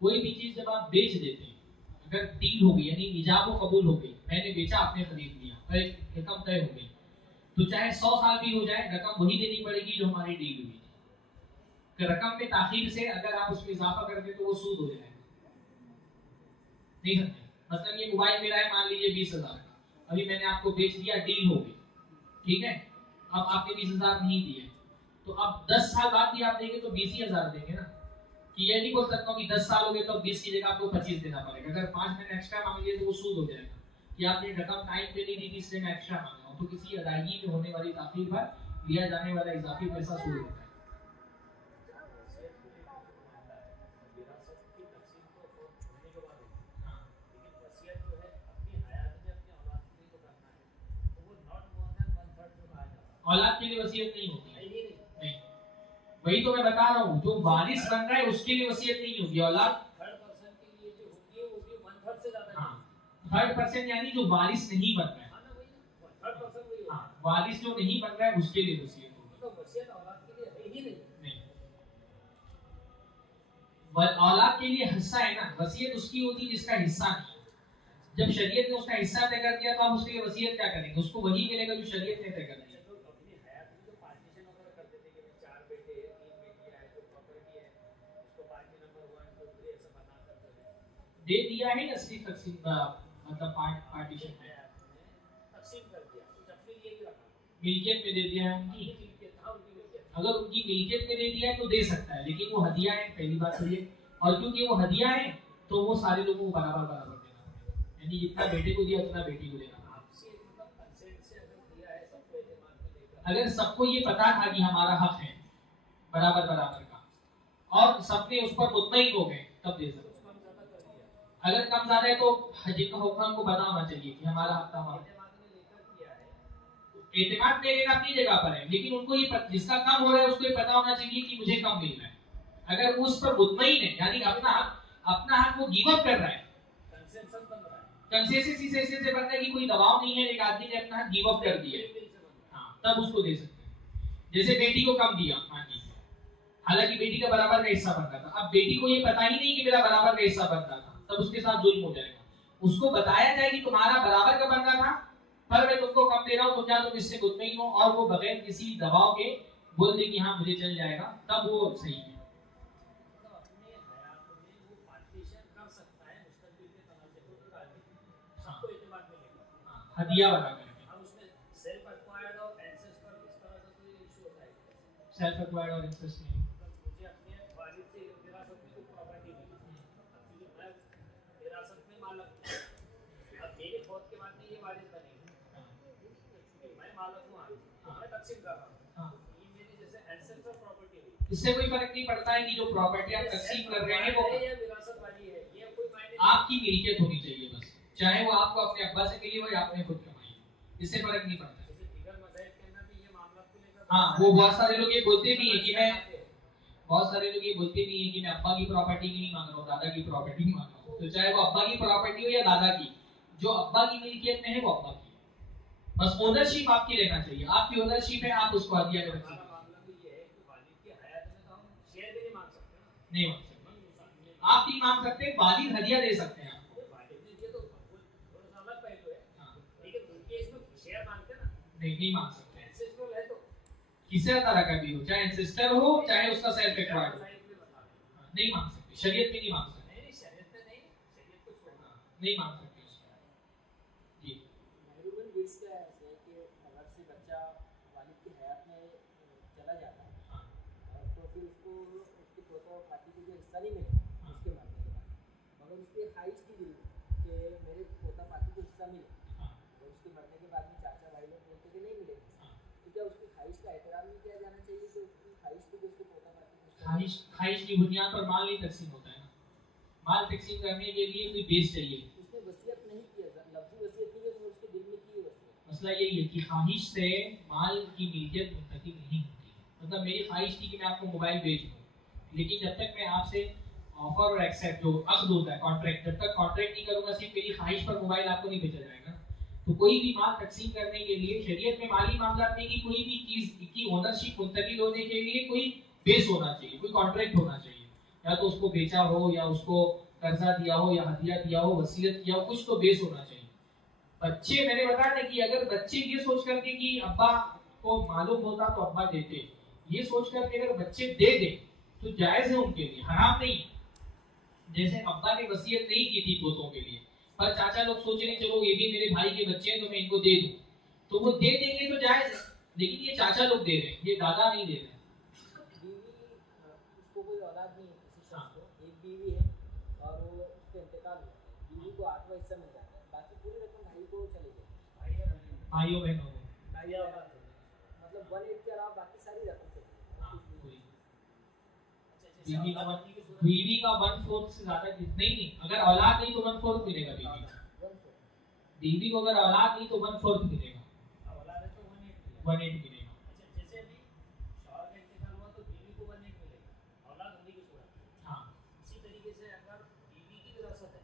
कोई भी चीज जब आप बेच देते हैं, अगर डील हो गई यानी निजाब व कबूल हो गई, मैंने बेचा आपने खरीद लिया और एक रकम तय हो गई, तो चाहे 100 साल भी हो जाए रकम वही देनी पड़ेगी जो हमारी डील हुई थी। रकम में ताखीर से अगर आप उसमें इजाफा कर दे तो वो सूद हो जाएगा, नहीं समझे? मतलब ये मोबाइल मेरा है मान लीजिए 20,000 का, अभी मैंने आपको बेच दिया, डील हो गई, ठीक है, अब आपने 20,000 नहीं दिए, तो अब 10 साल बाद भी आप देंगे तो 20,000 देंगे ना। कि ये नहीं बोल सकता हूँ कि 10 साल हो गए तो 20 की जगह आपको 25 देना पड़ेगा। अगर 5 महीने एक्स्ट्रा मांग लिए तो वो सूद हो जाएगा कि आपने रकम टाइम पे नहीं दी थी इसलिए मैं एक्स्ट्रा मांगा हूँ। तो किसी अदायगी में होने वाली ताखीर पर लिया जाने वाला इजाफी पैसा सूद होता है। औलाद के लिए वसीयत नहीं होती, नहीं, वही तो मैं बता रहा हूँ, जो वारिस बन रहा है उसके लिए वसीयत नहीं होगी। औलाद थर्ड पर्सन के लिए जो होती है वो भी 1/3 से ज्यादा। हाँ, थर्ड पर्सन यानी जो वारिस नहीं बन रहा है, थर्ड पर्सन वही होगा। हाँ, वारिस जो नहीं बन रहा है उसके लिए वसीयत होगी। तो वसीयत औलाद के लिए है ही नहीं। औलाद के लिए हिस्सा है ना, वसीयत उसकी होती है जिसका हिस्सा नहीं। जब शरीयत ने उसका हिस्सा तय कर दिया तो आप उसके लिए वसीयत क्या करेंगे? उसको वही मिलेगा जो शरीयत ने तय कर दिया। दे दिया है या सिर्फ तकसीम मतलब पार्टीशन में तकसीम कर दिया, तो अपने लिए भी रखा, मिल्कियत में दे दिया है उनकी। अगर उनकी मिल्कियत में दे दिया है तो दे सकता है, लेकिन वो हदिया है, पहली बात तो ये। और क्योंकि वो हदिया है तो वो सारे लोगों को बराबर बराबर देना, यानी जितना बेटे को दिया उतना बेटी को देना। अगर सबको ये पता था कि हमारा हक है बराबर बराबर का और सबने उस पर मुतमईन हो गए तब दे सकते। अगर कम ज्यादा है तो जिनका हुक्म को पता होना चाहिए कि हमारा हक था। एतमाद में लेना अपनी जगह पर है, लेकिन उनको ये जिसका कम हो रहा है उसको ये पता होना चाहिए कि मुझे कम मिल रहा है। अगर वो उस पर मुतमईन है यानी अपना हक वो गिव अप कर रहा है, कंसेसिस इस ऐसे से बनता है कि कोई दबाव नहीं है, एक आदमी ने अपना हक गिव अप कर दिया, हाँ, तब उसको दे सकते हैं। जैसे बेटी को कम दिया, मान लीजिए, हालांकि बेटी का बराबर का हिस्सा बनता था, अब बेटी को ये पता ही नहीं कि मेरा बराबर का हिस्सा बनता था, तब उसके साथ जुल्म हो जाएगा। उसको बताया जाए कि तुम्हारा बराबर का बनता था पर मैं तुमको कम दे रहा हूं, तो क्या तुम इससे मुतमईन हो? और वो बगैर किसी दबाव के बोल दे कि हाँ मुझे चल जाएगा, तब वो सही है। हदिया बना करके सेल्फ एक्वायर्ड और एंसेस्टर इस तरह का कोई इशू होता है? सेल्फ एक्वायर्ड और एंसेस्टर मालक अब मेरे फौज के बाद में ये वारिस बनेंगे, मैं मालक हूँ आज, मैं तकसीम कर रहा हूँ, ये मेरी जैसे एंसेस्टर प्रॉपर्टी हुई। इससे कोई फर्क नहीं पड़ता है कि जो प्रॉपर्टी आप तकसीम कर रहे हैं वो विरासत वाली है, ये कोई मायने आपकी मिल्कियत होनी चाहिए बस, चाहे वो आपको अपने अब्बा से मिली हो या आपने खुद कमाई, इससे फर्क नहीं पड़ता। हाँ, वो बहुत सारे लोग ये बोलते भी है कि मैं अब्बा की प्रॉपर्टी नहीं मांग रहा हूँ, दादा की प्रॉपर्टी मांग रहा हूँ। तो चाहे वो अब्बा की प्रॉपर्टी हो या दादा की, जो अब्बा की मिल्कियत में है वो अब्बा की, बस ओनरशिप आपकी लेना चाहिए, आपकी ओनरशिप है, आप उसको हदिया कर सकते नहीं मांग सकते, आप नहीं मांग सकते, वालिद हदिया दे सकते हैं आपको। नहीं मांग सकते, किसी तरह का भी हो, चाहे एंसेस्टर हो चाहे उसका सेल्फ एक्वायर्ड हो, नहीं मांग सकते, शरीयत में नहीं मांग सकते, नहीं मांग सकते जी। ह्यूमन बीट्स का ऐसे है कि अगर से बच्चा वालिद की हयात में चला जाता है तो फिर उसको उसके पोता पार्टी को जो हिस्सा नहीं मिलेगा उसके मरने के बाद, मगर उसकी ख्वाहिश की दिल कि मेरे पोता पार्टी को हिस्सा मिले, तो उसके मरने के बाद में चाचा भाई लोग बोलते कि नहीं मिलेगा, तो क्या उसकी ख्वाहिश का एहतराम नहीं किया जाना चाहिए कि उसकी ख्वाहिश थी कि उसके पोता पार्टी को ख्वाहिश की बुनियाद पर माल नहीं तकसीम होता है ना, माल तकसीम करने के लिए कोई बेस चाहिए, मसला यही है कि ख्वाहिश से माल की मिल्कियत मुंतकिल नहीं होती। मतलब मेरी ख्वाहिश थी कि मैं आपको मोबाइल बेच दूं, लेकिन जब तक मैं आपसे ऑफर और एक्सेप्ट जो अक्द होता है कॉन्ट्रैक्ट, जब तक कॉन्ट्रैक्ट नहीं करूंगा सिर्फ मेरी ख्वाहिश पर मोबाइल आपको नहीं बेचा जाएगा। तो कोई भी माल तकसीम करने के लिए शरीयत में माली मामलात में की कोई भी चीज की ओनरशिप मुंतकिल होने के लिए कोई बेस होना चाहिए, कोई कॉन्ट्रैक्ट होना चाहिए, या तो उसको बेचा हो या उसको कर्जा दिया हो या हदिया दिया हो, वसीयत किया हो, कुछ तो बेस होना चाहिए। बच्चे मैंने बताया ना कि अगर बच्चे ये सोच करके कि अब्बा को मालूम होता तो अब्बा देते, ये सोच करके अगर बच्चे दे दे तो जायज है उनके लिए, हराम नहीं। जैसे अब्बा ने वसीयत नहीं की थी पोतों के लिए, पर चाचा लोग सोच रहे चलो ये भी मेरे भाई के बच्चे हैं तो मैं इनको दे दूं, तो वो दे देंगे तो जायज है, लेकिन ये चाचा लोग दे रहे हैं, ये दादा नहीं दे रहे। उसको कोई औलाद नहीं है किसी शख्स को, एक बीवी है और वो उसका इंतकाल हुआ है, बीवी को 8वां हिस्सा मिल जाता है, बाकी पूरी रकम भाई को चली जाती है, भाइयों बहनों को, मतलब 1/8 के अलावा बाकी सारी रकम चली जाती है। बीवी का 1/4 से ज्यादा नहीं, अगर औलाद नहीं तो 1/4 मिलेगा बीवी को। बीवी को अगर औलाद नहीं तो 1/4 मिलेगा, 1/8 मिलेगा। जैसे अभी शौहर का इंतकाल हुआ तो बीवी को 1/8 मिलेगा औलाद होने की सूरत में। हाँ, इसी तरीके से अगर बीवी की विरासत है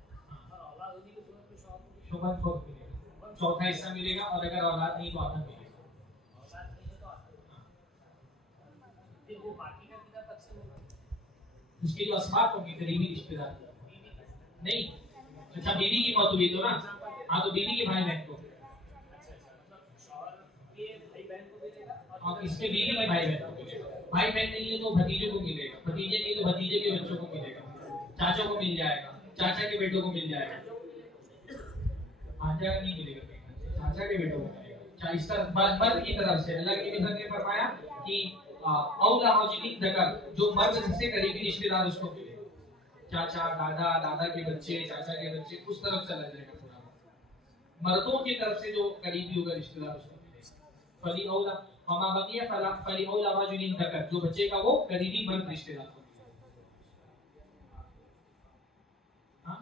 और औलाद होने की सूरत में शौहर को 1/4 मिलेगा, चौथा हिस्सा मिलेगा, और अगर औलाद नहीं तो आधा मिलेगा, औलाद नहीं है तो आधा। फिर वो बाकी का कितना तकसीम होगा, उसके जो असबाब होंगे करीबी रिश्तेदार नहीं। अच्छा, बीवी की मौत हुई तो ना, हाँ तो बीवी के भाई बहन को, और इसमें बीवी के भाई बहन को मिलेगा, भाई बहन नहीं है तो भतीजे को मिलेगा, भतीजे नहीं तो भतीजे के बच्चों को मिलेगा, चाचा को मिल जाएगा, चाचा के बेटों को मिल जाएगा, भांजा नहीं मिलेगा, चाचा के बेटों को मिलेगा। इस तरह मर्द की तरफ से अल्लाह के नबी ने फरमाया कि औला मौजूदी दकर जो मर्द से करीबी रिश्तेदार उसको मिले, चाचा दादा, दादा के बच्चे, चाचा के बच्चे, उस तरफ चला जाएगा थोड़ा। मर्दों की तरफ से जो करीबी होगा रिश्तेदार उसको मिलेगा। फली औला फमा बकिया फला फली औला मौजूदी दकर, जो बच्चे का वो करीबी मर्द रिश्तेदार को मिलेगा। हाँ,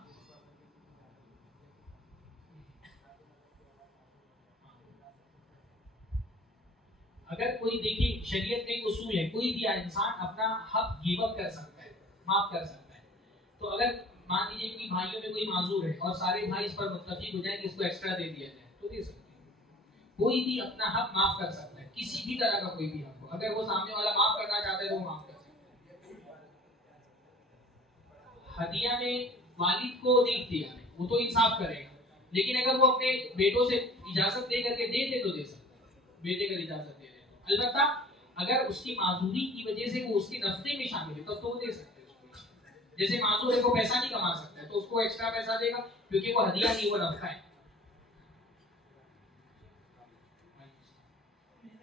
अगर कोई देखिए शरीयत में एक उसूल है, कोई भी इंसान अपना हक गिव अप कर सकता है, माफ कर सकता है। तो अगर मान लीजिए कि भाइयों में कोई माजूर है और सारे भाई इस पर मुत्तफिक हो जाए कि इसको एक्स्ट्रा दे दिया जाए तो दे सकते हैं। कोई भी अपना हक माफ कर सकता है, किसी भी तरह का कोई भी हक हो, अगर वो सामने वाला माफ करना चाहता है तो वो माफ कर सकता है। हदिया में वालिद को नहीं दिया, वो तो इंसाफ करेगा, लेकिन अगर वो अपने बेटों से इजाजत दे करके दे तो दे सकता है, बेटे का इजाजत दे दे। अलबत्ता अगर उसकी माजूरी की वजह से वो उसके नफ्ते में शामिल है तब तो वो दे सकते हैं उसको। जैसे माजूर है, वो पैसा नहीं कमा सकता है तो उसको एक्स्ट्रा पैसा देगा क्योंकि वो हदिया नहीं, वो नफा है।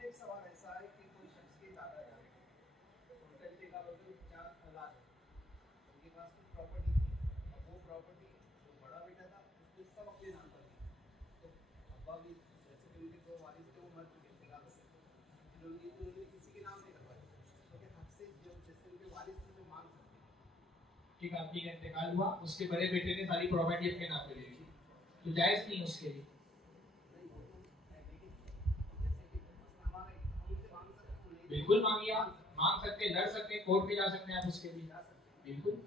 एक सवाल ऐसा है कि कोई शख्स के दादा जान उनका इंतकाल हो गया, 4 औलाद है, उनके पास कुछ प्रॉपर्टी थी, और वो प्रॉपर्टी जो बड़ा बेटा था तो सब अपने नाम पर तो अब्बा भी जैसे कि उनके दो वालिद थे वो मर चुके थे इंतकाल हो गए, उन्होंने किसी के नाम नहीं करवाए क्योंकि हक से जो जैसे उनके वालिद से जो मांग सकते। ठीक है, आपकी का इंतकाल हुआ, उसके बड़े बेटे ने सारी प्रॉपर्टी अपने नाम पे ले ली, तो जायज नहीं उसके लिए। बिल्कुल मांगिए, मांग सकते, लड़ सकते, कोर्ट में जा सकते हैं आप उसके लिए, बिल्कुल।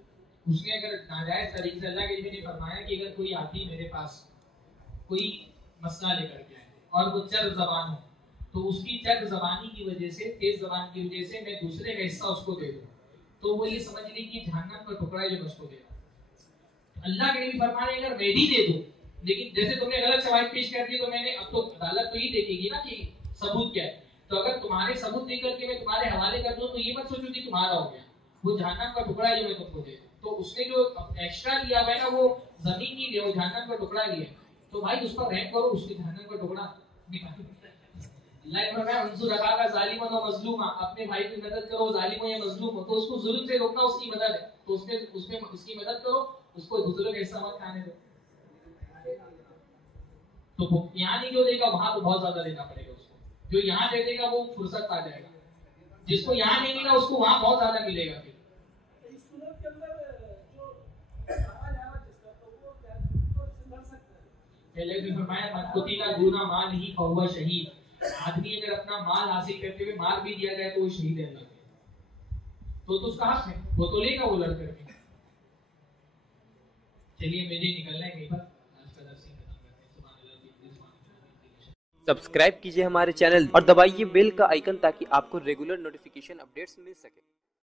उसने अगर नाजायज तरीके से, अल्लाह के नबी ने फरमाया कि अगर कोई आदमी मेरे पास कोई मसला लेकर के आए और वो चर जबान हो, तो उसकी चर जबानी की वजह से, तेज जबान की वजह से मैं दूसरे का हिस्सा उसको दे दूं, तो वो ये समझ ली कि जहन्नम का टुकड़ा है जो मैं उसको दे रहा हूं। अल्लाह के नबी फरमाने अगर मैं भी दे दूं, लेकिन जैसे तुमने गलत शवाहिद पेश कर दी, तो मैंने, अब तो अदालत तो ये देखेगी ना कि सबूत क्या है, तो अगर तुम्हारे सबूत देकर के मैं तुम्हारे हवाले कर दूं, तो ये मत सोचो कि तुम्हारा हो गया, वो जहन्नम का टुकड़ा है जो मैं तुमको दे दूं। तो उसने जो एक्स्ट्रा लिया हुआ है ना, वो जमीन नहीं लिया, वो जहन्नम का टुकड़ा लिया, तो भाई उस पर रहम करो, उसके जहन्नम का टुकड़ा निकालो। अल्लाह ने फरमाया उनसुर अखाका ज़ालिमन व मज़लूमा, अपने भाई की मदद करो जालिम हो या मजलूम हो, तो उसको जुल्म से रोकना उसकी मदद है, तो उसमें उसकी मदद करो, उसको दूसरों का हिस्सा मत खाने दो। तो यहाँ नहीं जो देगा वहां तो बहुत ज्यादा देना पड़ेगा उसको, जो यहाँ दे देगा वो फुर्सत पा जाएगा, जिसको यहाँ नहीं मिला उसको वहां बहुत ज्यादा मिलेगा। फिर इस सूरत के अंदर जो मारा जा रहा जिसका, तो वो क्या तो लड़ सकता है। पहले भी फरमाया मन कुतिला दूना माल ही फहुवा शहीद, आदमी अगर अपना माल हासिल करते हुए मार भी दिया जाए तो वो शहीद है, तो उसका हक है, वो तो लेगा वो लड़ करके। चलिए मुझे निकलना है कहीं पर, आज का दर्स खत्म करते हैं। सब्सक्राइब कीजिए हमारे चैनल और दबाइए बेल का आइकन ताकि आपको रेगुलर नोटिफिकेशन अपडेट्स मिल सके।